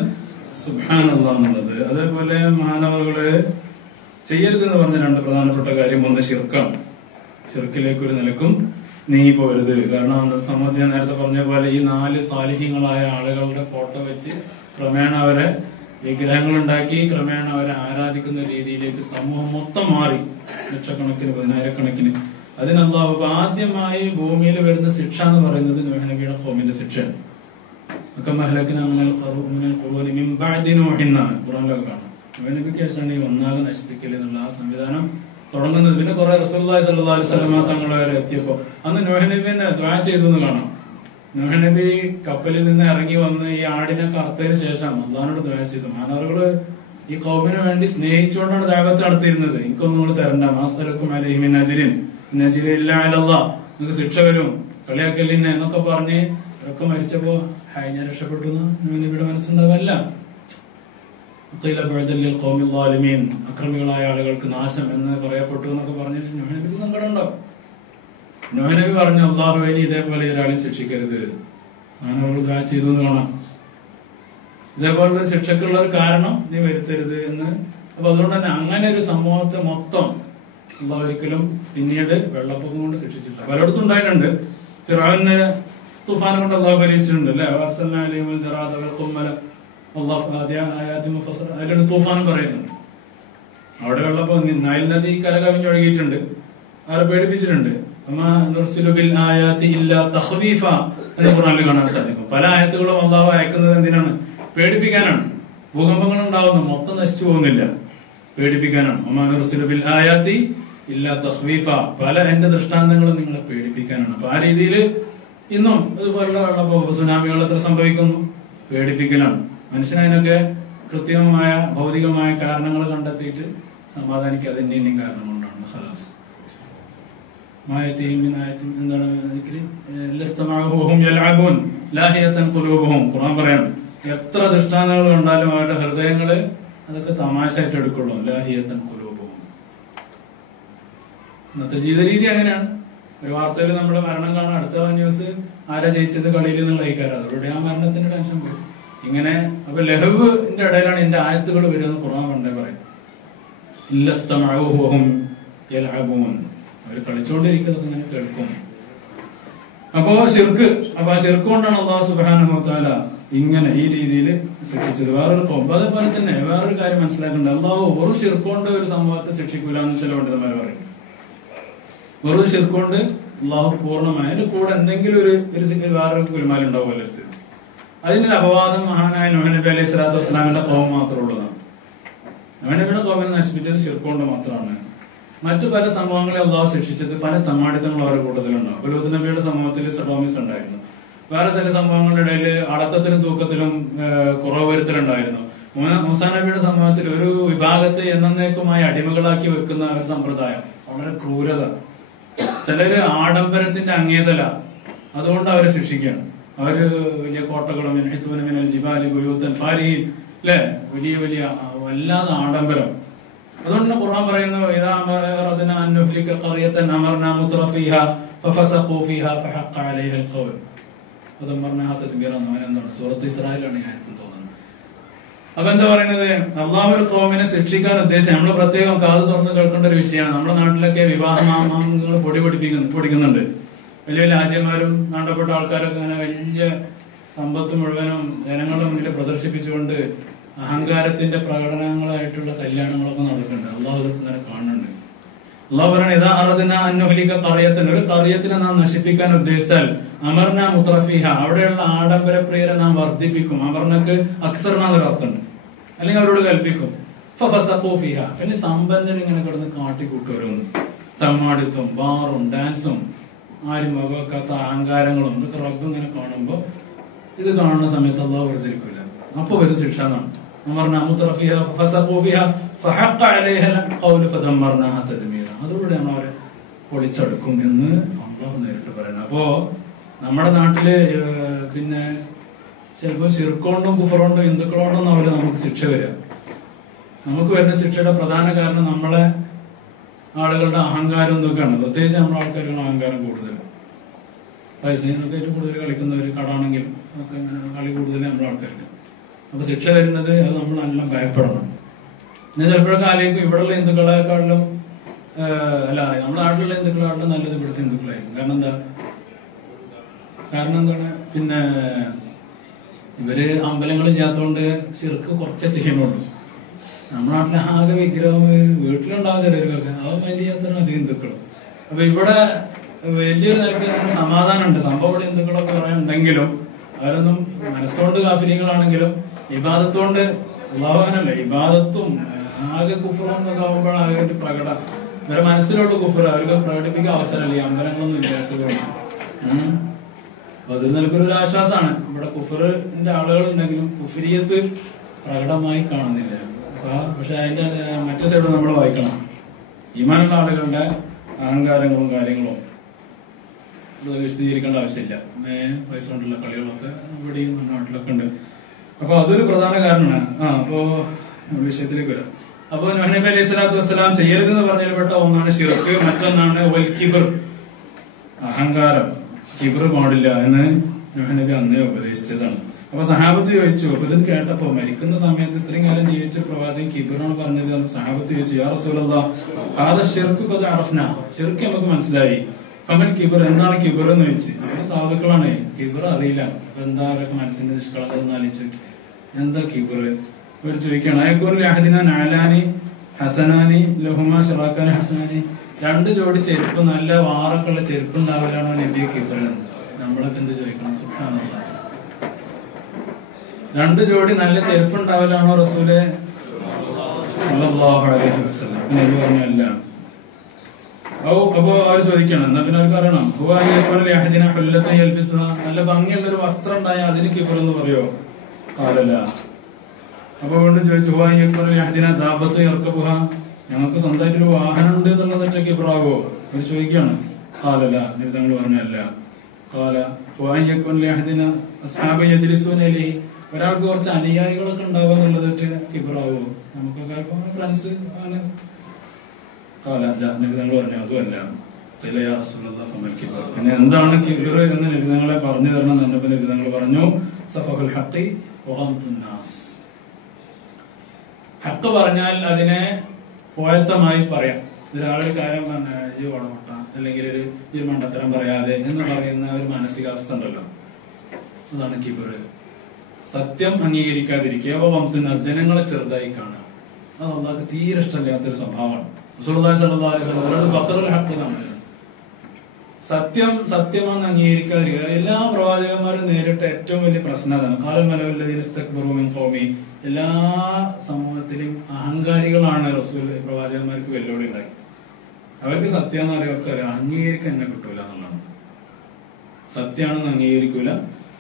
സുബ്ഹാനല്ലാഹ് എന്നുള്ളത്. അതേപോലെ മാനവകള് ചെയ്യരുതെന്ന് പറഞ്ഞ രണ്ട് പ്രധാനപ്പെട്ട കാര്യം, ഒന്ന് ഷിർക്കാണ്. ഷിർക്കിലേക്ക് ഒരു നിലക്കും നീങ്ങി പോകരുത്. കാരണം സമൂഹത്തിൽ ഞാൻ നേരത്തെ പറഞ്ഞ പോലെ ഈ 4 സാലിഹ്യങ്ങളായ ആളുകളുടെ ഫോട്ടോ വെച്ച് ക്രമേണ അവരെ വിഗ്രഹങ്ങൾ ഉണ്ടാക്കി ക്രമേണ അവരെ ആരാധിക്കുന്ന രീതിയിലേക്ക് സമൂഹം മൊത്തം മാറി. ലക്ഷക്കണക്കിന് 10,000-കണക്കിന്. അതിന് അല്ലാഹു ആദ്യമായി ഭൂമിയിൽ വരുന്ന ശിക്ഷ എന്ന് പറയുന്നത് നൂഹ് നബിയുടെ ഖൗമിന്റെ ശിക്ഷയാണ്. ഖുർആനിലൊക്കെ കാണാം. നൂഹ് നബിക്ക് ശേഷമാണ് ഈ ഒന്നാകെ നശിപ്പിക്കൽ എന്നുള്ള ആ സംവിധാനം തുടങ്ങുന്നത്. പിന്നെ കുറെ റസൂലുള്ളാഹി സ്വല്ലല്ലാഹു അലൈഹി വസല്ലം തങ്ങൾ വരെ എത്തിയപ്പോ അന്ന് നൂഹ് നബി തന്നെ ദുആ ചെയ്തു എന്ന് കാണാം. നൂഹ് നബി കപ്പലിൽ നിന്ന് ഇറങ്ങി വന്ന് ഈ ആടിനെ കറുത്തതിന് ശേഷം അല്ലാഹുവോട് ദുആ ചെയ്തു. മാനവറുകള് ഈ ഖൗമിന് വേണ്ടി സ്നേഹിച്ചുകൊണ്ടാണ് ദഅവത്ത് നടത്തിയിരുന്നത്. എനിക്കൊന്നും നിങ്ങൾ തരണ്ട, മാസ്അലക്കും അലൈഹി മിൻ അജ്രിൻ ഇൻ അജ്രിയ ഇല്ലാ അലല്ലാഹ്, നിങ്ങൾക്ക് ശിക്ഷ വരും, കളിയാക്കലിനെ എന്നൊക്കെ പറഞ്ഞ് അവരൊക്കെ മരിച്ചപ്പോ ഹായ് ഞാൻ രക്ഷപ്പെട്ടു എന്ന് നൂഹ് നബിയുടെ മനസ്സുണ്ടാവല്ല. അക്രമികളായ ആളുകൾക്ക് നാശം എന്ന് പറയപ്പെട്ടു എന്നൊക്കെ പറഞ്ഞ് നൂഹ് നബിക്ക് സങ്കടം ഉണ്ടാവും. നൂഹ് നബി പറഞ്ഞു, അല്ലാഹുവേ നീ ഇതേപോലെ ഒരാളെ ശിക്ഷിക്കരുത്. മാനവർ ദുആ ചെയ്തു എന്ന് കാണാം. ഇതേപോലുള്ള ശിക്ഷക്കുള്ള ഒരു കാരണം നീ വരുത്തരുത് എന്ന്. അപ്പൊ അതുകൊണ്ട് തന്നെ അങ്ങനെ ഒരു സമൂഹത്തെ മൊത്തം അല്ലാഹു ഒരിക്കലും പിന്നീട് വെള്ളപ്പൊക്കം കൊണ്ട് ശിക്ഷിച്ചില്ല. പലയിടത്തും ഉണ്ടായിട്ടുണ്ട്. ഫിർഔനെ തൂഫാൻ കൊണ്ട് അല്ലാഹു പരീക്ഷിച്ചിട്ടുണ്ട് അല്ലെ. അതിലൊരു തൂഫാനും പറയുന്നുണ്ട്. അവിടെ വെള്ളപ്പൊക്കം നൈൽ നദി കര കവിഞ്ഞൊഴുകിയിട്ടുണ്ട്. അവരെ പേടിപ്പിച്ചിട്ടുണ്ട്. എന്ന് ഖുർആനിൽ കാണാൻ സാധിക്കും. പല ആയത്തുകളും അല്ലാഹു അയക്കുന്നത് എന്തിനാണ്? പേടിപ്പിക്കാനാണ്. ഭൂകമ്പങ്ങൾ ഉണ്ടാവുന്നു, മൊത്തം നശിച്ചു പോകുന്നില്ല, പേടിപ്പിക്കാനാണ്. പല എന്റെ ദൃഷ്ടാന്തങ്ങളും നിങ്ങളെ പേടിപ്പിക്കാനാണ്. അപ്പൊ ആ രീതിയിൽ ഇന്നും ഇതുപോലുള്ള വെള്ളപ്പൊക്കം സുനാമികൾ എത്ര സംഭവിക്കുന്നു? പേടിപ്പിക്കലാണ്. മനുഷ്യനതിനൊക്കെ കൃത്യമായ ഭൗതികമായ കാരണങ്ങൾ കണ്ടെത്തിയിട്ട് സമാധാനിക്കുക. അതിന്റെ ഇനിയും കാരണം കൊണ്ടാണ്. ഖലാസ് ഖുർആൻ പറയാം, എത്ര ദൃഷ്ടാന്തങ്ങൾ കണ്ടാലും അവരുടെ ഹൃദയങ്ങള് അതൊക്കെ തമാശയായിട്ട് എടുക്കുള്ളൂ. ലാഹിയത്തൻ ഖുലൂബുഹും. ഇന്നത്തെ ജീവിത രീതി അങ്ങനെയാണ്. ഒരു വാർത്തയിൽ നമ്മുടെ മരണം കാണാൻ അടുത്ത ന്യൂസ് ആരാ ജയിച്ചത് കളിയിൽ എന്നുള്ള അയക്കാറ്. അതോടെ ആ മരണത്തിന്റെ ടെൻഷൻ പോയി. ഇങ്ങനെ അപ്പൊ ലഹുവിന്റെ ഇടയിലാണ് എന്റെ ആയത്തുകൾ വരുമെന്ന് ഖുർആൻ പണ്ടേ പറയും. അവര് കളിച്ചുകൊണ്ടിരിക്കുന്നത് ഇങ്ങനെ കേൾക്കും. അപ്പോ ശിർക്ക്, അപ്പൊ ആ ശിർക്ക് കൊണ്ടാണ് അല്ലാഹു സുബ്ഹാനഹു വ തആല ഇങ്ങനെ ഈ രീതിയിൽ ശിക്ഷിച്ചത്. വേറൊരു കൊമ്പ്. അതേപോലെ തന്നെ വേറൊരു കാര്യം മനസ്സിലാക്കേണ്ടത്, അല്ലാഹു ഒരു ശിർക്ക് കൊണ്ട് ഒരു സമൂഹത്തെ ശിക്ഷിക്കൂല എന്ന് ചില പണ്ഡിതന്മാർ പറയും. വെറും ശിർക്ക് കൊണ്ട് അല്ലാഹു പൂർണ്ണമായ അതിന്റെ കൂടെ എന്തെങ്കിലും ഒരു വേറൊരു കുലുമാലം ഉണ്ടാവുമല്ലോ. അതിന്റെ അപവാദം മഹാനായ നൂഹ് നബി അലൈഹി സ്വലാത്തു വസ്സലാമിന്റെ ഖൗം മാത്രം ഉള്ളതാണ്. നൂഹ് നബിയുടെ ഖൗമിനെ നശിപ്പിച്ചത് ശിർക്ക് കൊണ്ട് മാത്രമാണ്. മറ്റു പല സംഭവങ്ങളെ അല്ലാഹു ശിക്ഷിച്ചത് പല തമ്മാടിത്തങ്ങളും അവരുടെ കൂട്ടത്തിലുണ്ടാവും. ലൂത്ത് നബിയുടെ സമൂഹത്തിൽ സഡോമിസ് ഉണ്ടായിരുന്നു. വേറെ ചില സംഭവങ്ങളുടെ ഇടയിൽ അളത്തത്തിലും തൂക്കത്തിലും കുറവ് വരുത്തലുണ്ടായിരുന്നു. മൂസാ നബിയുടെ സമൂഹത്തിൽ ഒരു വിഭാഗത്തെ എന്നേക്കുമായി അടിമകളാക്കി വെക്കുന്ന ഒരു സമ്പ്രദായം, വളരെ ക്രൂരത. ചിലര് ആഡംബരത്തിന്റെ അങ്ങേതല, അതുകൊണ്ട് അവരെ ശിക്ഷിക്കുകയാണ്. അവര് വലിയ കോട്ടകളും ജിബാലി ബുയൂത്തൻ ഫാരിഹിൻ അല്ലെ, വലിയ വലിയ വല്ലാതെ ആഡംബരം. അതുകൊണ്ട് തന്നെ ഖുർആൻ പറയുന്നു, സൂറത്ത് ഇസ്രായേലാണ് ഈ ആയത്തിൽ തോന്നുന്നത്. അപ്പൊ എന്താ പറയുന്നത്, അല്ലാഹു ഒരു ഖൗമിനെ ശിക്ഷിക്കാൻ ഉദ്ദേശിച്ച് നമ്മൾ പ്രത്യേകം കാത് തുറന്ന് കേൾക്കേണ്ട ഒരു വിഷയമാണ്. നമ്മുടെ നാട്ടിലൊക്കെ വിവാഹമാമങ്ങൾ പൊടിക്കുന്നുണ്ട്. വലിയ വലിയ രാജ്യന്മാരും നാണ്ടപ്പെട്ട ആൾക്കാരൊക്കെ അങ്ങനെ വലിയ സമ്പത്ത് മുഴുവനും ജനങ്ങളുടെ മുന്നിൽ പ്രദർശിപ്പിച്ചുകൊണ്ട് അഹങ്കാരത്തിന്റെ പ്രകടനങ്ങളായിട്ടുള്ള കല്യാണങ്ങളൊക്കെ നടക്കുന്നുണ്ട്. അള്ളാഹു ഇതൊക്കെ ഇങ്ങനെ കാണുന്നുണ്ട്. അള്ളാഹു പറയണ, ഇതാ അറദ്നാ അൻ നുഹ്ലിക ഖറിയതൻ, ഒരു ഖറിയത്തിനെ നാം നശിപ്പിക്കാൻ ഉദ്ദേശിച്ചാൽ അമർനാ മുത്രഫീഹ, അവിടെയുള്ള ആഡംബരപ്രിയരെ നാം വർദ്ധിപ്പിക്കും. അമർനക്ക് അക്സർന എന്നൊരു അർത്ഥമുണ്ട്. അല്ലെങ്കിൽ അവരോട് കൽപ്പിക്കും. ഫഫസഖൂ ഫീഹ, പിന്നെ സമ്പന്നൻ ഇങ്ങനെ കിടന്ന് കാട്ടിക്കൂട്ടുവരോന്ന്. തമ്മാടിത്വം, ബാറും ഡാൻസും ആരും വകവെക്കാത്ത അഹങ്കാരങ്ങളും ഇതൊക്കെ റബ്ബ് ഇങ്ങനെ കാണുമ്പോ, ഇത് കാണുന്ന സമയത്ത് അള്ളാഹു വെറുതെ ഇരിക്കില്ല. അപ്പൊ വരും ശിക്ഷ എന്നാണ്. അതുകൂടെ നമ്മൾ അവരെ പൊളിച്ചെടുക്കും എന്ന് അള്ളാഹു നേരിട്ട് പറയുന്നത്. അപ്പോ നമ്മുടെ നാട്ടില് പിന്നെ ചിലപ്പോ ശിർക്കൊണ്ടും കുഫറുകൊണ്ടും ഹിന്ദുക്കളോണ്ടൊന്നും അവര് നമുക്ക് ശിക്ഷ വരിക. നമുക്ക് വരുന്ന ശിക്ഷയുടെ പ്രധാന കാരണം നമ്മളെ ആളുകളുടെ അഹങ്കാരം എന്തൊക്കെയാണ്. പ്രത്യേകിച്ച് നമ്മുടെ ആൾക്കാർക്കാണ് അഹങ്കാരം കൂടുതൽ. പൈസയൊക്കെ ഏറ്റവും കൂടുതൽ കളിക്കുന്നവർ, കടാണെങ്കിലും ഒക്കെ ഇങ്ങനെ കളി കൂടുതൽ നമ്മുടെ ആൾക്കാർക്ക്. അപ്പൊ ശിക്ഷ വരുന്നത് അത് നമ്മൾ നല്ല ഭയപ്പെടണം. എന്നാൽ ചിലപ്പോഴൊക്കെ ആലോചിക്കും ഇവിടെയുള്ള ഹിന്ദുക്കളെക്കാളിലും അല്ല നമ്മുടെ നാട്ടിലുള്ള ഹിന്ദുക്കളെക്കാളും നല്ലത് ഇവിടുത്തെ ഹിന്ദുക്കളായിരിക്കും. കാരണം എന്താണ്, പിന്നെ ഇവര് അമ്പലങ്ങളില്ലാത്തതുകൊണ്ട് ശിർക്ക് കുറച്ചേ ചെയ്യണുള്ളൂ. നമ്മുടെ നാട്ടിലെ ആകെ വിഗ്രഹം വീട്ടിലുണ്ടാവും ചിലർക്കൊക്കെ, അത് മൈൻഡ് ചെയ്യാത്തതാണ് അധികം ഹിന്ദുക്കൾ. അപ്പൊ ഇവിടെ വലിയൊരു നിലക്ക് സമാധാനമുണ്ട്. സംഭവം ഇവിടെ ഹിന്ദുക്കളൊക്കെ കുറെ ഉണ്ടെങ്കിലും അവരൊന്നും മനസ്സുകൊണ്ട് കാഫിര്യങ്ങളാണെങ്കിലും ഇബാദത്തുകൊണ്ട് അള്ളാഹുവാനല്ല ഇബാദത്തും ആകെ കുഫറൊന്നൊക്കെ ആകുമ്പോഴാണ് ആകെ ഒരു ഇവരെ മനസ്സിലോട്ട് കുഫർ അവർക്ക് പ്രകടിപ്പിക്കാൻ അവസരമല്ല ഈ അമ്പലങ്ങളൊന്നും ഇല്ലാത്തതുകൊണ്ട്. അപ്പൊ അതിൽ നിൽക്കൊരു ആശ്വാസമാണ്. ഇവിടെ കുഫറിന്റെ ആളുകൾ ഉണ്ടെങ്കിലും കുഫരിയത്ത് പ്രകടമായി കാണുന്നില്ല. പക്ഷെ അതിന്റെ മറ്റേ സൈഡ് നമ്മൾ വായിക്കണം. ഈമാനുള്ള ആളുകളുടെ അഹങ്കാരങ്ങളും കാര്യങ്ങളും വിശദീകരിക്കേണ്ട ആവശ്യമില്ല. പൈസ കൊണ്ടുള്ള കളികളൊക്കെ ഇവിടെയും നമ്മുടെ നാട്ടിലൊക്കെ ഉണ്ട്. അപ്പൊ അതൊരു പ്രധാന കാരണമാണ്. അപ്പോ വിഷയത്തിലേക്ക് വരാം. അപ്പൊ നൂഹ് നബി അലൈഹി സ്വലാത്തു വസ്സലാം ചെയ്യരുതെന്ന് പറഞ്ഞതിൽപ്പെട്ട ഒന്നാണ് ശിർക്ക്, മറ്റൊന്നാണ് വൽ കിബ്ർ, അഹങ്കാരം. കിബ്ർ പാടില്ല എന്ന് നൂഹ് നബി അന്നേ ഉപദേശിച്ചതാണ്. അപ്പൊ സഹാബത്ത് ചോദിച്ചു, അപ്പൊ ഇത് കേട്ടപ്പോ മരിക്കുന്ന സമയത്ത് ഇത്രയും കാലം ജീവിച്ച പ്രവാചകൻ കിബ്റാണ് പറഞ്ഞത്. സഹാബത്ത് ചോദിച്ചു, യാ റസൂലല്ലാഹ് ഹാദാ ശിർക്ക് ഖദ് അറഫ്നാ, ശിർക്ക് നമുക്ക് മനസ്സിലായി. ഫമൽ കിബ്ർ, എന്താണ് കിബ്ർ എന്ന് ചോദിച്ചു. അവര് സാധുക്കളാണ്, കിബ്ർ അറിയില്ല. അപ്പൊ എന്താ അവരൊക്കെ മനസ്സിന്റെ നിഷ്കളങ്കത ആലോചിച്ച് നോക്കി. എന്താ കിബ്ർ? ഇവർ ചോദിക്കണം, അയക്കൂറിൽ അഹദിന നാലാനി ഹസനാനി ലഹുമാ ഷിറാഖാനി ഹസനാനി, 2 ജോഡി ചെരുപ്പ് നല്ല വാറൊക്കെ ഉള്ള ചെരുപ്പ് ഉണ്ടാവില്ലാണോ നബിയെ കിബ്ർ എന്ന്. നമ്മളൊക്കെ എന്ത് ചോദിക്കണം? സുബ്ഹാനല്ലാഹ്, 2 ജോഡി നല്ല ചെരുപ്പ് ഉണ്ടാവില്ലാണോ റസൂലെ സല്ലല്ലാഹു അലൈഹി വസല്ലം? നബി പറഞ്ഞല്ല. അപ്പൊ അവർ ചോദിക്കണം, എന്നാ പിന്നെ അവർക്ക് അറിയണം. നല്ല ഭംഗിയുള്ള ഒരു വസ്ത്രം ഉണ്ടായാൽ അതിന് കിബ്ർ എന്ന് പറയോ? കാലല്ല. അപ്പൊ വീണ്ടും ചോദിച്ചു, ദാബത്ത് ഇറക്കബുഹ, ഞങ്ങൾക്ക് സ്വന്തമായിട്ടൊരു വാഹനം ഉണ്ട് എന്നുള്ളതൊറ്റ കിബ്റാവോ? അവർ ചോദിക്കുകയാണ്. കാലല്ല. തങ്ങൾ പറഞ്ഞല്ല. കാല ഒരാൾക്ക് കുറച്ച് അനുയായികളൊക്കെ ഉണ്ടാവുക എന്നുള്ളതൊറ്റ കിബ്റാവോ? നമുക്കൊക്കെ ഫ്രണ്ട്സ് അങ്ങനെ. നബിതങ്ങൾ പറഞ്ഞു അതുമല്ല. പിന്നെ എന്താണ് കിബ്ർ എന്ന് നബിതങ്ങളെ പറഞ്ഞു തരണം എന്ന് പറഞ്ഞപ്പോ നബിതങ്ങൾ പറഞ്ഞു, സഫഹുൽ ഹഖി വഗംതുൻ നാസ്, ഹഖ് പറഞ്ഞാൽ അതിനെ പോയത്തമായി പറയാം. ഒരാളൊരു കാര്യം പറഞ്ഞ ഈ ഓടമുട്ട അല്ലെങ്കിൽ ഒരു മണ്ടത്തരം പറയാതെ എന്ന് പറയുന്ന ഒരു മാനസികാവസ്ഥ ഉണ്ടല്ലോ, അതാണ് കിബ്ർ. സത്യം അംഗീകരിക്കാതിരിക്കുക, വഗംതുൻ നാസ്, ജനങ്ങളെ ചെറുതായി കാണുക. അത് അല്ലാഹുവിന് തീരെ ഇഷ്ടമില്ലാത്തൊരു സ്വഭാവമാണ്. സത്യം സത്യമെന്ന് അംഗീകരിക്കാതിരിക്കുക. എല്ലാ പ്രവാചകന്മാരും നേരിട്ട ഏറ്റവും വലിയ പ്രശ്നം അതാണ്. ഖൗമി, എല്ലാ സമൂഹത്തിലും അഹങ്കാരികളാണ് റസൂൽ പ്രവാചകന്മാർക്ക് വെല്ലുവിളി ഉണ്ടായി. അവർക്ക് സത്യം എന്ന് പറയുക അംഗീകരിക്കാൻ തന്നെ കിട്ടൂല എന്നുള്ളതാണ്. സത്യമാണെന്ന് അംഗീകരിക്കൂല,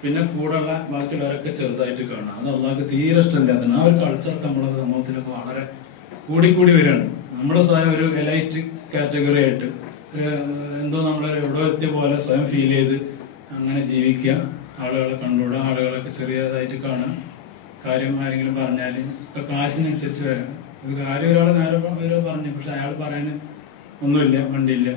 പിന്നെ കൂടെയുള്ള ബാക്കിയുള്ളവരൊക്കെ ചെറുതായിട്ട് കാണുക. അത് അള്ളാഹ്ക്ക് തീരെ ഇഷ്ടമില്ലാത്തതാണ്. ആ ഒരു കൾച്ചറൊക്കെ നമ്മുടെ സമൂഹത്തിലൊക്കെ വളരെ കൂടിക്കൂടി വരികയാണ്. നമ്മുടെ സ്വയം ഒരു എലൈറ്റ് കാറ്റഗറി ആയിട്ട് എന്തോ നമ്മൾ എവിടെ എത്തിയ പോലെ സ്വയം ഫീൽ ചെയ്ത് അങ്ങനെ ജീവിക്കുക. ആളുകളെ കണ്ടുകൂടാ, ആളുകളൊക്കെ ചെറിയതായിട്ട് കാണുക. കാര്യം ആരെങ്കിലും പറഞ്ഞാല് ഇപ്പൊ കാശിനനുസരിച്ച് വരാം. ഒരു കാര്യം ഒരാൾ നേരെ പറഞ്ഞു, പക്ഷെ അയാൾ പറയാൻ ഒന്നുമില്ല, വണ്ടിയില്ല,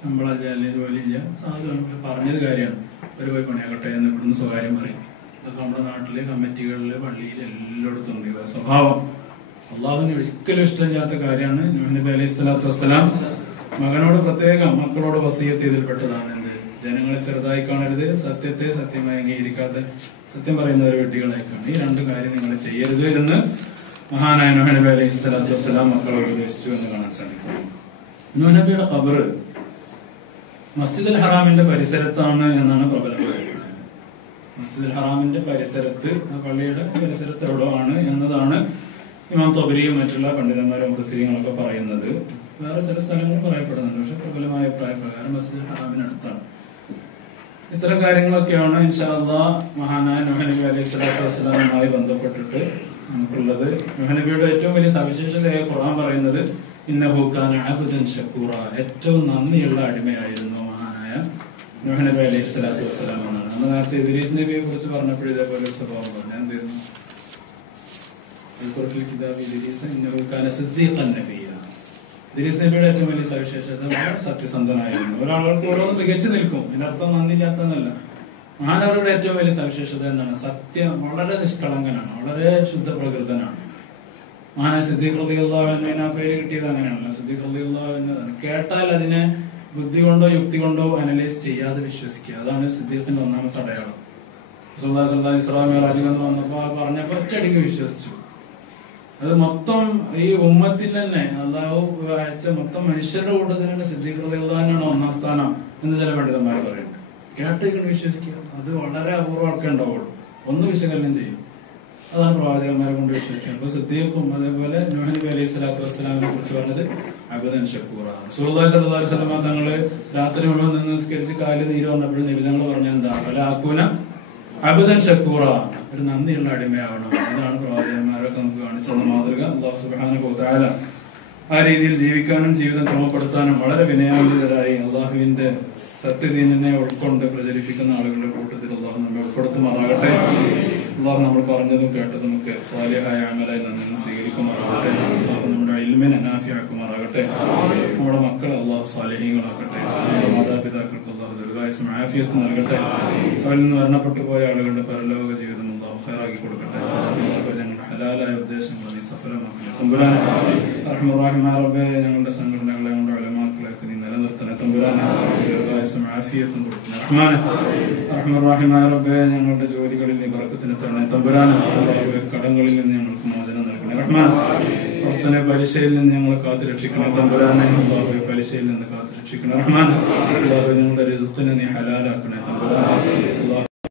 ശമ്പളമില്ല, അല്ലെങ്കിൽ ജോലിയില്ല, സാധുവാണ്, പക്ഷെ പറഞ്ഞത് കാര്യമാണ്. ഒരു പോയി പണിയാക്കട്ടെ എന്ന് ഇവിടുന്ന് സ്വകാര്യം പറയും. ഇതൊക്കെ നമ്മുടെ നാട്ടിലെ കമ്മിറ്റികളില് പള്ളിയിൽ എല്ലായിടത്തും ഉണ്ട് സ്വഭാവം. അള്ളാഹുവിന് ഒരിക്കലും ഇഷ്ടമില്ലാത്ത കാര്യമാണ്. നൂഹ് നബി അലൈഹി സ്വലാത്തു വസ്സലാം മകനോട് പ്രത്യേകം മക്കളോട് വസിയ്യത്ത് ചെയ്തിൽപ്പെട്ടതാണ് എന്ത്? ജനങ്ങളെ ചെറുതായി കാണരുത്, സത്യത്തെ സത്യമായി അംഗീകരിക്കാതെ സത്യം പറയുന്നവരെ വെട്ടികളായി കാണും. ഈ 2 കാര്യം നിങ്ങൾ ചെയ്യരുത് എന്ന് മഹാനായ നൂഹ് നബി അലൈഹി സ്വലാത്തു വസ്സലാം മക്കളോട് ഉപദേശിച്ചു എന്ന് കാണാൻ സാധിക്കും. നൂഹ് നബിയുടെ ഖബർ മസ്ജിദുൽ ഹറാമിന്റെ പരിസരത്താണ് എന്നാണ് പ്രബലം. മസ്ജിദുൽ ഹറാമിന്റെ പരിസരത്ത്, പള്ളിയുടെ പരിസരത്ത് എവിടെ ആണ് എന്നതാണ് ഇമാം തബരിയും മറ്റുള്ള പണ്ഡിതന്മാരും മുഫസ്സിരീങ്ങളൊക്കെ പറയുന്നത്. വേറെ ചില സ്ഥലങ്ങൾ പറയപ്പെടുന്നുണ്ട്, പക്ഷെ പ്രബലമായ അഭിപ്രായപ്രകാരം മസ്ജിദുൽ ഹറാമിനടുത്താണ്. ഇത്തരം കാര്യങ്ങളൊക്കെയാണ് ഇൻഷാ അല്ലാഹ് മഹാനായ നൂഹ് നബി അലൈഹി സ്വലാത്തു വസ്സലാമുമായി ബന്ധപ്പെട്ടിട്ട് നമുക്കുള്ളത്. നൂഹ് നബിയുടെ ഏറ്റവും വലിയ സവിശേഷതയായ ഖുർആൻ പറയുന്നത് ഇന്നഹു കാന അബ്ദൻ ശകൂറ, ഏറ്റവും നന്ദിയുള്ള അടിമയായിരുന്നു മഹാനായ നൂഹ് നബി അലൈഹി സ്വലാത്തു വസ്സലാം എന്നാണ്. നമ്മൾ നേരത്തെ ഇദ്രീസ് നബിയെ കുറിച്ച് പറഞ്ഞപ്പോൾ ഇതേപോലെ ഒരു സ്വഭാവം പറഞ്ഞു. എന്തായിരുന്നു? ഇദ്രീസ് നബിയുടെ ഏറ്റവും വലിയ സവിശേഷത സത്യസന്ധനായിരുന്നു. ഒരാൾക്ക് ഓരോന്ന് മികച്ചു നിൽക്കും. ഇതിനർത്ഥം നന്ദിയില്ലാത്തതല്ല. മഹാനവറുടെ ഏറ്റവും വലിയ സവിശേഷത എന്താണ്? സത്യം വളരെ നിഷ്കളങ്കനാണ്, വളരെ ശുദ്ധ പ്രകൃതനാണ്. മഹാനായ സിദ്ദീഖ് റളിയല്ലാഹു അൻഹുവിന് ആ പേര് കിട്ടിയത് അങ്ങനെയാണല്ലോ. സിദ്ദീഖ് റളിയല്ലാഹു അൻഹു കേട്ടാൽ അതിനെ ബുദ്ധി കൊണ്ടോ യുക്തി കൊണ്ടോ അനലൈസ് ചെയ്യാതെ വിശ്വസിക്കുക. അതാണ് സിദ്ദീഖിന്റെ ഒന്നാമത്തെ അടയാളം. റസൂലുള്ളാഹി സ്വല്ലല്ലാഹു അലൈഹി വസല്ലം മിഅ്റാജിൽ വന്നപ്പോ പറഞ്ഞപ്പോ ഒറ്റയടിക്ക് വിശ്വസിച്ചു. അത് മൊത്തം ഈ ഉമ്മത്തിൽ തന്നെ അല്ലാഹു അയച്ച മൊത്തം മനുഷ്യരുടെ കൂട്ടത്തിൽ തന്നെ സിദ്ദീഖ് റളിയല്ലാഹു അൻഹുവാണ് ഒന്നാം സ്ഥാനം എന്ന് ചില പണ്ഡിതന്മാർ പറയുന്നു. കേട്ടേക്കൊണ്ട് വിശ്വസിക്കുക. അത് വളരെ അപൂർവം ആൾക്കേ ഉണ്ടാവുള്ളൂ. ഒന്ന് വിശകലനം ചെയ്യും. അതാണ് പ്രവാചകന്മാരെ കൊണ്ട് വിശ്വസിക്കുന്നത്. അപ്പൊ സിദ്ദീഖും അതേപോലെ നൂഹ് നബി അലൈഹി സ്വലാത്തു വസ്സലാമിനെ കുറിച്ച് പറഞ്ഞത് അബ്ദൻ ഷക്കൂറാണ്. റസൂലുള്ളാഹി സ്വല്ലല്ലാഹു അലൈഹി വസല്ലം തങ്ങള് രാത്രി മുഴുവൻ നിന്ന് നിസ്കരിച്ച് കാല് നീര് വന്നപ്പോഴും നബി തങ്ങൾ പറഞ്ഞ എന്താ? അലാകൂന അബ്ദൻ ഷക്കൂറ, ഒരു നന്ദിയുള്ള അടിമയാവണം. ഇതാണ് പ്രവാചകന്മാരൊക്കെ നമുക്ക് കാണിച്ചുള്ള മാതൃക. അല്ലാഹു സുബ്ഹാനഹു വ തആല ആ രീതിയിൽ ജീവിക്കാനും ജീവിതം ക്രമപ്പെടുത്താനും വളരെ വിനയാന്വിതരായി അള്ളാഹുവിന്റെ സത്യദീനിനെ ഉൾക്കൊണ്ട് പ്രചരിപ്പിക്കുന്ന ആളുകളുടെ കൂട്ടത്തിൽ അള്ളാഹു നമ്മെ ഉൾപ്പെടുത്തുമാറാകട്ടെ. അള്ളാഹു നമ്മൾ പറഞ്ഞതും കേട്ടതുമൊക്കെ സാലിഹായ അമലായി നമ്മൾ സ്വീകരിക്കുമാറാകട്ടെ. അള്ളാഹു നമ്മുടെ ഇൽമിനെ നാഫിയാക്കുമാറാകട്ടെ. നമ്മുടെ മക്കളെ അള്ളാഹു സാലിഹീങ്ങളാക്കട്ടെ. നമ്മുടെ മാതാപിതാക്കൾക്ക് അള്ളാഹു ദീർഘായുസ്സും ആഫിയത്തും നൽകട്ടെ. അവരിൽ നിന്ന് മരണപ്പെട്ടു പോയ ആളുകളുടെ പരലോക ജീവിതം അള്ളാഹു ഖൈറാക്കി കൊടുക്കട്ടെ. ഞങ്ങളുടെ ഹലാലായ ഉദ്ദേശങ്ങൾ നീ സഫലമാക്കണേ തമ്പുരാനെ. റഹ്മാൻ റബ്ബേ, ഞങ്ങളുടെ സംഘടനകളെ ഞങ്ങളുടെ ഉലമാക്കളെയൊക്കെ നീ നിലനിർത്തണേ തമ്പുരാനെ. ദീർഘായുസ്സും ആഫിയത്തും കൊടുക്കണേ റഹ്മാനെ. റഹ്മാൻ റബ്ബേ, ഞങ്ങളുടെ ജോലികളിൽ നീ ബർക്കത്തിന് തരണേ തമ്പുരാനെ. കടങ്ങളിൽ നിന്ന് ഞങ്ങൾക്ക് മോചനം നൽകണേ റഹ്മാൻ. കുറച്ചനെ പലിശയിൽ നിന്ന് ഞങ്ങളെ കാത്തു രക്ഷിക്കണേ തമ്പുരാനെ. അല്ലാഹുവേ, പലിശയിൽ നിന്ന് കാത്തു രക്ഷിക്കണേ റഹ്മാൻ. അല്ലാഹുവേ, ഞങ്ങളുടെ റിസ്ഖിനെ നീ ഹലാലാക്കണേ തമ്പുരാനെ. അല്ലാഹുവേ,